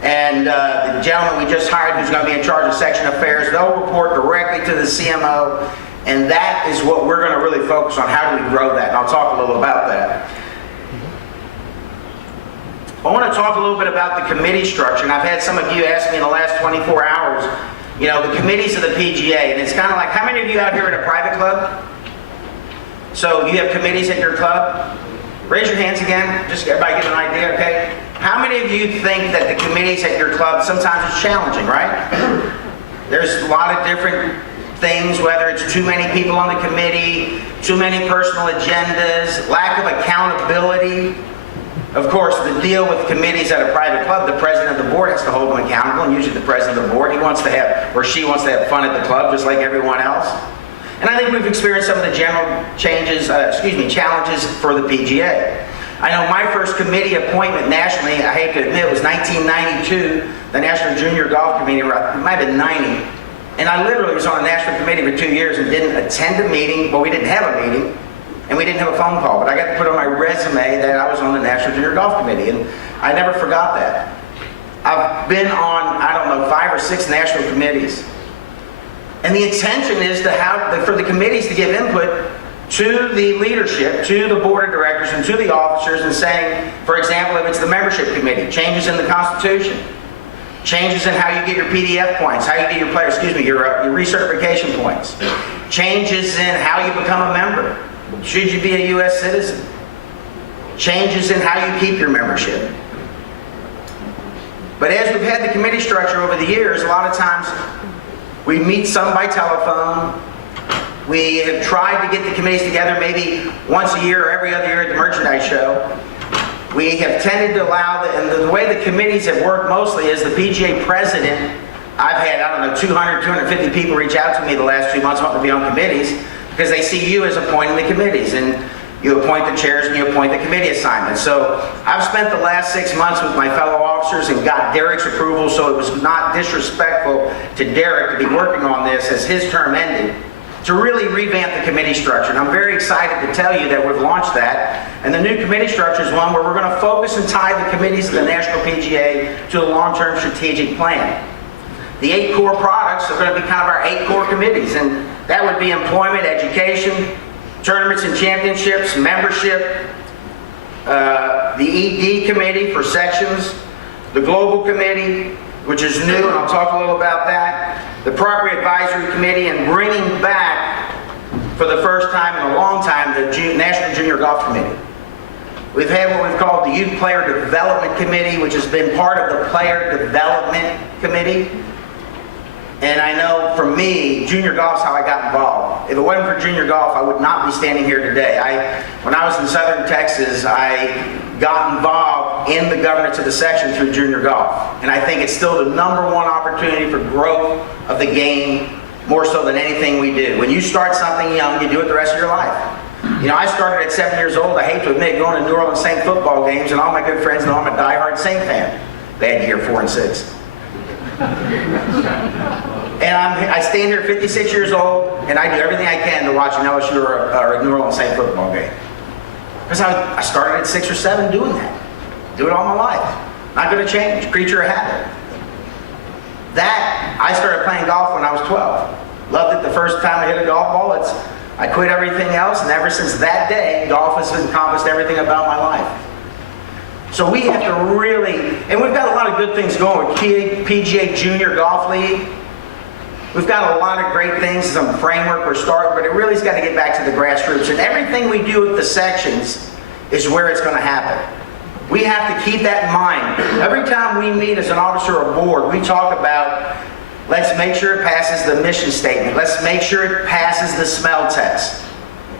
and the gentleman we just hired who's going to be in charge of section affairs. They'll report directly to the CMO, and that is what we're going to really focus on. How do we grow that? And I'll talk a little about that. I want to talk a little bit about the committee structure, and I've had some of you ask me in the last 24 hours, you know, the committees of the PGA, and it's kind of like, how many of you out here at a private club? So you have committees at your club? Raise your hands again, just everybody get an idea, okay? How many of you think that the committees at your club sometimes is challenging, right? There's a lot of different things, whether it's too many people on the committee, too many personal agendas, lack of accountability. Of course, the deal with committees at a private club, the president of the board has to hold them accountable, and usually the president of the board, he wants to have, or she wants to have fun at the club just like everyone else. And I think we've experienced some of the general challenges for the PGA. I know my first committee appointment nationally, I hate to admit, was 1992, the National Junior Golf Committee, it might have been 90. And I literally was on the national committee for 2 years and didn't attend a meeting. Well, we didn't have a meeting, and we didn't have a phone call, but I got to put on my resume that I was on the National Junior Golf Committee, and I never forgot that. I've been on, 5 or 6 national committees. And the intention is for the committees to give input to the leadership, to the board of directors, and to the officers, and saying, for example, if it's the membership committee, changes in the Constitution, changes in how you get your PDF points, how you get your your recertification points, changes in how you become a member, should you be a U.S. citizen, changes in how you keep your membership. But as we've had the committee structure over the years, a lot of times we meet some by telephone. We have tried to get the committees together maybe once a year or every other year at the merchandise show. We have tended to allow, and the way the committees have worked mostly is the PGA president, I've had, 200, 250 people reach out to me the last 2 months wanting to be on committees because they see you as appointing the committees, and you appoint the chairs and you appoint the committee assignments. So I've spent the last 6 months with my fellow officers and got Derek's approval, so it was not disrespectful to Derek to be working on this as his term ended, to really revamp the committee structure. And I'm very excited to tell you that we've launched that. And the new committee structure is one where we're going to focus and tie the committees of the National PGA to a long-term strategic plan. The 8 core products are going to be kind of our 8 core committees, and that would be employment, education, tournaments and championships, membership, the ED committee for sections, the global committee, which is new, and I'll talk a little about that, the property advisory committee, and bringing back, for the first time in a long time, the National Junior Golf Committee. We've had what we've called the Youth Player Development Committee, which has been part of the Player Development Committee. And I know for me, junior golf's how I got involved. If it wasn't for junior golf, I would not be standing here today. When I was in Southern Texas, I got involved in the governance of the section through junior golf. And I think it's still the #1 opportunity for growth of the game, more so than anything we do. When you start something young, you do it the rest of your life. I started at 7 years old. I hate to admit, going to New Orleans Saint football games, and all my good friends know I'm a diehard Saint fan. Bad year, 4 and 6. And I stand here 56 years old, and I do everything I can to watch an LSU or a New Orleans Saint football game. Because I started at 6 or 7 doing that. Do it all my life. Not going to change. Creature of habit. I started playing golf when I was 12. Loved it the first time I hit a golf ball. I quit everything else, and ever since that day, golf has encompassed everything about my life. So we have to really, and we've got a lot of good things going with PGA Junior Golf League. We've got a lot of great things, some framework we're starting, but it really's got to get back to the grassroots. And everything we do with the sections is where it's going to happen. We have to keep that in mind. Every time we meet as an officer or board, we talk about, let's make sure it passes the mission statement. Let's make sure it passes the smell test.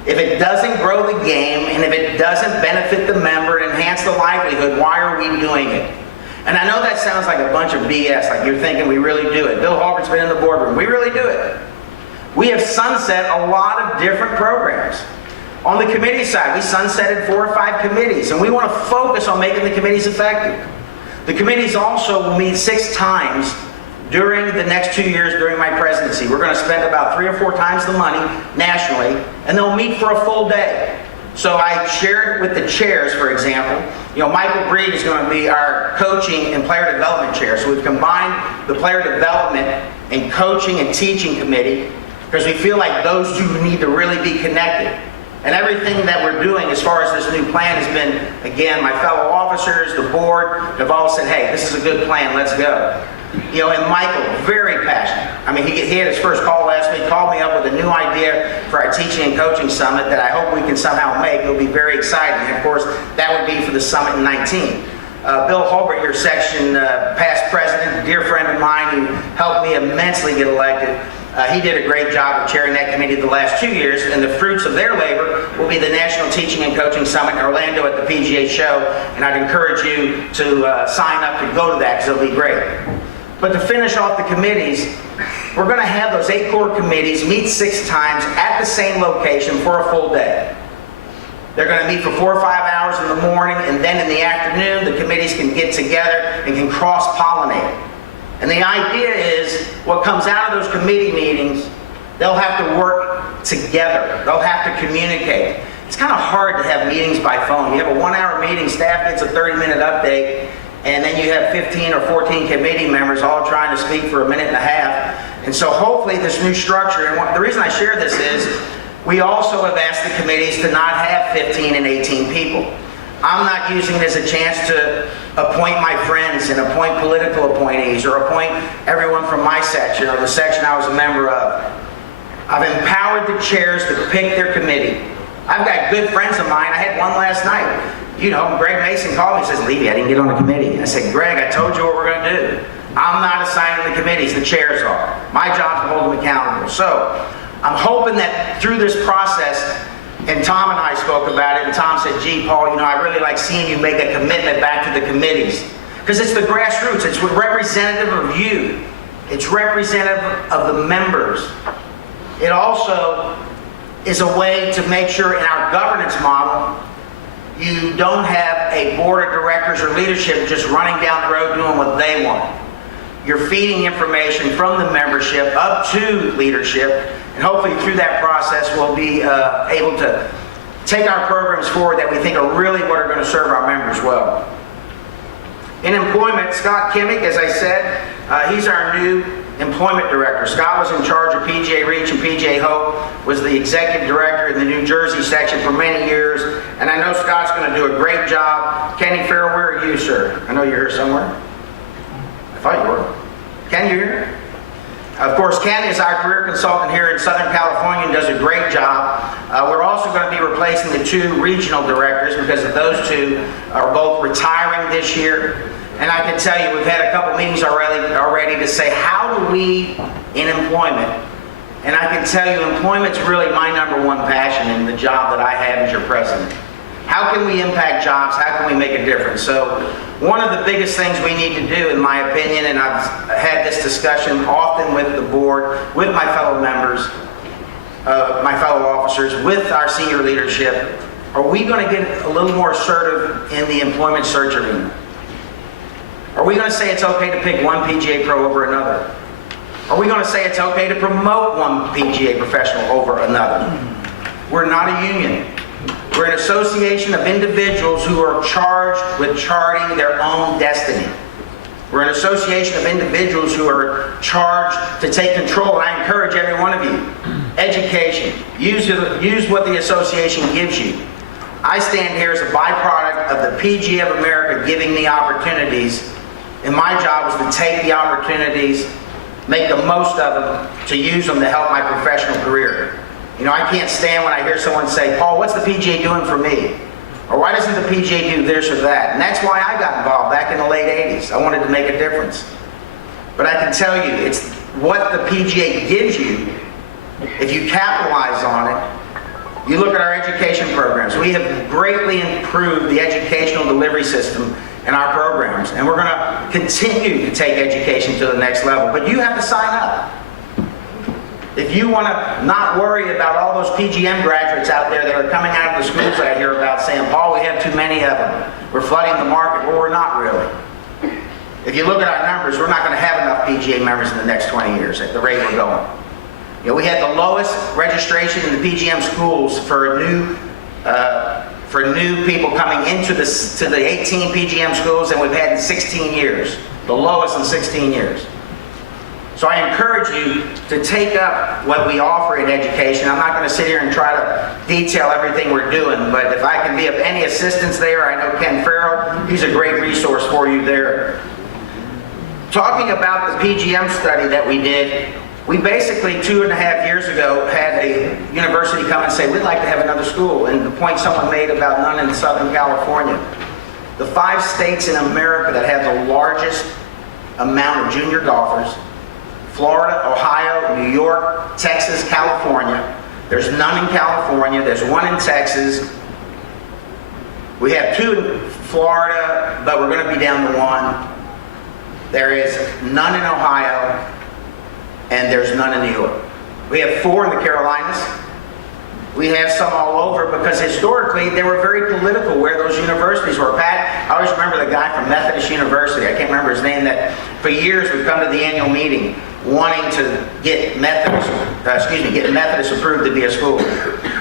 If it doesn't grow the game, and if it doesn't benefit the member and enhance the livelihood, why are we doing it? And I know that sounds like a bunch of BS, like you're thinking we really do it. Bill Halbert's been in the boardroom. We really do it. We have sunset a lot of different programs. On the committee side, we sunsetted 4 or 5 committees, and we want to focus on making the committees effective. The committees also will meet 6 times during the next 2 years during my presidency. We're going to spend about 3 or 4 times the money nationally, and they'll meet for a full day. So I shared with the chairs, for example, Michael Breed is going to be our coaching and player development chair. So we've combined the player development and coaching and teaching committee because we feel like those two need to really be connected. And everything that we're doing as far as this new plan has been, again, my fellow officers, the board, have all said, hey, this is a good plan, let's go. And Michael, very passionate. I mean, he had his first call last week, called me up with a new idea for our teaching and coaching summit that I hope we can somehow make. It'll be very exciting. And of course, that would be for the summit in 19. Bill Holbert, your section past president, a dear friend of mine who helped me immensely get elected. He did a great job of chairing that committee the last 2 years, and the fruits of their labor will be the National Teaching and Coaching Summit in Orlando at the PGA show, and I'd encourage you to sign up to go to that because it'll be great. But to finish off the committees, we're going to have those 8 core committees meet 6 times at the same location for a full day. They're going to meet for 4 or 5 hours in the morning, and then in the afternoon, the committees can get together and can cross-pollinate. And the idea is, what comes out of those committee meetings, they'll have to work together. They'll have to communicate. It's kind of hard to have meetings by phone. You have a 1-hour meeting, staff gets a 30-minute update, and then you have 15 or 14 committee members all trying to speak for a minute and a half. And so hopefully this new structure, and the reason I share this is, we also have asked the committees to not have 15 and 18 people. I'm not using it as a chance to appoint my friends and appoint political appointees or appoint everyone from my section or the section I was a member of. I've empowered the chairs to pick their committee. I've got good friends of mine. I had one last night. You know, Greg Mason called me and says, Levy, I didn't get on the committee. I said, Greg, I told you what we're going to do. I'm not assigning the committees, the chairs are. My job is to hold them accountable. So I'm hoping that through this process, and Tom and I spoke about it, and Tom said, gee, Paul, you know, I really like seeing you make a commitment back to the committees. Because it's the grassroots. It's representative of you. It's representative of the members. It also is a way to make sure in our governance model, you don't have a board of directors or leadership just running down the road doing what they want. You're feeding information from the membership up to leadership, and hopefully through that process we'll be able to take our programs forward that we think are really what are going to serve our members well. In employment, Scott Kimmick, as I said, he's our new employment director. Scott was in charge of PGA Reach and PGA Hope, was the executive director in the New Jersey section for many years, and I know Scott's going to do a great job. Kenny Farrell, where are you, sir? I know you're here somewhere. I thought you were. Ken, you here? Of course, Ken is our career consultant here in Southern California and does a great job. We're also going to be replacing the 2 regional directors because of those 2 are both retiring this year. And I can tell you, we've had a couple meetings already to say, how do we, in employment, and I can tell you, employment's really my #1 passion in the job that I have as your president. How can we impact jobs? How can we make a difference? So one of the biggest things we need to do, in my opinion, and I've had this discussion often with the board, with my fellow members, my fellow officers, with our senior leadership, are we going to get a little more assertive in the employment search arena? Are we going to say it's okay to pick one PGA pro over another? Are we going to say it's okay to promote one PGA professional over another? We're not a union. We're an association of individuals who are charged with charting their own destiny. We're an association of individuals who are charged to take control, and I encourage every one of you. Education. Use what the association gives you. I stand here as a byproduct of the PGA of America giving me opportunities, and my job is to take the opportunities, make the most of them, to use them to help my professional career. You know, I can't stand when I hear someone say, Paul, what's the PGA doing for me? Or why doesn't the PGA do this or that? And that's why I got involved back in the late 80s. I wanted to make a difference. But I can tell you, it's what the PGA gives you. If you capitalize on it, you look at our education programs. We have greatly improved the educational delivery system in our programs, and we're going to continue to take education to the next level. But you have to sign up. If you want to not worry about all those PGM graduates out there that are coming out of the schools that I hear about saying, Paul, we have too many of them. We're flooding the market. Well, we're not really. If you look at our numbers, we're not going to have enough PGA members in the next 20 years at the rate we're going. You know, we had the lowest registration in the PGM schools for new people coming into the 18 PGM schools than we've had in 16 years. The lowest in 16 years. So I encourage you to take up what we offer in education. I'm not going to sit here and try to detail everything we're doing, but if I can be of any assistance there, I know Ken Farrell, he's a great resource for you there. Talking about the PGM study that we did, we basically 2.5 years ago had a university come and say, we'd like to have another school. And the point someone made about none in Southern California. The 5 states in America that have the largest amount of junior golfers, Florida, Ohio, New York, Texas, California. There's none in California. There's one in Texas. We have 2 in Florida, but we're going to be down to 1. There is none in Ohio, and there's none in New York. We have 4 in the Carolinas. We have some all over because historically they were very political where those universities were. Pat, I always remember the guy from Methodist University, I can't remember his name, that for years would come to the annual meeting wanting to get Methodist approved to be a school.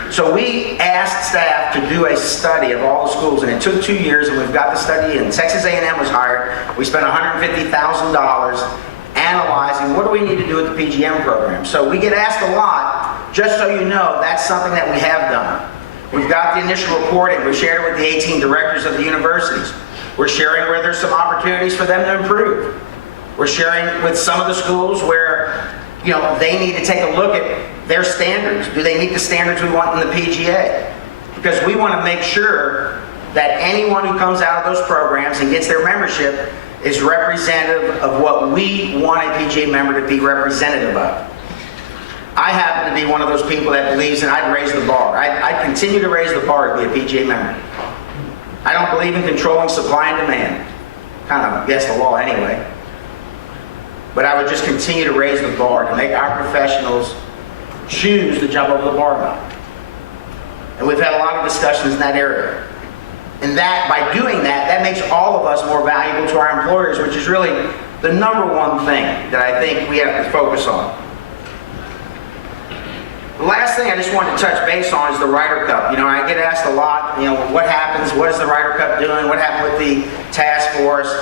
So we asked staff to do a study of all the schools, and it took 2 years, and we've got the study in. Texas A&M was hired. We spent $150,000 analyzing what do we need to do with the PGM program. So we get asked a lot. Just so you know, that's something that we have done. We've got the initial reporting. We shared it with the 18 directors of the universities. We're sharing where there's some opportunities for them to improve. We're sharing with some of the schools where, they need to take a look at their standards. Do they meet the standards we want in the PGA? Because we want to make sure that anyone who comes out of those programs and gets their membership is representative of what we want a PGA member to be representative of. I happen to be one of those people that believes that I'd raise the bar. I'd continue to raise the bar to be a PGA member. I don't believe in controlling supply and demand. Kind of against the law anyway. But I would just continue to raise the bar to make our professionals choose to jump over the bar line. And we've had a lot of discussions in that area. And that, by doing that, that makes all of us more valuable to our employers, which is really the number one thing that I think we have to focus on. The last thing I just wanted to touch base on is the Ryder Cup. I get asked a lot, what happens, what is the Ryder Cup doing, what happened with the task force,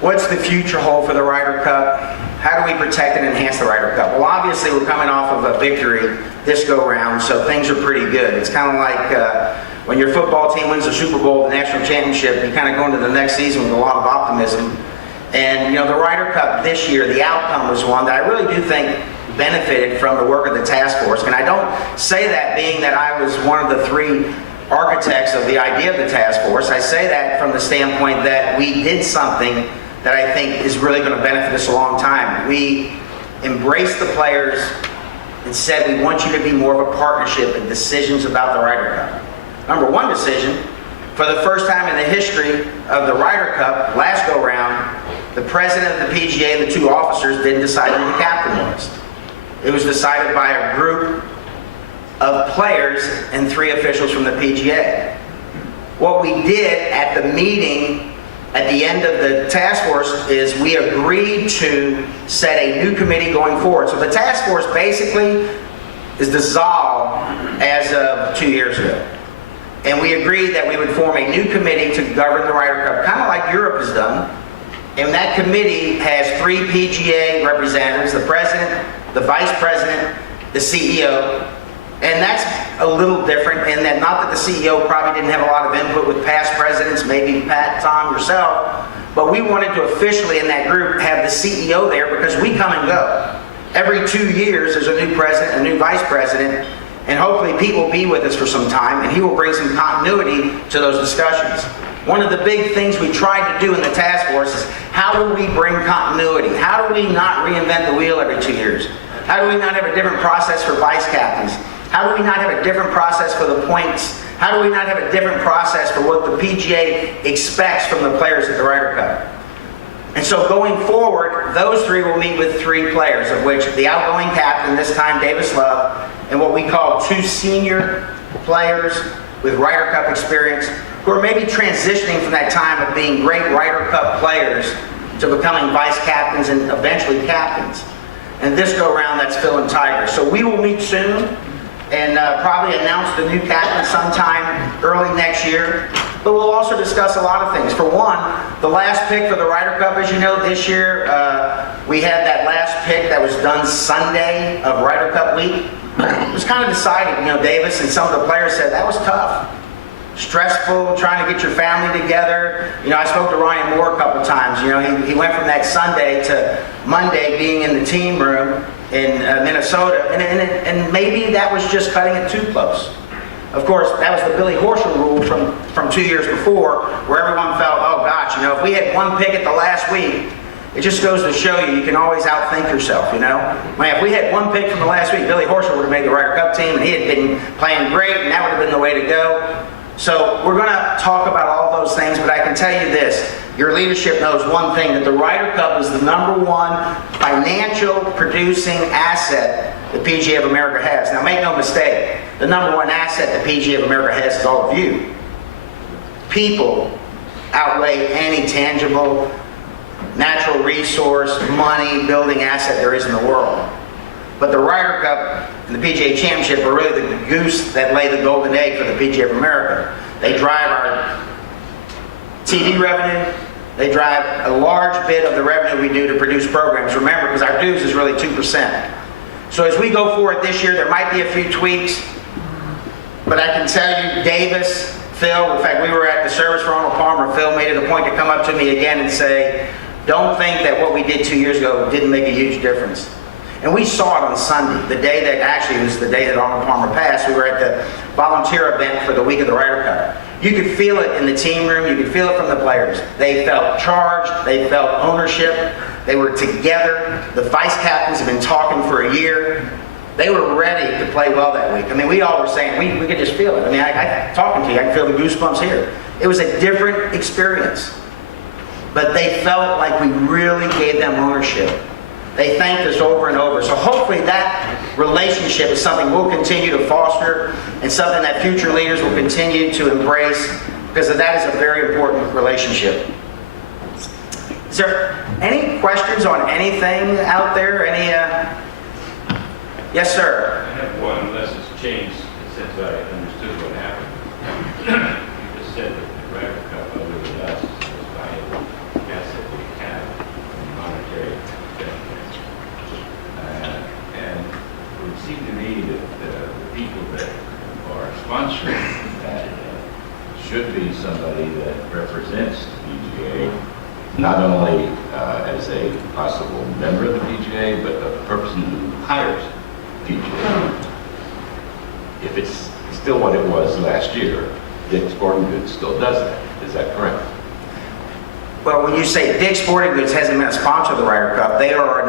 what's the future hold for the Ryder Cup, how do we protect and enhance the Ryder Cup? Well, obviously we're coming off of a victory this go round, so things are pretty good. It's kind of like when your football team wins the Super Bowl, the national championship, you kind of go into the next season with a lot of optimism. And the Ryder Cup this year, the outcome was one that I really do think benefited from the work of the task force. And I don't say that being that I was one of the 3 architects of the idea of the task force. I say that from the standpoint that we did something that I think is really going to benefit us a long time. We embraced the players and said we want you to be more of a partnership in decisions about the Ryder Cup. Number 1 decision, for the first time in the history of the Ryder Cup, last go round, the president of the PGA and the 2 officers didn't decide who the captain was. It was decided by a group of players and 3 officials from the PGA. What we did at the meeting at the end of the task force is we agreed to set a new committee going forward. So the task force basically is dissolved as of 2 years ago. And we agreed that we would form a new committee to govern the Ryder Cup, kind of like Europe has done. And that committee has 3 PGA representatives, the president, the vice president, the CEO. And that's a little different in that, not that the CEO probably didn't have a lot of input with past presidents, maybe Pat, Tom, yourself, but we wanted to officially in that group have the CEO there because we come and go. Every 2 years there's a new president, a new vice president, and hopefully Pete will be with us for some time and he will bring some continuity to those discussions. One of the big things we tried to do in the task force is how do we bring continuity? How do we not reinvent the wheel every 2 years? How do we not have a different process for vice captains? How do we not have a different process for the points? How do we not have a different process for what the PGA expects from the players at the Ryder Cup? And so going forward, those 3 will meet with 3 players, of which the outgoing captain, this time Davis Love, and what we call 2 senior players with Ryder Cup experience who are maybe transitioning from that time of being great Ryder Cup players to becoming vice captains and eventually captains. And this go around, that's Phil and Tiger. So we will meet soon and probably announce the new captain sometime early next year. But we'll also discuss a lot of things. For one, the last pick for the Ryder Cup, as you know, this year, we had that last pick that was done Sunday of Ryder Cup week. It was kind of decided, Davis and some of the players said that was tough. Stressful, trying to get your family together. I spoke to Ryan Moore a couple times. He went from that Sunday to Monday being in the team room in Minnesota, and maybe that was just cutting it too close. Of course, that was the Billy Horschel rule from 2 years before, where everyone felt, oh gosh, if we had one pick at the last week, It just goes to show you, you can always outthink yourself, you know? Man, if we had one pick from the last week, Billy Horschel would have made the Ryder Cup team, and he had been playing great, and that would have been the way to go. So we're going to talk about all those things, but I can tell you this. Your leadership knows one thing, that the Ryder Cup is the #1 financial producing asset the PGA of America has. Now make no mistake, the #1 asset the PGA of America has is all of you. People outweigh any tangible, natural resource, money, building asset there is in the world. But the Ryder Cup and the PGA Championship are really the goose that lay the golden egg for the PGA of America. They drive our TV revenue. They drive a large bit of the revenue we do to produce programs. Remember, because our dues is really 2%. So as we go forward this year, there might be a few tweaks. But I can tell you, Davis, Phil, in fact, we were at the service for Arnold Palmer. Phil made it a point to come up to me again and say, don't think that what we did 2 years ago didn't make a huge difference. And we saw it on Sunday, the day that actually was the day that Arnold Palmer passed. We were at the volunteer event for the week of the Ryder Cup. You could feel it in the team room. You could feel it from the players. They felt charged. They felt ownership. They were together. The vice captains have been talking for a year. They were ready to play well that week. I mean, we all were saying, we could just feel it. I mean, I talking to you, I can feel the goosebumps here. It was a different experience. But they felt like we really gave them ownership. They thanked us over and over. So hopefully that relationship is something we'll continue to foster and something that future leaders will continue to embrace, because that is a very important relationship. Is there any questions on anything out there? Any? Yes, sir. I have one, unless it's changed since I understood what happened. You just said that the Ryder Cup, other than us, is a valuable asset we have in monetary benefits. And it would seem to me that the people that are sponsoring that should be somebody that represents the PGA, not only as a possible member of the PGA, but a person who hires PGA. If it's still what it was last year, Dick's Sporting Goods still does that. Is that correct? Well, when you say Dick's Sporting Goods hasn't been a sponsor of the Ryder Cup, they were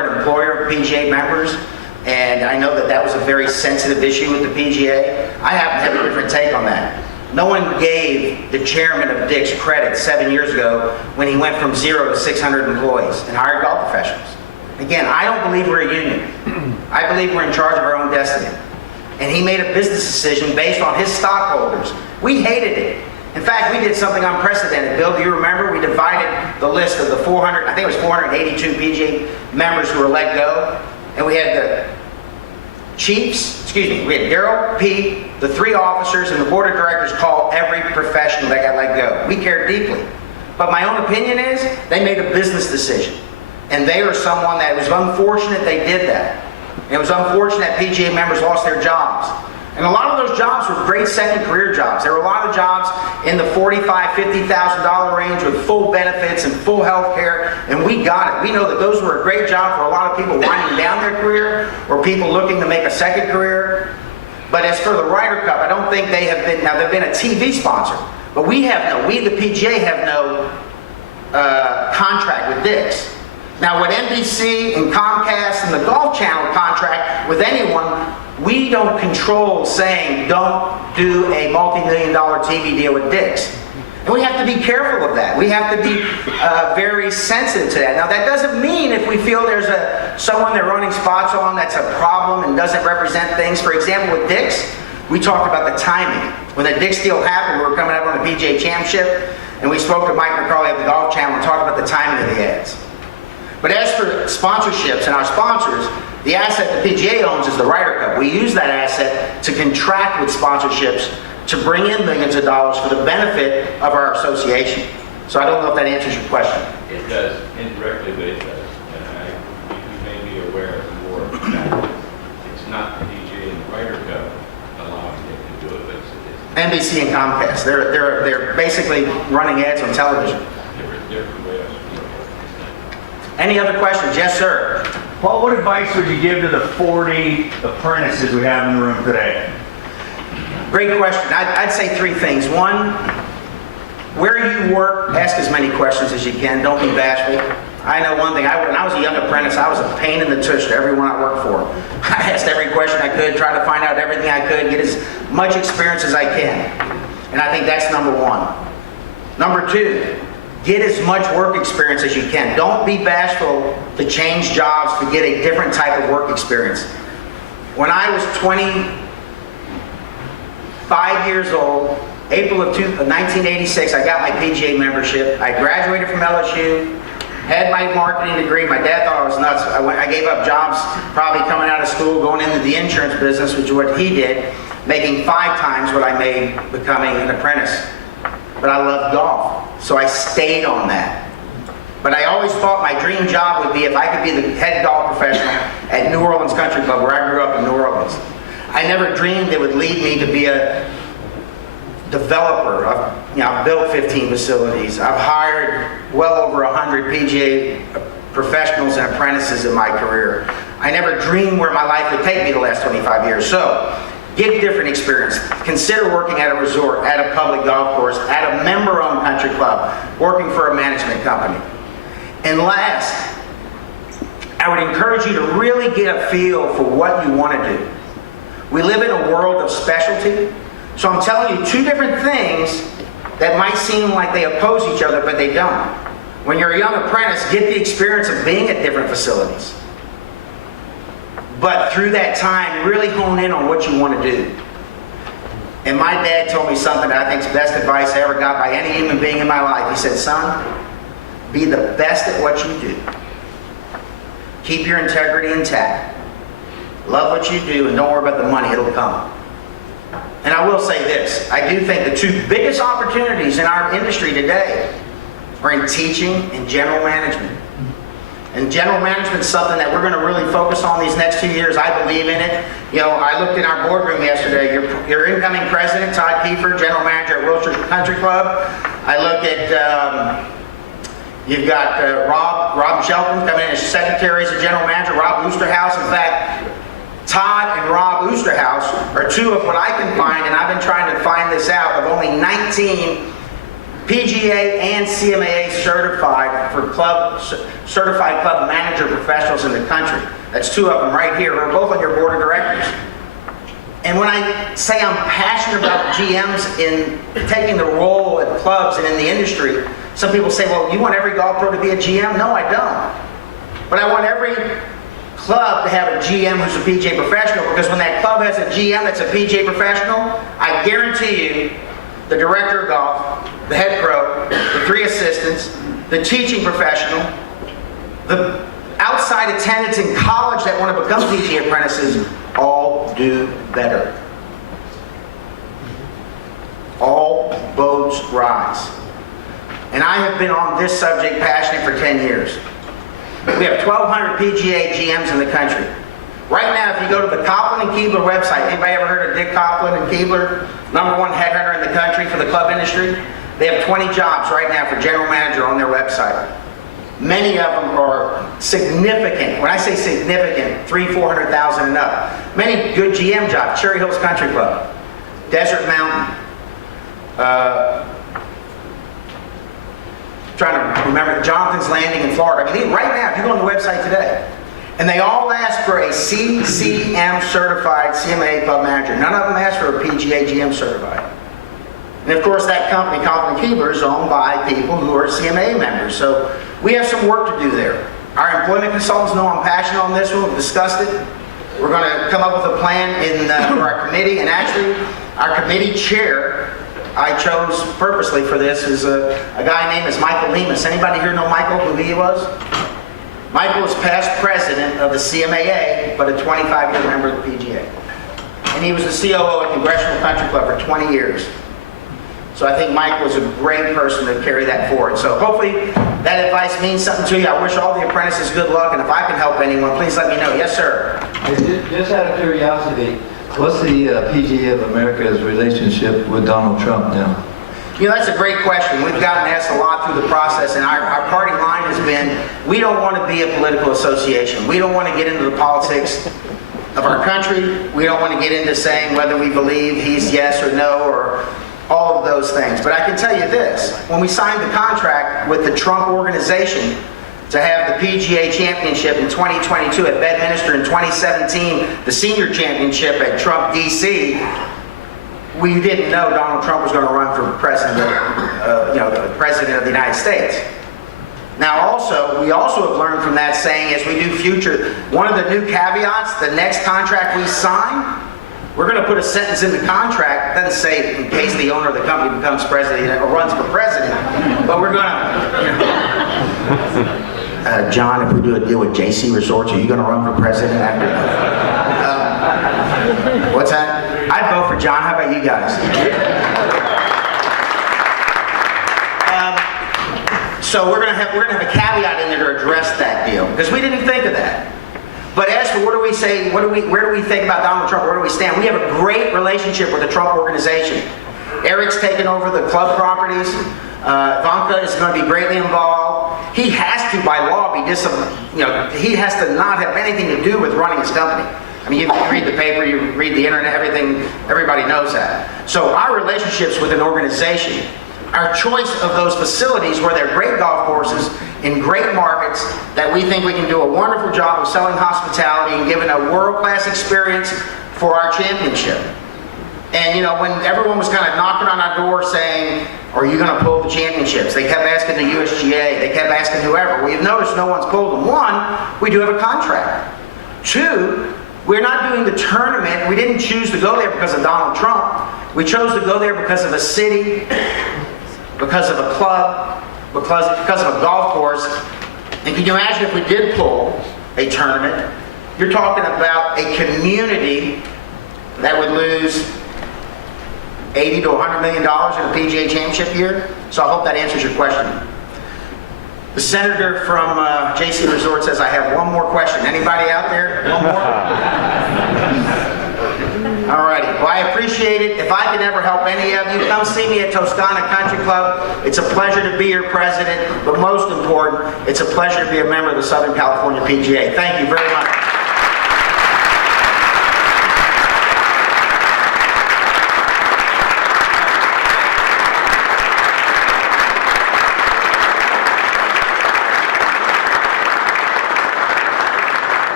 an employer of PGA members, and I know that that was a very sensitive issue with the PGA. I happen to have a different take on that. No one gave the chairman of Dick's credit 7 years ago when he went from 0 to 600 employees and hired golf professionals. Again, I don't believe we're a union. I believe we're in charge of our own destiny. And he made a business decision based on his stockholders. We hated it. In fact, we did something unprecedented. Bill, do you remember? We divided the list of the 400, I think it was 482 PGA members who were let go. And we had the chiefs, we had Darrell, Pete, the 3 officers, and the board of directors call every professional that got let go. We cared deeply. But my own opinion is they made a business decision. And they are someone that it was unfortunate they did that. And it was unfortunate PGA members lost their jobs. And a lot of those jobs were great second career jobs. There were a lot of jobs in the $45,000, $50,000 range with full benefits and full health care, and we got it. We know that those were a great job for a lot of people winding down their career or people looking to make a second career. But as for the Ryder Cup, I don't think they have been, now they've been a TV sponsor, but we the PGA have no contract with Dick's. Now, with NBC and Comcast and the Golf Channel contract with anyone, we don't control saying don't do a multi-million-dollar TV deal with Dick's. And we have to be careful of that. We have to be very sensitive to that. Now, that doesn't mean if we feel there's someone they're running spots on that's a problem and doesn't represent things. For example, with Dick's, we talked about the timing. When the Dick's deal happened, we were coming up on the PGA Championship, and we spoke to Mike McCarley of the Golf Channel and talked about the timing of the ads. But as for sponsorships and our sponsors, the asset the PGA owns is the Ryder Cup. We use that asset to contract with sponsorships to bring in millions of dollars for the benefit of our association. So I don't know if that answers your question. It does, indirectly, but it does. And you may be aware of more of the fact that it's not the PGA and the Ryder Cup allowing them to do it, but it's NBC and Comcast. They're basically running ads on television. different ways. Any other questions? Yes, sir. Paul, what advice would you give to the 40 apprentices we have in the room today? Great question. I'd say 3 things. One, where you work, ask as many questions as you can. Don't be bashful. I know one thing, when I was a young apprentice, I was a pain in the tush to everyone I worked for. I asked every question I could, tried to find out everything I could, get as much experience as I can. And I think that's number one. Number two, get as much work experience as you can. Don't be bashful to change jobs to get a different type of work experience. When I was 25 years old, April of 1986, I got my PGA membership. I graduated from LSU, had my marketing degree. My dad thought I was nuts. I gave up jobs probably coming out of school, going into the insurance business, which is what he did, making 5 times what I made becoming an apprentice. But I loved golf, so I stayed on that. But I always thought my dream job would be if I could be the head golf professional at New Orleans Country Club, where I grew up in New Orleans. I never dreamed it would lead me to be a developer. I've built 15 facilities. I've hired well over 100 PGA professionals and apprentices in my career. I never dreamed where my life would take me the last 25 years. So, get different experience. Consider working at a resort, at a public golf course, at a member-owned country club, working for a management company. And last, I would encourage you to really get a feel for what you want to do. We live in a world of specialty. So I'm telling you 2 different things that might seem like they oppose each other, but they don't. When you're a young apprentice, get the experience of being at different facilities. But through that time, really hone in on what you want to do. And my dad told me something that I think is the best advice I ever got by any human being in my life. He said, son, be the best at what you do. Keep your integrity intact. Love what you do and don't worry about the money, it'll come. And I will say this, I do think the 2 biggest opportunities in our industry today are in teaching and general management. And general management is something that we're going to really focus on these next 2 years. I believe in it. You know, I looked in our boardroom yesterday. Your incoming president, Todd Kiefer, general manager at Wilshire Country Club. I look at, you've got Rob Shelton coming in as secretary as a general manager, Rob Oosterhouse. In fact, Todd and Rob Oosterhouse are 2 of what I can find, and I've been trying to find this out, of only 19 PGA and CMAA certified club manager professionals in the country. That's 2 of them right here, who are both on your board of directors. And when I say I'm passionate about GMs in taking the role at clubs and in the industry, some people say, well, you want every golf pro to be a GM? No, I don't. But I want every club to have a GM who's a PGA professional, because when that club has a GM that's a PGA professional, I guarantee you the director of golf, the head pro, the 3 assistants, the teaching professional, the outside attendants in college that want to become PGA apprentices, all do better. All boats rise. And I have been on this subject passionate for 10 years. We have 1,200 PGA GMs in the country. Right now, if you go to the Copeland and Keebler website, anybody ever heard of Dick Copeland and Keebler? #1 headhunter in the country for the club industry. They have 20 jobs right now for general manager on their website. Many of them are significant. When I say significant, 300,000-400,000 and up. Many good GM jobs. Cherry Hills Country Club, Desert Mountain. Trying to remember Jonathan's Landing in Florida. I mean, right now, if you go on the website today, and they all ask for a CCM certified CMA club manager. None of them ask for a PGA GM certified. And of course, that company, Copeland Keebler, is owned by people who are CMA members. So we have some work to do there. Our employment consultants know I'm passionate on this one. We've discussed it. We're going to come up with a plan for our committee. And actually, our committee chair, I chose purposely for this, is a guy named Michael Lemus. Anybody here know Michael, who he was? Michael was past president of the CMAA, but a 25-year member of the PGA. And he was the COO at Congressional Country Club for 20 years. So I think Mike was a great person to carry that forward. So hopefully that advice means something to you. I wish all the apprentices good luck, and if I can help anyone, please let me know. Yes, sir. Just out of curiosity, what's the PGA of America's relationship with Donald Trump now? You know, that's a great question. We've gotten asked a lot through the process, and our party line has been, we don't want to be a political association. We don't want to get into the politics of our country. We don't want to get into saying whether we believe he's yes or no or all of those things. But I can tell you this, when we signed the contract with the Trump organization, to have the PGA Championship in 2022 at Bedminster, in 2017 the Senior Championship at Trump, D.C., we didn't know Donald Trump was going to run for president, the president of the United States. Now we also have learned from that saying, as we do future, one of the new caveats, the next contract we sign, we're going to put a sentence in the contract, it doesn't say in case the owner of the company becomes president or runs for president, but we're going to, John, if we do a deal with JC Resorts, are you going to run for president after? What's that? I'd vote for John. How about you guys? So we're gonna have a caveat in there to address that deal because we didn't think of that. But as for what do we say, where do we think about Donald Trump? Where do we stand? We have a great relationship with the Trump organization. Eric's taken over the club properties. Ivanka is going to be greatly involved. He has to, by law, he has to not have anything to do with running his company. I mean, you read the paper, you read the internet, everything, everybody knows that. So our relationships with an organization, our choice of those facilities where they're great golf courses in great markets that we think we can do a wonderful job of selling hospitality and giving a world-class experience for our championship. And when everyone was kind of knocking on our door saying, are you going to pull the championships? They kept asking the USGA, they kept asking whoever. We've noticed no one's pulled them. One, we do have a contract. Two, we're not doing the tournament. We didn't choose to go there because of Donald Trump. We chose to go there because of a city, because of a club, because of a golf course. And can you imagine if we did pull a tournament? You're talking about a community that would lose $80 to $100 million in a PGA Championship year. So I hope that answers your question. The senator from JC Resort says, I have one more question. Anybody out there? One more? All righty. Well, I appreciate it. If I can ever help any of you, come see me at Toscana Country Club. It's a pleasure to be your president, but most important, it's a pleasure to be a member of the Southern California PGA. Thank you very much.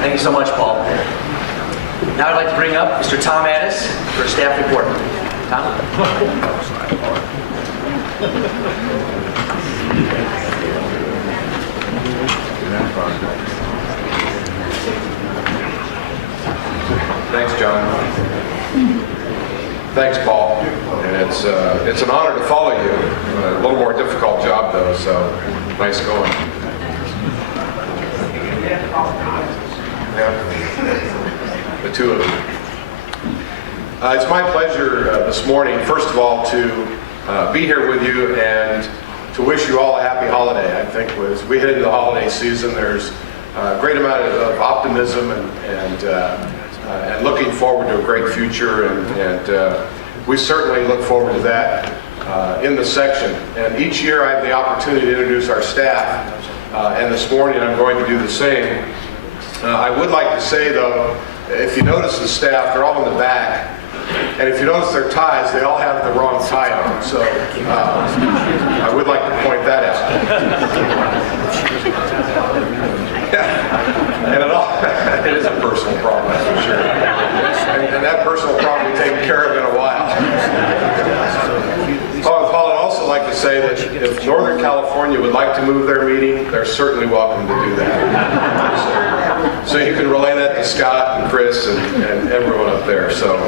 Thank you so much, Paul. Now I'd like to bring up Mr. Tom Addis for a staff report. Tom? Thanks, John. Thanks, Paul. And it's an honor to follow you. A little more difficult job, though, so nice going. Yeah. The two of you. It's my pleasure this morning, first of all, to be here with you and to wish you all a happy holiday. I think as we head into the holiday season, there's a great amount of optimism and looking forward to a great future, and we certainly look forward to that in the section. And each year I have the opportunity to introduce our staff, and this morning I'm going to do the same. I would like to say, though, if you notice the staff, they're all in the back. And if you notice their ties, they all have the wrong tie on. So I would like to point that out. And it is a personal problem, that's for sure. And that personal problem will be taken care of in a while. Paul, I'd also like to say that if Northern California would like to move their meeting, they're certainly welcome to do that. So you can relay that to Scott and Chris and everyone up there. So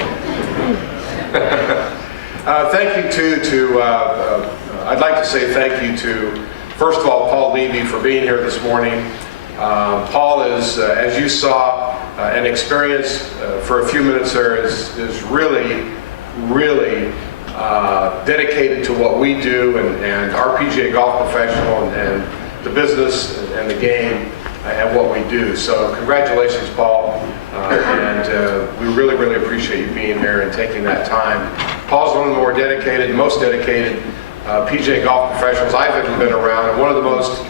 thank you to I'd like to say thank you to, first of all, Paul Levy for being here this morning. Paul is, as you saw and experienced for a few minutes there, is really dedicated to what we do and our PGA golf professional and the business and the game and what we do. So congratulations, Paul, and we really appreciate you being here and taking that time. Paul's one of the more dedicated, most dedicated PGA golf professionals I've ever been around, and one of the most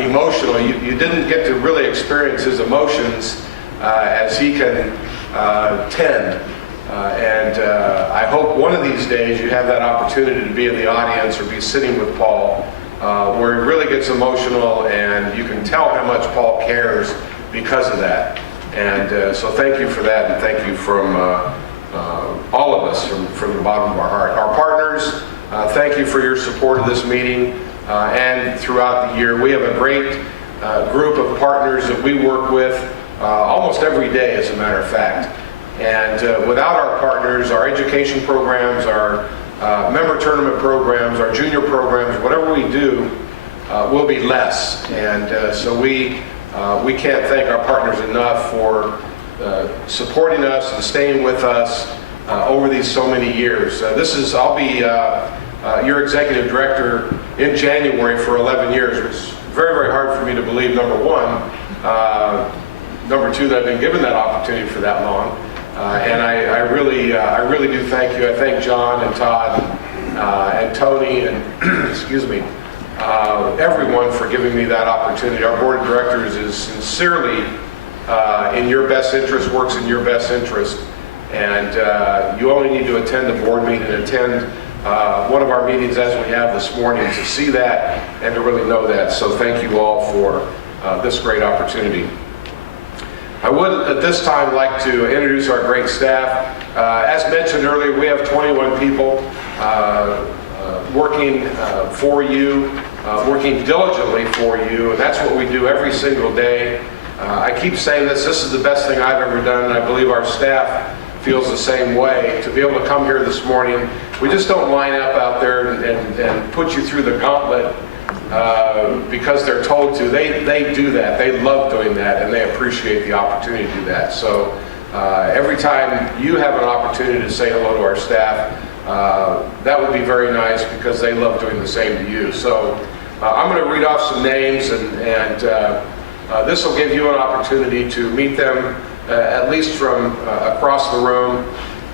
emotional. You didn't get to really experience his emotions as he can tend I hope one of these days you have that opportunity to be in the audience or be sitting with Paul, where he really gets emotional and you can tell how much Paul cares because of that. And so thank you for that, and thank you from all of us from the bottom of our heart. Our partners, thank you for your support of this meeting and throughout the year. We have a great group of partners that we work with almost every day, as a matter of fact. And without our partners, our education programs, our member tournament programs, our junior programs, whatever we do will be less. And so we can't thank our partners enough for supporting us and staying with us over these so many years. I'll be your executive director in January for 11 years, which is very, very hard for me to believe, number one. Number two, that I've been given that opportunity for that long. And I really do thank you. I thank John and Todd and Tony and excuse me, everyone for giving me that opportunity. Our board of directors is sincerely in your best interest, works in your best interest. And you only need to attend the board meeting and attend one of our meetings as we have this morning to see that and to really know that. So thank you all for this great opportunity. I would at this time like to introduce our great staff. As mentioned earlier, we have 21 people working for you, working diligently for you, and that's what we do every single day. I keep saying this is the best thing I've ever done, and I believe our staff feels the same way. To be able to come here this morning, we just don't line up out there and put you through the gauntlet because they're told to. They do that. They love doing that, and they appreciate the opportunity to do that. So every time you have an opportunity to say hello to our staff, that would be very nice because they love doing the same to you. So I'm going to read off some names, and this will give you an opportunity to meet them at least from across the room,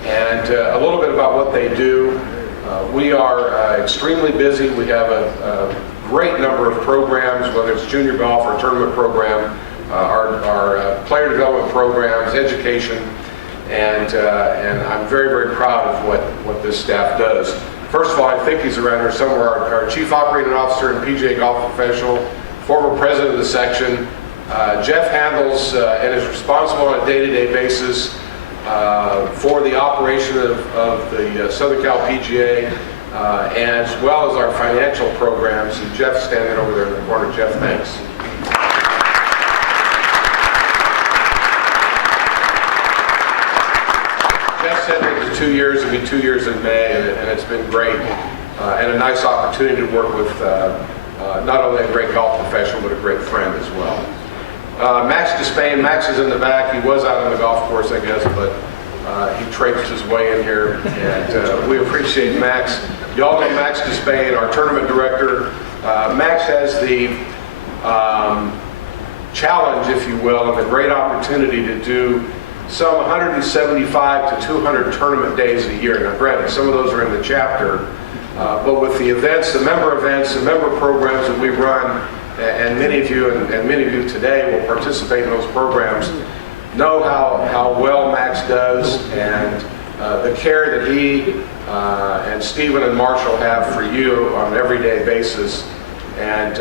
and a little bit about what they do. We are extremely busy. We have a great number of programs, whether it's junior golf or tournament program, our player development programs, education, and I'm very, very proud of what this staff does. First of all, I think he's around here somewhere, our Chief Operating Officer and PGA golf professional, former president of the section. Jeff handles and is responsible on a day-to-day basis for the operation of the Southern Cal PGA, as well as our financial programs. And Jeff's standing over there in the corner. Jeff, thanks. Jeff said it was 2 years. It'll be 2 years in May, and it's been great and a nice opportunity to work with not only a great golf professional, but a great friend as well. Max Despain. Max is in the back. He was out on the golf course, I guess, but he traipsed his way in here, and we appreciate Max. You all know Max Despain, our tournament director. Max has the challenge, if you will, and the great opportunity to do some 175 to 200 tournament days a year. Now, granted, some of those are in the chapter, but with the events, the member programs that we run, and many of you and many of you today will participate in those programs, know how well Max does and the care that he and Stephen and Marshall have for you on an everyday basis. And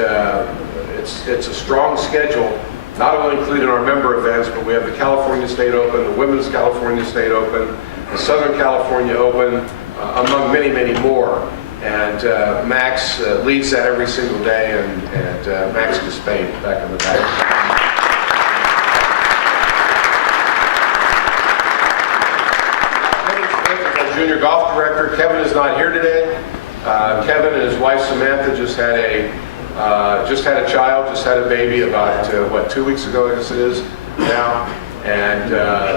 it's a strong schedule, not only including our member events, but we have the California State Open, the Women's California State Open, the Southern California Open, among many, many more. And Max leads that every single day, and Max Despain back in the back. Junior golf director. Kevin is not here today. Kevin and his wife Samantha just had a child, just had a baby about 2 weeks ago, I guess it is now. And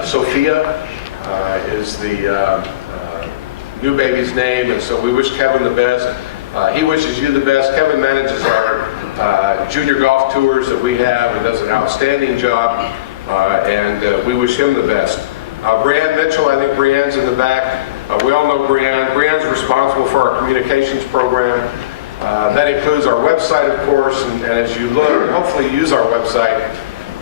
Sophia is the new baby's name, and so we wish Kevin the best. He wishes you the best. Kevin manages our junior golf tours that we have and does an outstanding job, and we wish him the best. Brianne Mitchell, I think Brianne's in the back. We all know Brianne. Brianne's responsible for our communications program. That includes our website, of course, and as you look, hopefully use our website.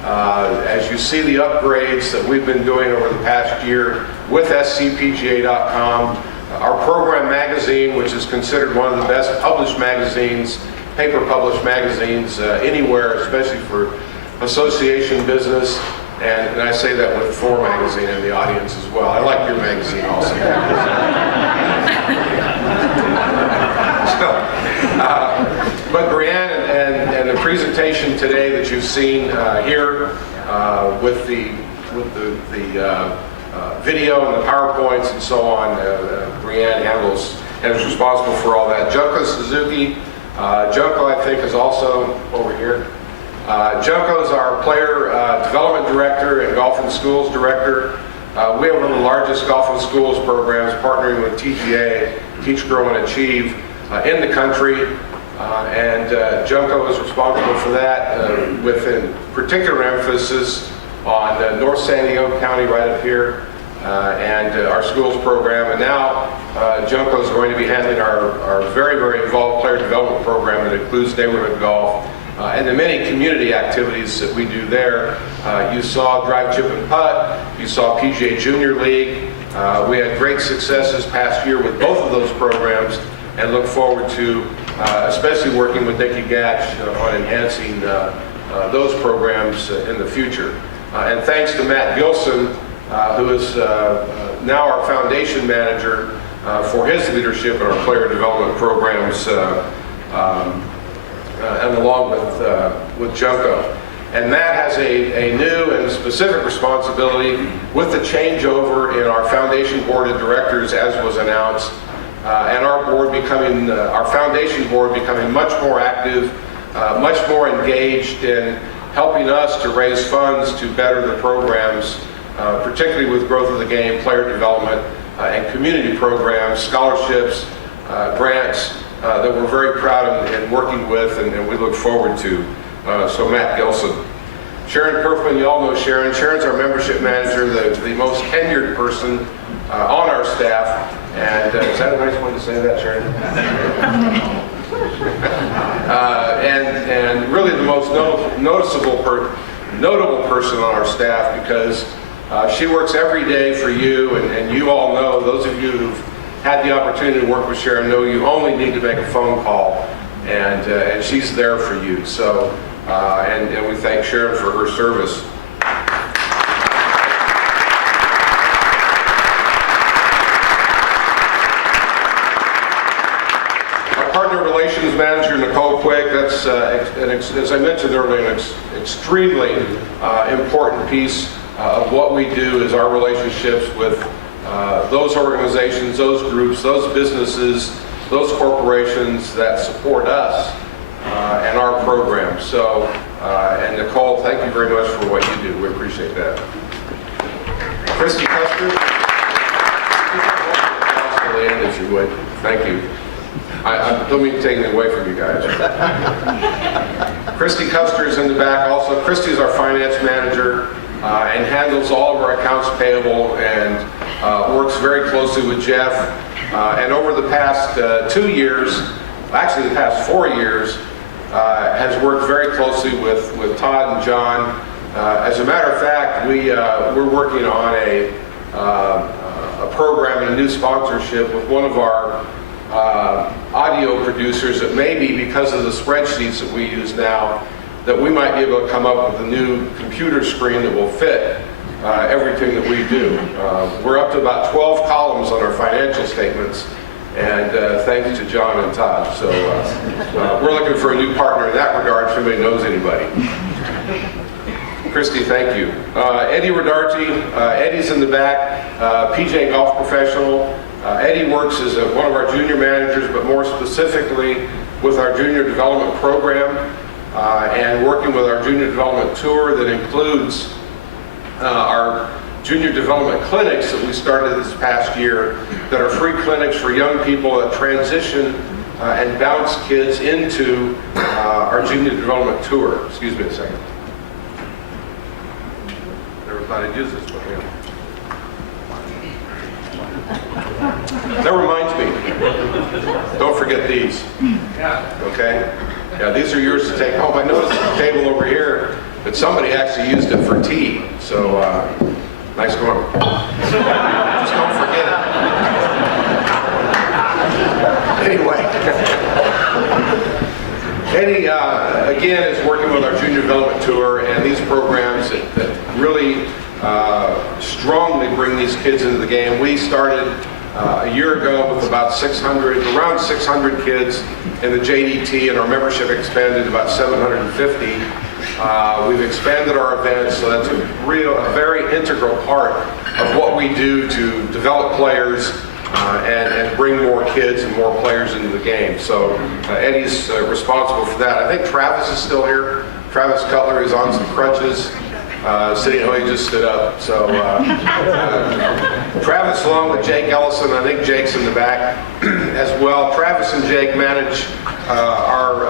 As you see the upgrades that we've been doing over the past year, with scpga.com. Our program magazine, which is considered one of the best published magazines, paper published magazines anywhere, especially for association business. And I say that with Four magazine in the audience as well. I like your magazine also. But Brianne and the presentation today that you've seen here with the video and the PowerPoints and so on, Brianne handles and is responsible for all that. Junko Suzuki, Junko I think is also over here. Junko is our player development director and golf and schools director. We have one of the largest golf and schools programs partnering with TGA, Teach, Grow, and Achieve, in the country. And Junko is responsible for that with a particular emphasis on North San Diego County right up here and our schools program. And now Junko is going to be handling our very, very involved player development program that includes neighborhood golf and the many community activities that we do there. You saw Drive, Chip, and Putt. You saw PGA Junior League. We had great success this past year with both of those programs and look forward to especially working with Nikki Gatch on enhancing those programs in the future. And thanks to Matt Gilson, who is now our foundation manager for his leadership in our player development programs and along with Junko. And Matt has a new and specific responsibility with the changeover in our foundation board of directors as was announced, and our foundation board becoming much more active, much more engaged in helping us to raise funds to better the programs, particularly with growth of the game, player development, and community programs, scholarships, grants that we're very proud in working with and we look forward to. So Matt Gilson. Sharon Kerfman, you all know Sharon. Sharon's our membership manager, the most tenured person on our staff. And is that a nice way to say that, Sharon? And really the most notable person on our staff because she works every day for you, and you all know, those of you who've had the opportunity to work with Sharon know you only need to make a phone call, and she's there for you. So, and we thank Sharon for her service. Relations Manager Nicole Quick, that's, as I mentioned earlier, an extremely important piece of what we do is our relationships with those organizations, those groups, those businesses, those corporations that support us and our program. So, and Nicole, thank you very much for what you do. We appreciate that. Christy Custer, if you would. Thank you. I don't mean to take anything away from you guys. Christy Custer is in the back also. Christy is our finance manager and handles all of our accounts payable and works very closely with Jeff. And over the past 2 years, actually the past 4 years, has worked very closely with Todd and John. As a matter of fact, we're working on a program and a new sponsorship with one of our audio producers that maybe because of the spreadsheets that we use now, that we might be able to come up with a new computer screen that will fit everything that we do. We're up to about 12 columns on our financial statements, and thanks to John and Todd. So we're looking for a new partner in that regard if anybody knows anybody. Christy, thank you. Eddie Rodarte, Eddie's in the back, PGA golf professional. Eddie works as one of our junior managers, but more specifically with our junior development program and working with our junior development tour that includes our junior development clinics that we started this past year that are free clinics for young people that transition and bounce kids into our junior development tour. Excuse me a second. Never thought I'd use this, but yeah. That reminds me, don't forget these. Okay? Yeah, these are yours to take home. I noticed the table over here that somebody actually used it for tea. So, nice going. Eddie, again, is working with our Junior Development Tour and these programs that really strongly bring these kids into the game. We started a year ago with around 600 kids in the JDT, and our membership expanded to about 750. We've expanded our events, so that's a very integral part of what we do to develop players and bring more kids and more players into the game. So Eddie's responsible for that. I think Travis is still here. Travis Cutler is on some crutches. He just stood up. So Travis, along with Jake Ellison, I think Jake's in the back as well. Travis and Jake manage our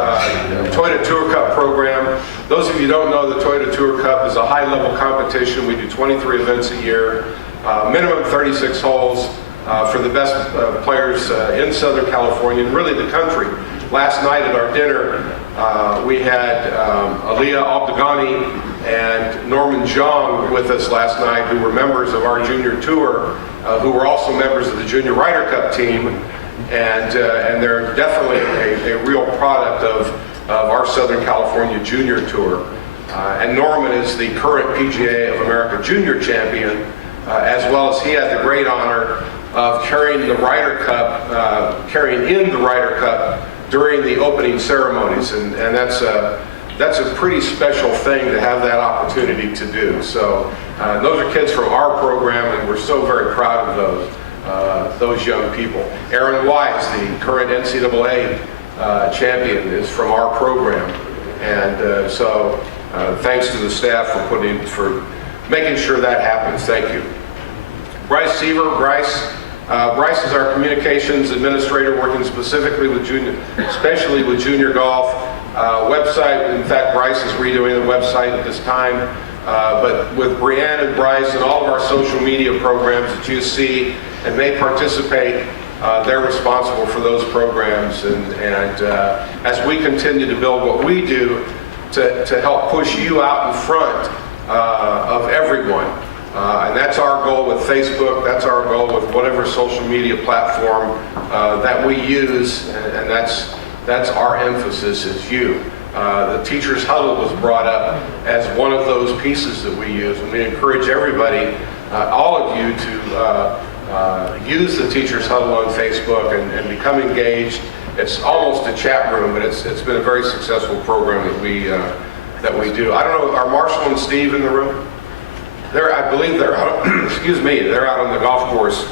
Toyota Tour Cup program. Those of you who don't know, the Toyota Tour Cup is a high-level competition. We do 23 events a year, minimum 36 holes for the best players in Southern California and really the country. Last night at our dinner, we had Aliyah Abdogani and Norman Jong with us last night, who were members of our junior tour, who were also members of the Junior Ryder Cup team, and they're definitely a real product of our Southern California junior tour. And Norman is the current PGA of America junior champion, as well as he had the great honor of carrying in the Ryder Cup during the opening ceremonies, and that's a pretty special thing to have that opportunity to do. So those are kids from our program, and we're so very proud of those young people. Aaron Wise, the current NCAA champion, is from our program, and so thanks to the staff for making sure that happens. Thank you. Bryce Seaver. Bryce is our communications administrator, working specifically with especially with junior golf. Website, in fact, Bryce is redoing the website at this time. But with Brianne and Bryce and all of our social media programs that you see and may participate, they're responsible for those programs. And as we continue to build what we do to help push you out in front of everyone. And that's our goal with Facebook, that's our goal with whatever social media platform that we use, and that's our emphasis is you. The Teachers Huddle was brought up as one of those pieces that we use, and we encourage everybody, all of you, to use the Teachers Huddle on Facebook and become engaged. It's almost a chat room, but it's been a very successful program that we do. I don't know, are Marshall and Steve in the room? I believe they're out. Excuse me, they're out on the golf course.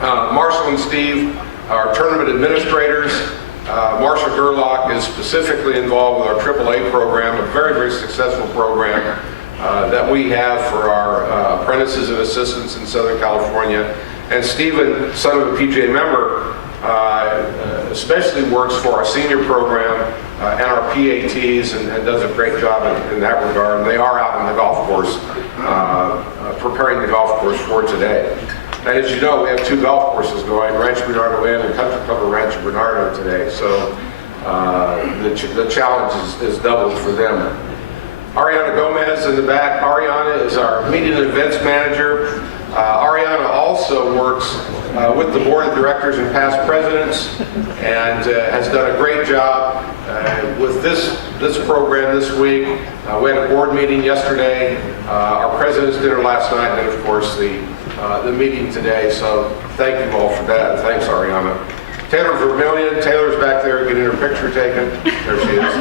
Marshall and Steve are tournament administrators. Marshall Gerlach is specifically involved with our AAA program, a very, very successful program that we have for our apprentices and assistants in Southern California. And Stephen, son of a PGA member, especially works for our senior program and our PATs and does a great job in that regard. And they are out on the golf course, preparing the golf course for today. And as you know, we have two golf courses going, Rancho Bernardo Inn and Country Club of Rancho Bernardo today. So the challenge is doubled for them. Ariana Gomez in the back. Ariana is our meeting and events manager. Ariana also works with the board of directors and past presidents, and has done a great job with this program this week. We had a board meeting yesterday, our president's dinner last night, and of course the meeting today. So thank you all for that. Thanks, Ariana. Taylor Vermillion. Taylor's back there getting her picture taken. There she is.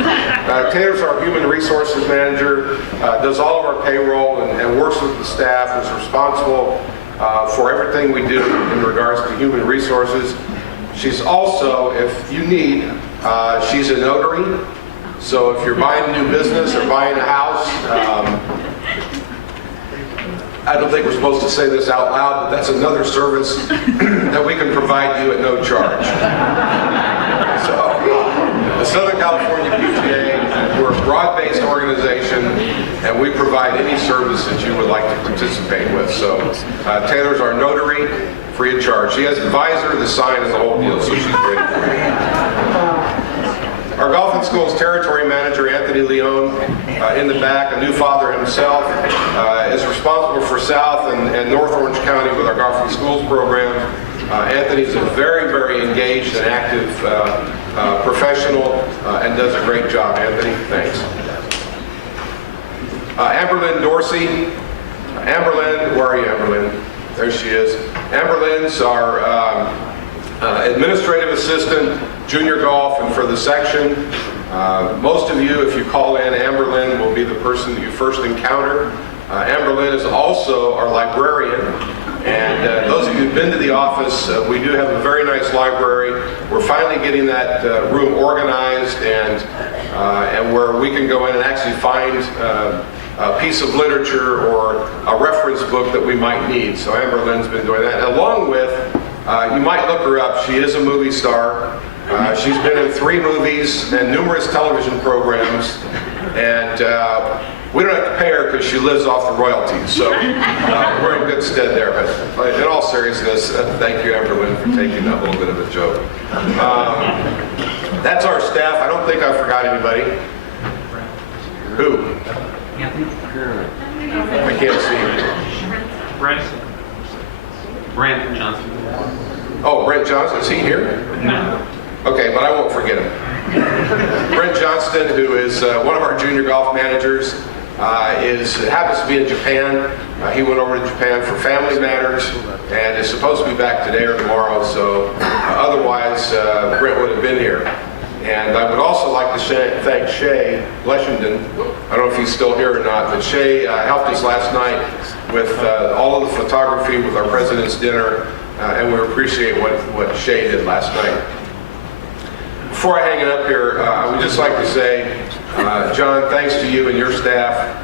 Taylor's our human resources manager, does all of our payroll and works with the staff, is responsible for everything we do in regards to human resources. She's also, if you need, she's a notary. So if you're buying a new business or buying a house, I don't think we're supposed to say this out loud, but that's another service that we can provide you at no charge. So, the Southern California PGA, we're a broad-based organization, and we provide any service that you would like to participate with. So, Taylor's our notary, free of charge. She has an advisor, the sign, and the whole deal, so she's great. Our Golf and Schools Territory Manager, Anthony Leone, in the back, a new father himself, is responsible for South and North Orange County with our Golf and Schools program. Anthony's a very, very engaged and active professional and does a great job. Anthony, thanks. Amberlynn Dorsey. Amberlynn, where are you, Amberlynn? There she is. Amberlynn's our administrative assistant, junior golf, and for the section. Most of you, if you call in, Amberlynn will be the person that you first encounter. Amberlynn is also our librarian. And those of you who've been to the office, we do have a very nice library. We're finally getting that room organized and where we can go in and actually find a piece of literature or a reference book that we might need. So Amberlynn's been doing that. And along with, you might look her up, she is a movie star. She's been in 3 movies and numerous television programs. And we don't have to pay her because she lives off the royalties. So we're in good stead there. But in all seriousness, thank you, Amberlynn, for taking that little bit of a joke. That's our staff. I don't think I forgot anybody. Who? I can't see. Brent Johnson. Oh, Brent Johnson, is he here? No. Okay, but I won't forget him. Brent Johnston, who is one of our junior golf managers, happens to be in Japan. He went over to Japan for family matters and is supposed to be back today or tomorrow, so otherwise Brent would have been here. And I would also like to thank Shay Bleshenden. I don't know if he's still here or not, but Shay helped us last night with all of the photography with our president's dinner, and we appreciate what Shay did last night. Before I hang it up here, I would just like to say, John, thanks to you and your staff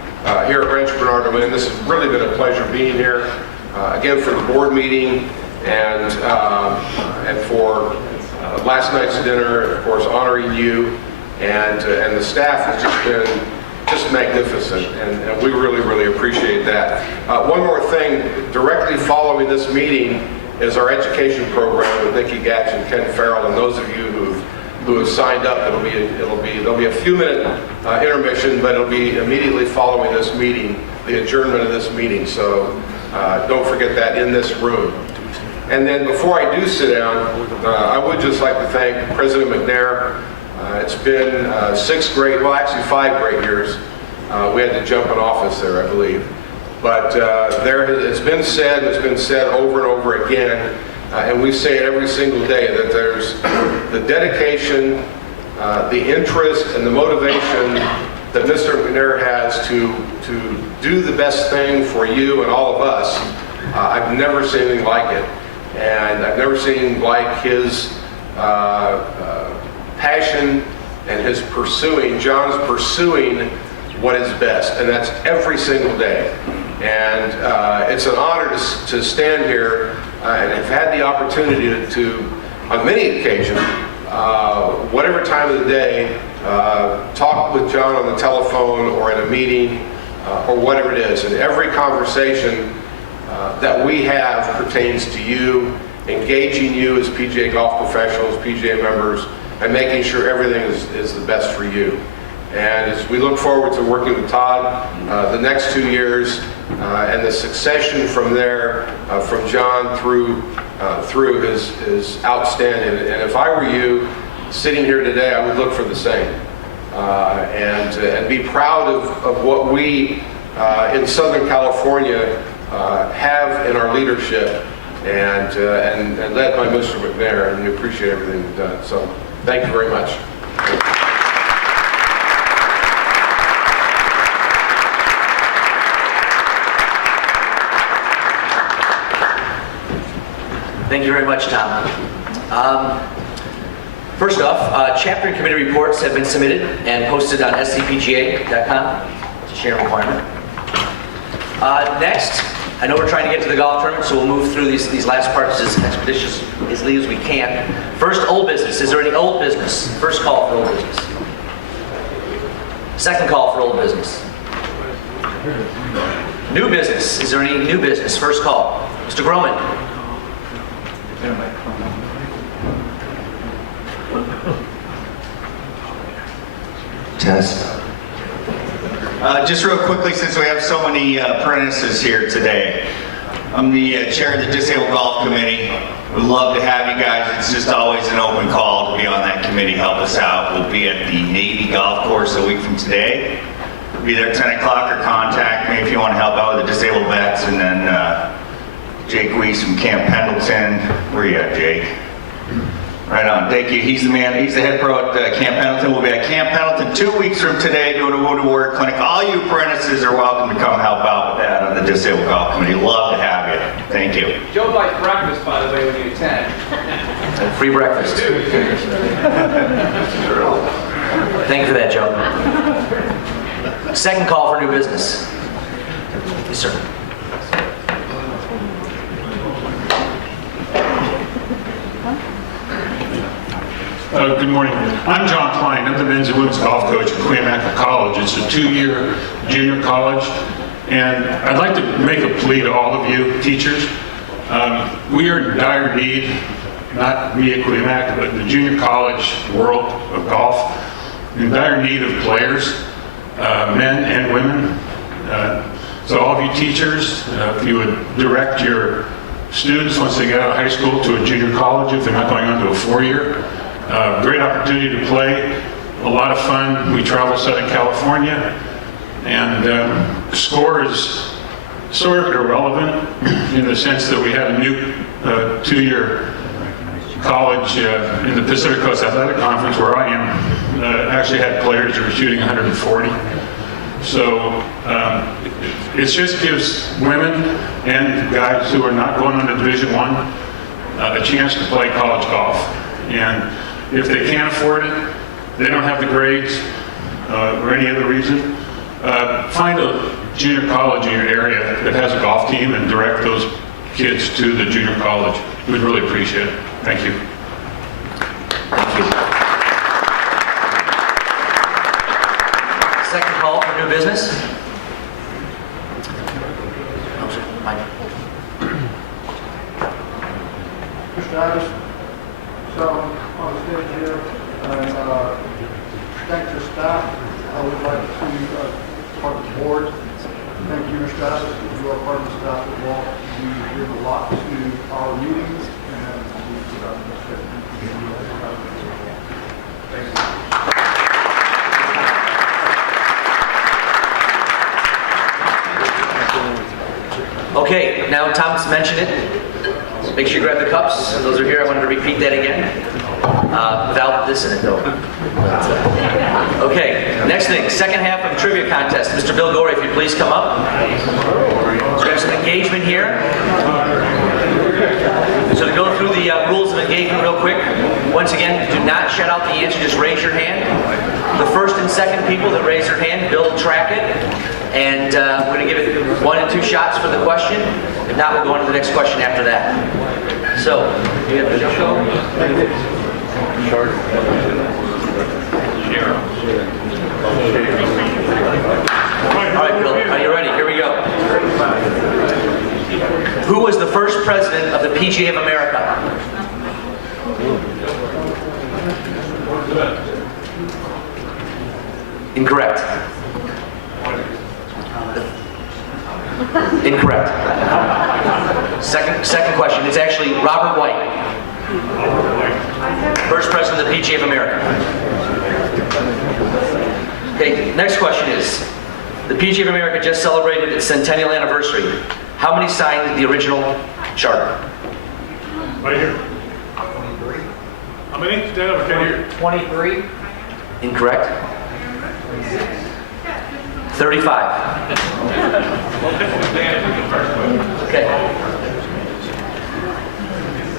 here at Rancho Bernardo. And this has really been a pleasure being here, again, for the board meeting and for last night's dinner, and of course, honoring you. And the staff has just been just magnificent, and we really, really appreciate that. One more thing, directly following this meeting is our education program with Nikki Gatch and Ken Farrell, and those of you who have signed up, there'll be a few minute intermission, but it'll be immediately following this meeting, the adjournment of this meeting. So don't forget that in this room. And then before I do sit down, I would just like to thank President McNair. It's been 5 great years. We had to jump in office there, I believe. But it's been said over and over again, and we say it every single day, that there's the dedication, the interest, and the motivation that Mr. McNair has to do the best thing for you and all of us. I've never seen anything like it. And I've never seen like his passion and his John's pursuing what is best, and that's every single day. And it's an honor to stand here and have had the opportunity to on many occasions, whatever time of the day, talk with John on the telephone or in a meeting or whatever it is. And every conversation that we have pertains to you, engaging you as PGA golf professionals, PGA members, and making sure everything is the best for you. And as we look forward to working with Todd the next 2 years and the succession from there, from John through is outstanding. And if I were you sitting here today, I would look for the same and be proud of what we in Southern California have in our leadership and led by Mr. McNair, and we appreciate everything you've done. So thank you very much. Thank you very much, Tom. First off, chapter and committee reports have been submitted and posted on scpga.com. It's a sharing requirement. Next, I know we're trying to get to the golf tournament, so we'll move through these last parts as expeditiously as we can. First, old business. Is there any old business? First call for old business. Second call for old business. New business. Is there any new business? First call. Mr. Groman. Test. Just real quickly, since we have so many apprentices here today, I'm the chair of the Disabled Golf Committee. We'd love to have you guys. It's just always an open call to be on that committee. Help us out. We'll be at the Navy Golf Course a week from today. We'll be there 10 o'clock or contact me if you want to help out with the disabled vets. And then Jake Weiss from Camp Pendleton. Where are you at, Jake? Right on. Thank you. He's the man. He's the head pro at Camp Pendleton. We'll be at Camp Pendleton 2 weeks from today doing a Wounded Warrior Clinic. All you apprentices are welcome to come help out with that on the Disabled Golf Committee. Love to have you. Thank you. Joe buys breakfast, by the way, when you attend. Free breakfast. Thank you for that, Joe. Second call for new business. Yes, sir. Good morning. I'm John Klein. I'm the men's and women's golf coach at Cuyamaca College. It's a 2-year junior college. And I'd like to make a plea to all of you teachers. We are in dire need, not me at Cuyamaca, but the junior college world of golf, in dire need of players, men and women. So all of you teachers, if you would direct your students once they get out of high school to a junior college, if they're not going on to a 4-year, great opportunity to play, a lot of fun. We travel Southern California, and the score is sort of irrelevant in the sense that we had a new 2-year college in the Pacific Coast Athletic Conference, where I am, actually had players who were shooting 140. So it just gives women and guys who are not going on to Division I a chance to play college golf. And if they can't afford it, they don't have the grades or any other reason, find a junior college in your area that has a golf team and direct those kids to the junior college. We'd really appreciate it. Thank you. Thank you. Second call for new business. Oh, sir. Mike. Mr. Davis, so on the stage here, and thank your staff. I would like to, part of the board, thank you, Mr. Davis. You are part of the staff as well. You give a lot to our meetings, and we thank you. Okay, now Tom's mentioned it. Make sure you grab the cups. Those are here. I wanted to repeat that again. Without this in it, though. Okay, next thing. Second half of trivia contest. Mr. Bill Gorey, if you'd please come up. So we have some engagement here. So to go through the rules of engagement real quick. Once again, do not shout out the answer. Just raise your hand. The first and second people that raise their hand, Bill will track it. And we're going to give it 1 and 2 shots for the question. If not, we'll go on to the next question after that. So, you have the show? Short. All right, Bill, are you ready? Here we go. Who was the first president of the PGA of America? Incorrect. Incorrect. Second question. It's actually Robert White. First president of the PGA of America. Okay, next question is, the PGA of America just celebrated its centennial anniversary. How many signed the original charter? Right here. 23. How many? Stand up, I can't hear. 23. Incorrect. 35. Okay.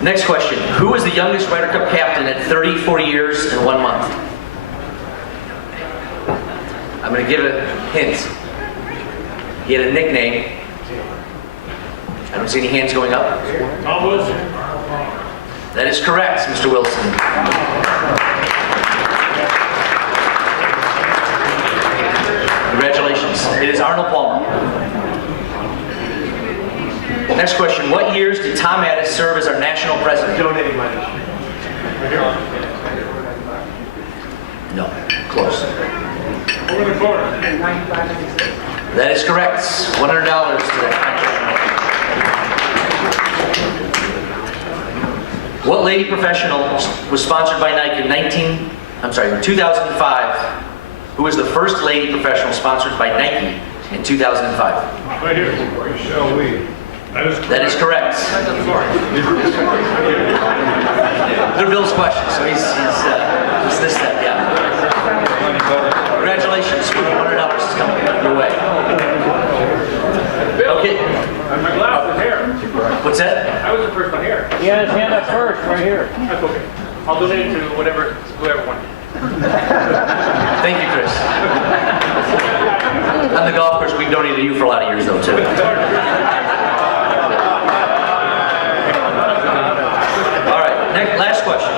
Next question. Who was the youngest Ryder Cup captain at 34 years and 1 month? I'm going to give a hint. He had a nickname. I don't see any hands going up. Tom Wilson. That is correct, Mr. Wilson. Congratulations. It is Arnold Palmer. Next question. What years did Tom Addis serve as our national president? Donating money. No. Close. Over the corner. That is correct. $100 to that. What lady professional was sponsored by Nike in 2005? Who was the first lady professional sponsored by Nike in 2005? Right here. Shall we? That is correct. They're Bill's questions, so he's this step, yeah. Congratulations, $100 is coming your way. Okay. My glass is here. What's that? I was the first one here. He had his hand up first, right here. That's okay. I'll donate it to whoever wants. Thank you, Chris. On the golf course, we've donated to you for a lot of years, though, too. All right, last question.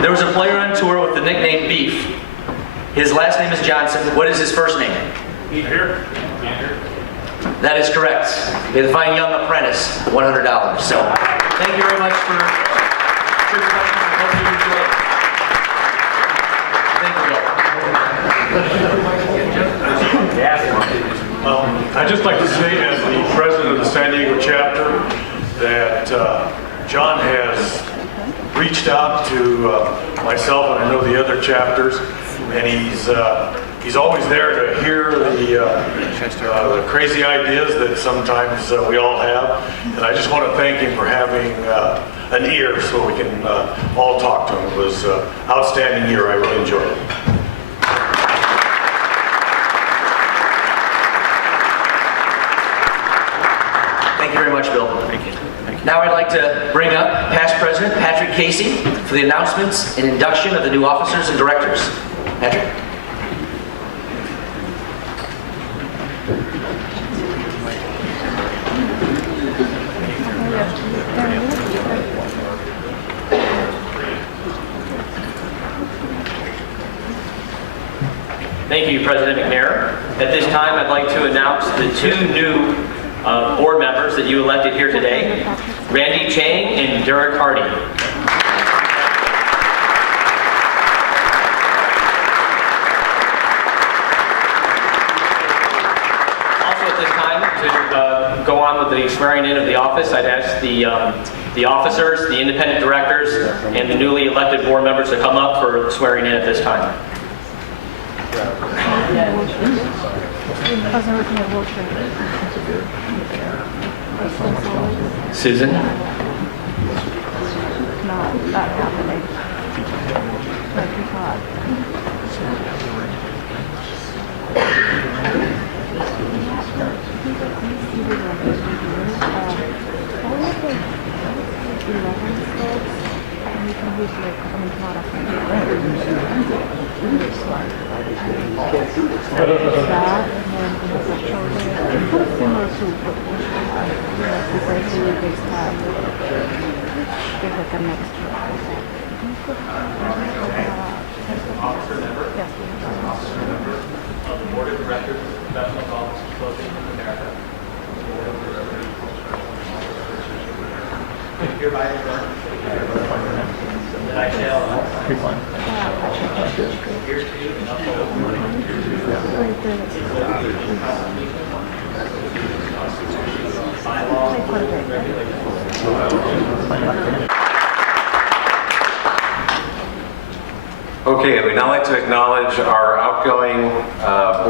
There was a player on tour with the nickname Beef. His last name is Johnson. What is his first name? Here. That is correct. We had the fine young apprentice, $100. So, thank you very much for your questions. I hope you enjoy it. I'd just like to say, as the president of the San Diego chapter, that John has reached out to myself and I know the other chapters, and he's always there to hear the crazy ideas that sometimes we all have. And I just want to thank him for having an ear so we can all talk to him. It was an outstanding year. I really enjoyed it. Thank you very much, Bill. Thank you. Now I'd like to bring up past President Patrick Casey for the announcements and induction of the new officers and directors. Patrick. Thank you, President McNair. At this time, I'd like to announce the two new board members that you elected here today, Randy Chang and Derek Hardy. Also at this time, to go on with the swearing in of the office, I'd ask the officers, the independent directors, and the newly elected board members to come up for swearing in at this time. Susan? Not happening. Like we thought. Officer member? Yes. Officer member of the Board of Directors of the Professional Golf Association of America. Hereby affirm that I shall adhere to and uphold bylaws and regulations. Okay, we'd now like to acknowledge our outgoing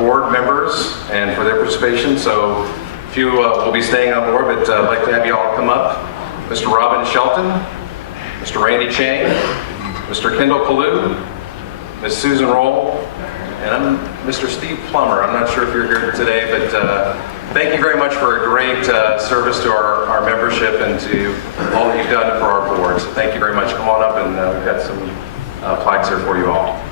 board members and for their participation. So a few will be staying on board, but I'd like to have you all come up. Mr. Robin Shelton, Mr. Randy Chang, Mr. Kendall Kalou, Ms. Susan Roll, and I'm Mr. Steve Plummer. I'm not sure if you're here today, but thank you very much for a great service to our membership and to all that you've done for our board. So thank you very much. Come on up, and we've got some plaques here for you all.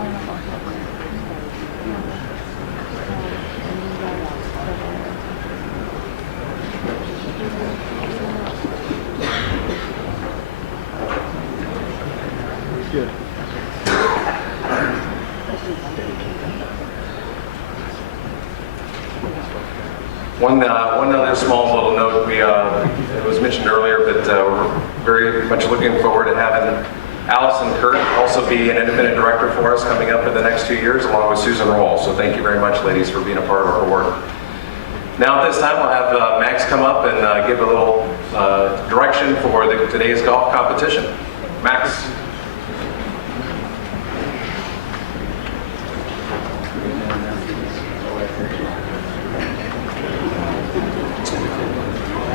Good. One other small little note, it was mentioned earlier, but we're very much looking forward to having Allison Kurt also be an independent director for us coming up in the next 2 years, along with Susan Roll. So thank you very much, ladies, for being a part of our board. Now at this time, we'll have Max come up and give a little direction for today's golf competition. Max.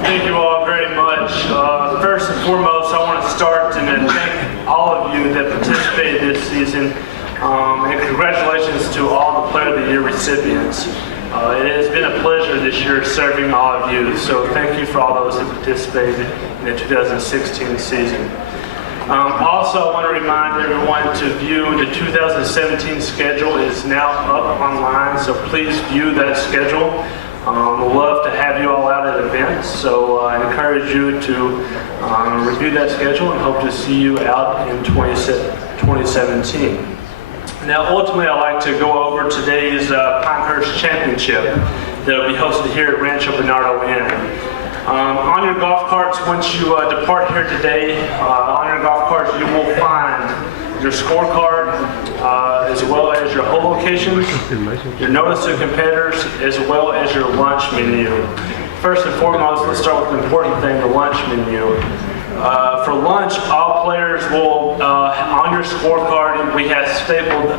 Thank you all very much. First and foremost, I want to start and thank all of you that participated this season. And congratulations to all the Player of the Year recipients. It has been a pleasure this year serving all of you, so thank you for all those that participated in the 2016 season. Also, I want to remind everyone to view the 2017 schedule. It is now up online, so please view that schedule. We'd love to have you all out at events, so I encourage you to review that schedule and hope to see you out in 2017. Now, ultimately, I'd like to go over today's Pinehurst Championship that will be hosted here at Rancho Bernardo Inn. On your golf carts, once you depart here today, on your golf carts you will find your scorecard, as well as your hole locations, your notice to competitors, as well as your lunch menu. First and foremost, let's start with the important thing, the lunch menu. For lunch, all players will, on your scorecard, we have stapled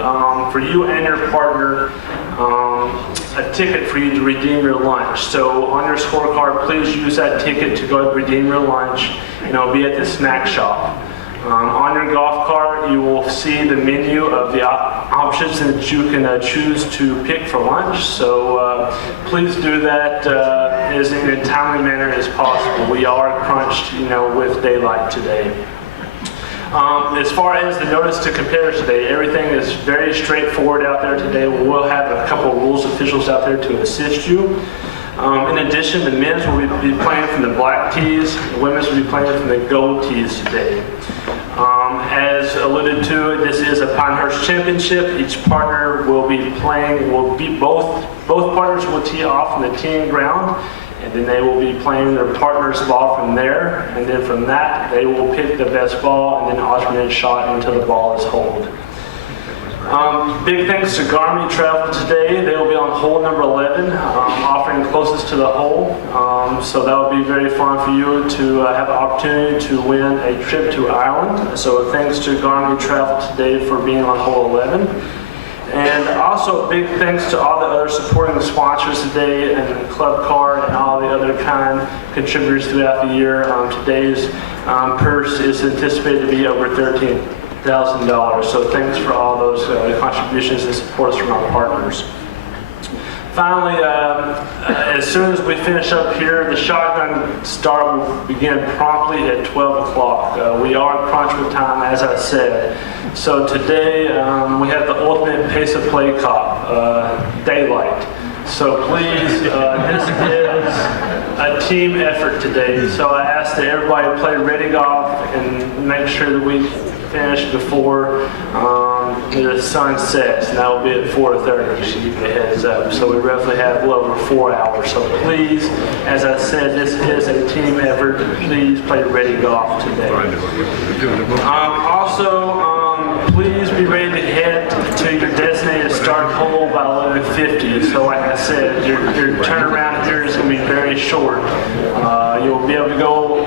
for you and your partner a ticket for you to redeem your lunch. So on your scorecard, please use that ticket to go redeem your lunch, and it'll be at the snack shop. On your golf cart, you will see the menu of the options that you can choose to pick for lunch. So please do that as in a timely manner as possible. We are crunched, with daylight today. As far as the notice to competitors today, everything is very straightforward out there today. We'll have a couple of rules officials out there to assist you. In addition, the men's will be playing from the black tees, the women's will be playing from the gold tees today. As alluded to, this is a Pinehurst Championship. Each partner will be playing, both partners will tee off on the teeing ground, and then they will be playing their partner's ball from there, and then from that, they will pick the best ball and then alternate shot until the ball is holed. Big thanks to Garmin Travel today. They will be on hole number 11, offering closest to the hole. So that will be very fun for you to have the opportunity to win a trip to Ireland. So thanks to Garmin Travel today for being on hole 11. And also big thanks to all the other supporting sponsors today, and Club Card and all the other kind contributors throughout the year. Today's purse is anticipated to be over $13,000. So thanks for all those contributions and supports from our partners. Finally, as soon as we finish up here, the shotgun start will begin promptly at 12 o'clock. We are crunched with time, as I said. So today, we have the ultimate pace of play cop, daylight. So please, this is a team effort today. So I ask that everybody play ready golf and make sure that we finish before the sun sets, and that will be at 4:30, just to give you a heads up. So we roughly have a little over 4 hours. So please, as I said, this is a team effort. Please play ready golf today. Please be ready to head to your designated start hole by 11:50. So like I said, your turnaround here is going to be very short. You'll be able to go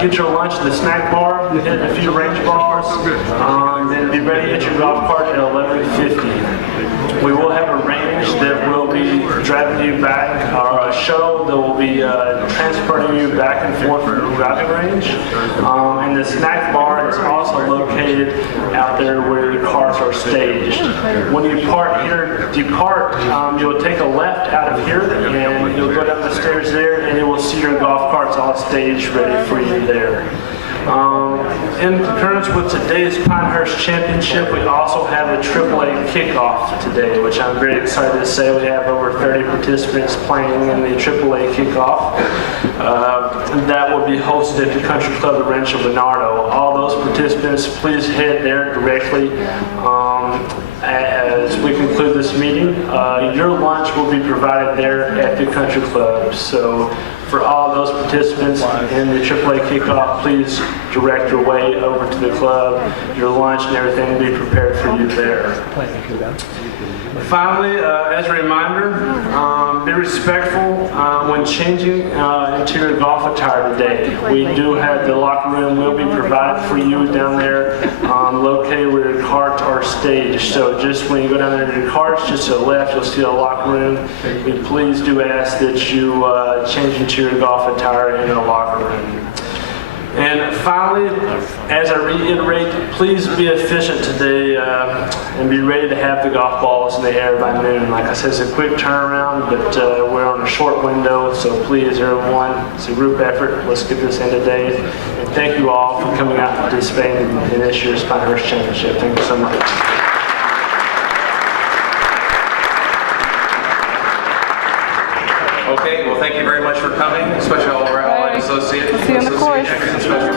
get your lunch at the snack bar, hit a few range balls, then be ready at your golf cart at 11:50. We will have a range that will be driving you back, or a shuttle that will be transporting you back and forth from the driving range. And the snack bar is also located out there where your cars are staged. When you depart, you'll take a left out of here, and you'll go down the stairs there, and you will see your golf carts all staged ready for you there. In concurrence with today's Pinehurst Championship, we also have a AAA kickoff today, which I'm very excited to say we have over 30 participants playing in the AAA kickoff. That will be hosted at the Country Club of Rancho, Bernardo. All those participants, please head there directly as we conclude this meeting. Your lunch will be provided there at the Country Club. So for all those participants in the AAA kickoff, please direct your way over to the club. Your lunch and everything will be prepared for you there. Finally, as a reminder, be respectful when changing into your golf attire today. We do have the locker room will be provided for you down there, located where your carts are staged. So just when you go down there to your carts, just to the left, you'll see a locker room. We please do ask that you change into your golf attire in the locker room. And finally, as I reiterate, please be efficient today and be ready to have the golf balls in the air by noon. Like I said, it's a quick turnaround, but we're on a short window, so please, everyone, it's a group effort. Let's get this in today. And thank you all for coming out and participating in this year's Pinehurst Championship. Thank you so much. Okay, well, thank you very much for coming, especially all of our allied associates. See you in the course. Especially